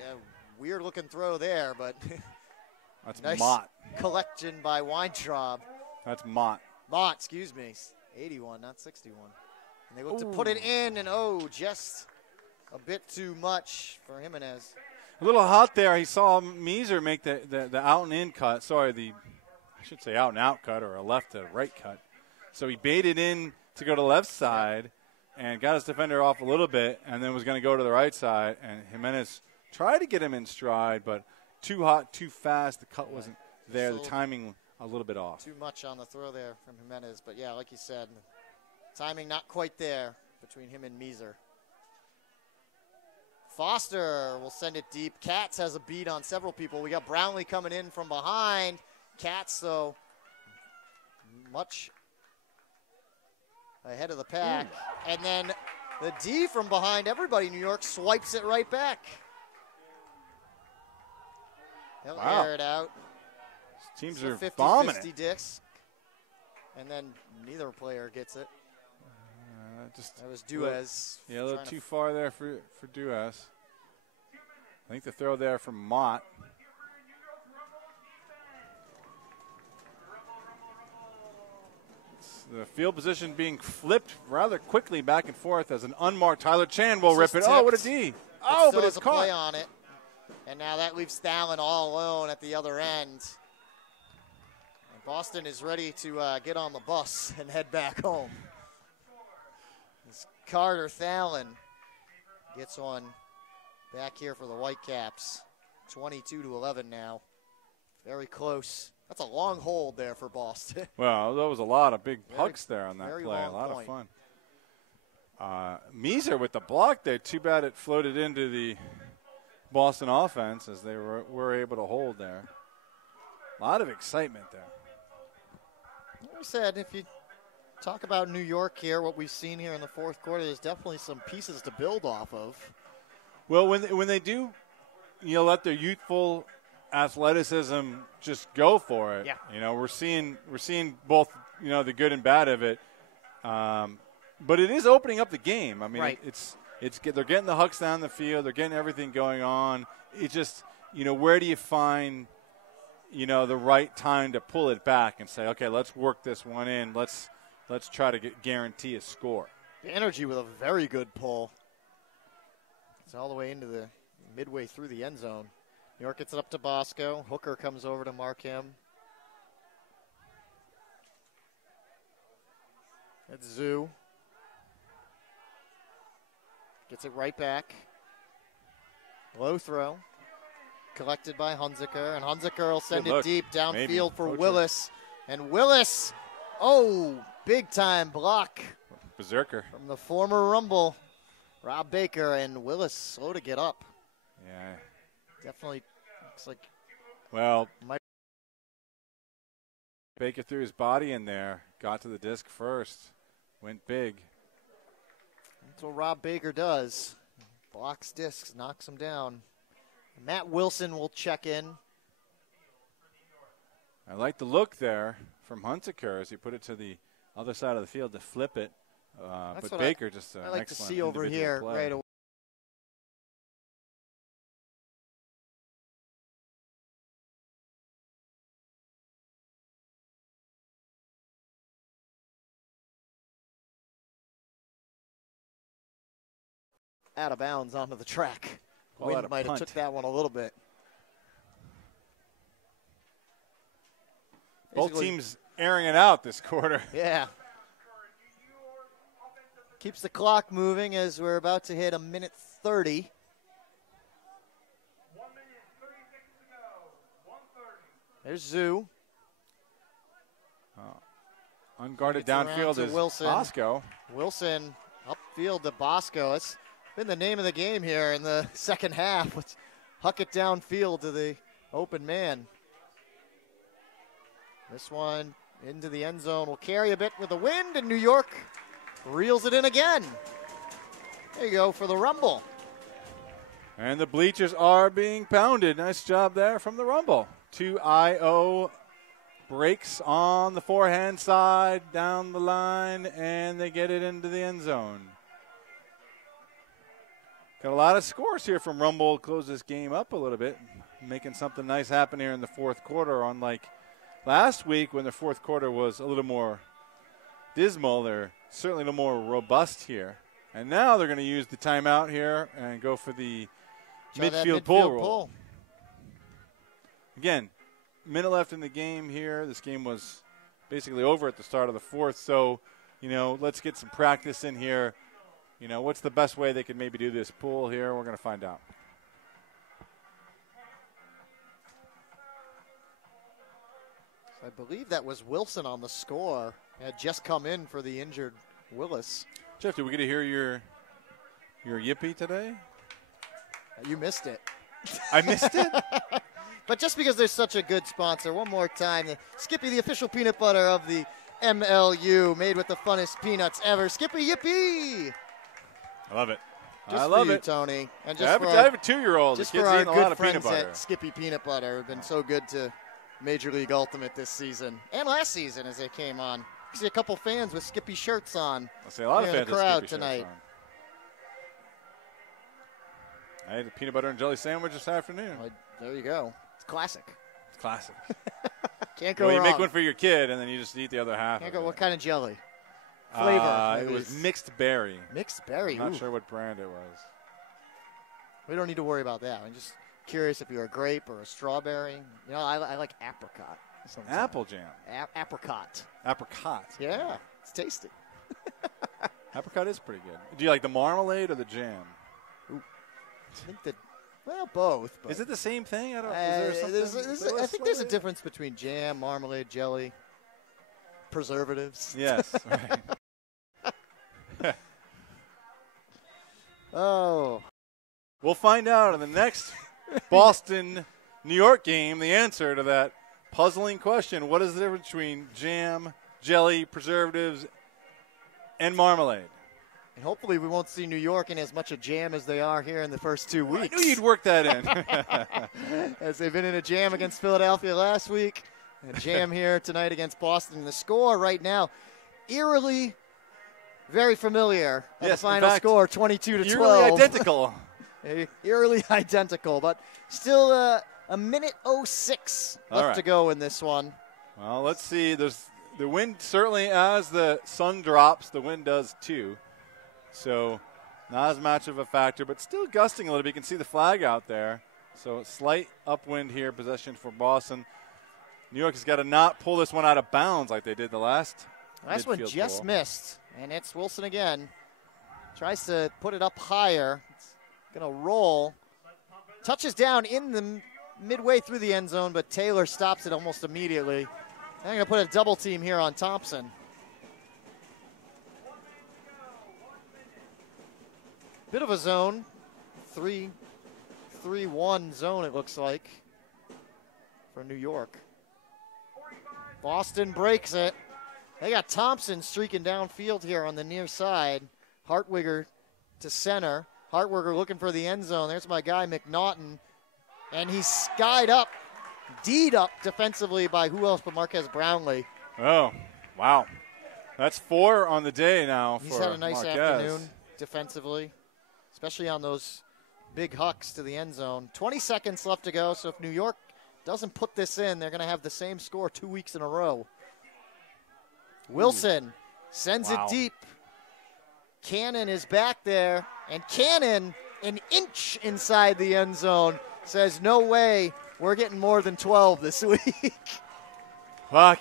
weird looking throw there, but that's nice Mott. Collection by Weintraub. That's Mott. Mott, excuse me. 81, not 61. And they look to put it in, and just a bit too much for Jimenez. A little hot there. He saw Meeser make the out and in cut. Sorry, I should say out and out cut, or a left to right cut. So he baited in to go to the left side and got his defender off a little bit, and then was going to go to the right side. And Jimenez tried to get him in stride, but too hot, too fast. The cut wasn't there. The timing a little bit off. Too much on the throw there from Jimenez. But, yeah, like you said, timing not quite there between him and Meeser. Foster will send it deep. Katz has a beat on several people. We got Brownlee coming in from behind. Katz, though, much ahead of the pack. And then the D from behind everybody, New York swipes it right back. They'll air it out. Teams It's are a bombing 50-50 it. disc. And then neither player gets it. That was Duez. Yeah, a little too far there for Duez. I think the throw there from Mott. The field position being flipped rather quickly back and forth as an unmarked Tyler Chan will rip it. Oh, what a D. Oh, but it's a caught. play on it. And now that leaves Thalen all alone at the other end. And Boston is ready to get on the bus and head back home. As Carter Thalen gets one back here for the Whitecaps. 22-11 now. Very close. That's a long hold there for Boston. Well, there was a lot of big pucks there on that play. A lot point. of fun. Meeser with the block there. Too bad it floated into the Boston offense as they were able to hold there. A lot of excitement there. Like I said, if you talk about New York here, what we've seen here in the fourth quarter, there's definitely some pieces to build off of. Well, when they do, let their youthful athleticism just go for it. Yeah. We're seeing both, the good and bad of it. But it is opening up the game. I mean, right. They're getting the hucks down the field. They're getting everything going on. It just, where do you find, the right time to pull it back and say, okay, let's work this one in. Let's try to guarantee a score. Energy with a very good pull. It's all the way into the midway through the end zone. New York gets it up to Bosco. Hooker comes over to mark him. That's Zoo. Gets it right back. Low throw. Collected by Hunziker. And Hunziker will send it deep downfield for Willis. And Willis, big time block. Berserker. From the former Rumble, Rob Baker, and Willis slow to get up. Yeah. Definitely looks like. Well, Baker threw his body in there, got to the disc first, went big. That's what Rob Baker does. Blocks discs, knocks them down. Matt Wilson will check in. I like the look there from Hunziker as he put it to the other side of the field to flip it. But Baker just an I like to excellent see over individual here play. right away. Out of bounds onto the track. Wind might have took that one a little bit. Both teams airing it out this quarter. Yeah. Keeps the clock moving as we're about to hit 1:30. 1 minute, 30 seconds to go. 1:30. There's Zoo. Unguarded downfield is Wilson. Bosco. Wilson upfield to Bosco. It's been the name of the game here in the second half. Let's huck it downfield to the open man. This one into the end zone will carry a bit with the wind, and New York reels it in again. There you go for the Rumble. And the bleachers are being pounded. Nice job there from the Rumble. 2-0 breaks on the forehand side, down the line, and they get it into the end zone. Got a lot of scores here from Rumble. Close this game up a little bit, making something nice happen here in the fourth quarter. Unlike last week when the fourth quarter was a little more dismal, they're certainly a little more robust here. And now they're going to use the timeout here and go for the midfield pull rule. Again, minute left in the game here. This game was basically over at the start of the fourth. So, let's get some practice in here. What's the best way they could maybe do this pull here? We're going to find out. I believe that was Wilson on the score. Had just come in for the injured Willis. Jeff, did we get to hear your yippee today? You missed it. I missed it? But just because there's such a good sponsor, one more time, Skippy, the official peanut butter of the MLU, made with the funnest peanuts ever. Skippy Yippee! I love it. Just I for love you, it. Tony. And Yeah, just I have a 2-year-old. The just kid's for our eating a lot good of peanut friends butter. at Skippy Peanut Butter, have been so good to Major League Ultimate this season and last season as they came on. I see a couple fans with Skippy shirts on. I see a lot of in fans the with crowd Skippy tonight. shirts on. I had a peanut butter and jelly sandwich this afternoon. Well, there you go. It's classic. It's classic. Can't go Well, you wrong. make one for your kid, and then you just eat the other half. Can't of go. it. What kind of jelly? Flavor. It maybe was it's mixed berry. mixed berry. I'm not Ooh. sure what brand it was. We don't need to worry about that. I'm just curious if you're a grape or a strawberry. You know, I like apricot. sometimes. Apple jam. Apricot. Apricot. Yeah, it's tasty. Apricot is pretty good. Do you like the marmalade or the jam? I think that, well, both. But Is it the same thing? I don't. Is there something? I think there's a difference between jam, marmalade, jelly, preservatives. Yes. Right. Oh, We'll find out in the next Boston-New York game the answer to that puzzling question. What is the difference between jam, jelly, preservatives, and marmalade? and hopefully we won't see New York in as much a jam as they are here in the first 2 weeks. I knew you'd work that in. As they've been in a jam against Philadelphia last week, and a jam here tonight against Boston. The score right now, eerily very familiar. Yes, The final in fact, score, 22-12. Eerily identical. Eerily identical, but still a minute 06 All left right. to go in this one. Well, let's see. There's the wind certainly, as the sun drops, the wind does too. So not as much of a factor, but still gusting a little bit. You can see the flag out there. So slight upwind here, possession for Boston. New York has got to not pull this one out of bounds like they did the last One midfield just goal. missed, and it's Wilson again. Tries to put it up higher. It's going to roll. Touches down in the midway through the end zone, but Taylor stops it almost immediately. I'm going to put a double team here on Thompson. Bit of a zone. 3-1 zone, it looks like, for New York. Boston breaks it. They got Thompson streaking downfield here on the near side. Hartwigger to center. Hartwigger looking for the end zone. There's my guy, McNaughton. And he's skied up, D'd up defensively by who else but Marquez Brownlee. Oh, wow. That's 4 on the day now He's for had a nice Marquez. afternoon defensively, especially on those big hucks to the end zone. 20 seconds left to go, so if New York doesn't put this in, they're going to have the same score 2 weeks in a row. Wilson sends Wow. it deep. Cannon is back there, and Cannon, an inch inside the end zone, says, no way, we're getting more than 12 this week. Well,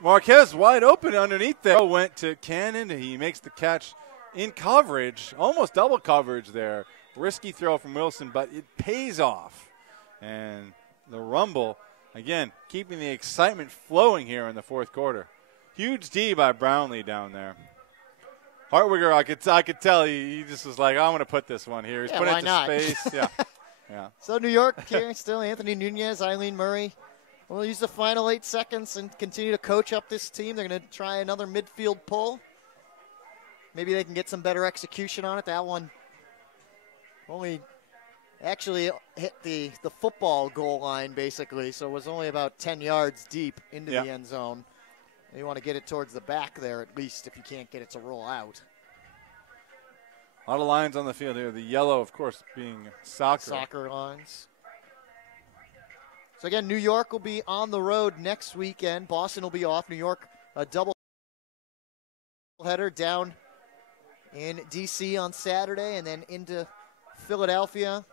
Marquez wide open underneath there. Went to Cannon. He makes the catch in coverage, almost double coverage there. Risky throw from Wilson, but it pays off. And the rumble, again, keeping the excitement flowing here in the fourth quarter. Huge D by Brownlee down there. Hartwigger, I could tell he just was like, I'm going to put this one here. He's Yeah, put why it to not? space. Yeah. Yeah. So New York here, still Anthony Nunez, Eileen Murray. We'll use the final 8 seconds and continue to coach up this team. They're going to try another midfield pull. Maybe they can get some better execution on it. That one only actually hit the football goal line, basically, so it was only about 10 yards deep into the end zone. You want to get it towards the back there at least if you can't get it to roll out. A lot of lines on the field here. The yellow, of course, being soccer. Soccer lines. So again, New York will be on the road next weekend. Boston will be off. New York, a double header down in D.C. on Saturday and then into Philadelphia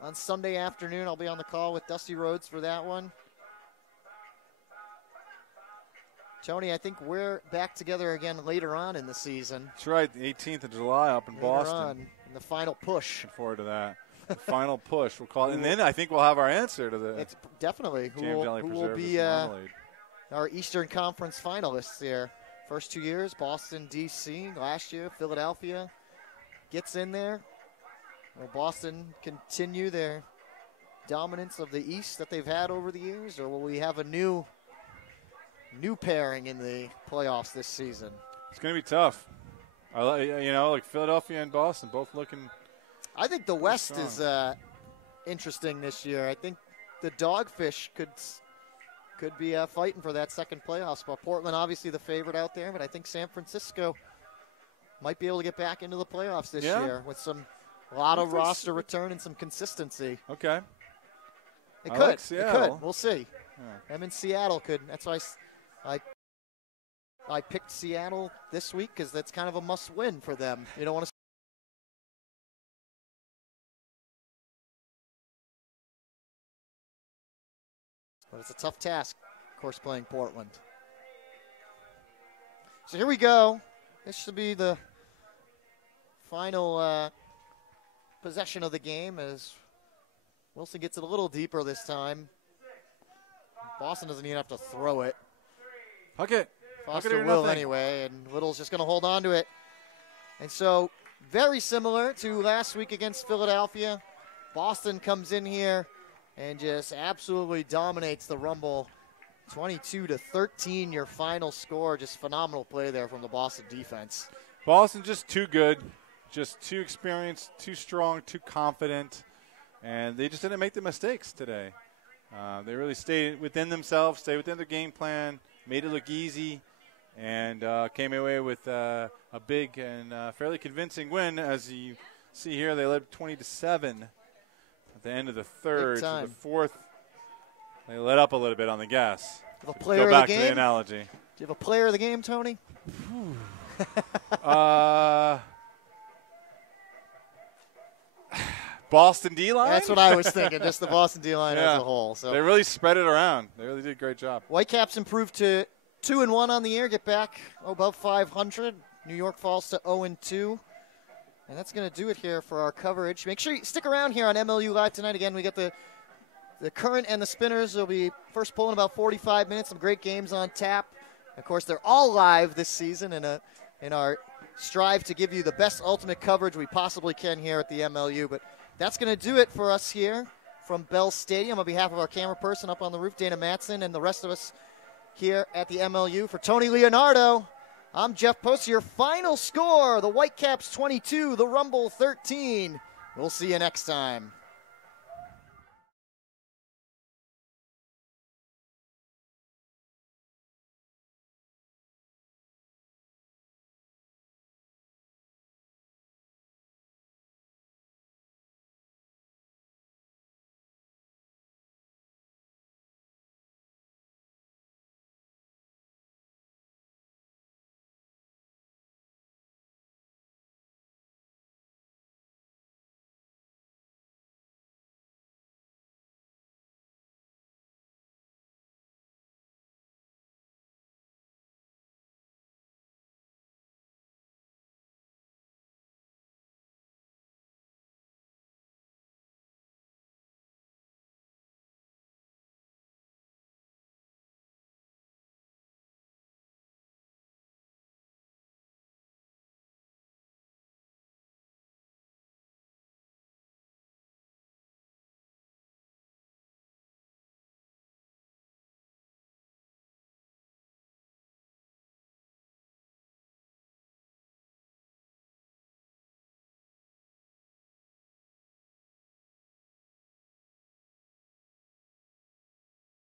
on Sunday afternoon. I'll be on the call with Dusty Rhodes for that one. Tony, I think we're back together again later on in the season. That's right, the 18th of July up in Later Boston. on in the final push. Looking forward to that. The final push, we'll call it. And then I think we'll have our answer to the It's definitely jam jelly who will preserves be marmalade. our Eastern Conference finalists there. First 2 years, Boston, D.C. Last year, Philadelphia gets in there. Will Boston continue their dominance of the East that they've had over the years, or will we have a new new pairing in the playoffs this season. It's going to be tough. Like Philadelphia and Boston both looking. I think the West strong. is interesting this year. I think the Dogfish could be fighting for that second playoff spot. Portland, obviously the favorite out there, but I think San Francisco might be able to get back into the playoffs this year with a lot of roster return and some consistency. Okay. It I could. like Seattle. It could. We'll see. Yeah. I'm in Seattle. Could. That's why I picked Seattle this week because that's kind of a must-win for them. You don't want to. But it's a tough task, of course, playing Portland. So here we go. This should be the final possession of the game as Wilson gets it a little deeper this time. Boston doesn't even have to throw it. Huck it. Foster will anyway, and Little's just going to hold on to it. And so very similar to last week against Philadelphia. Boston comes in here and just absolutely dominates the Rumble. 22-13, your final score. Just phenomenal play there from the Boston defense. Boston just too good, just too experienced, too strong, too confident, and they just didn't make the mistakes today. They really stayed within themselves, stayed within their game plan, made it look easy, and came away with a big and fairly convincing win. As you see here, they led 20-7 at the end of the third. So the fourth, they let up a little bit on the gas. A player Go back of the game? to the analogy. Do you have a player of the game, Tony? Boston D-line? That's what I was thinking, just the Boston D-line as a whole. So they really spread it around. They really did a great job. Whitecaps improved to 2-1 on the year, get back above 500. New York falls to 0-2. And that's going to do it here for our coverage. Make sure you stick around here on MLU Live tonight. Again, we got the Current and the Spinners. Will be first pull in about 45 minutes. Some great games on tap. Of course, they're all live this season in our strive to give you the best ultimate coverage we possibly can here at the MLU. But that's going to do it for us here from Bell Stadium. On behalf of our camera person up on the roof, Dana Matson, and the rest of us here at the MLU. For Tony Leonardo, I'm Jeff Post. Your final score, the Whitecaps 22, the Rumble 13. We'll see you next time.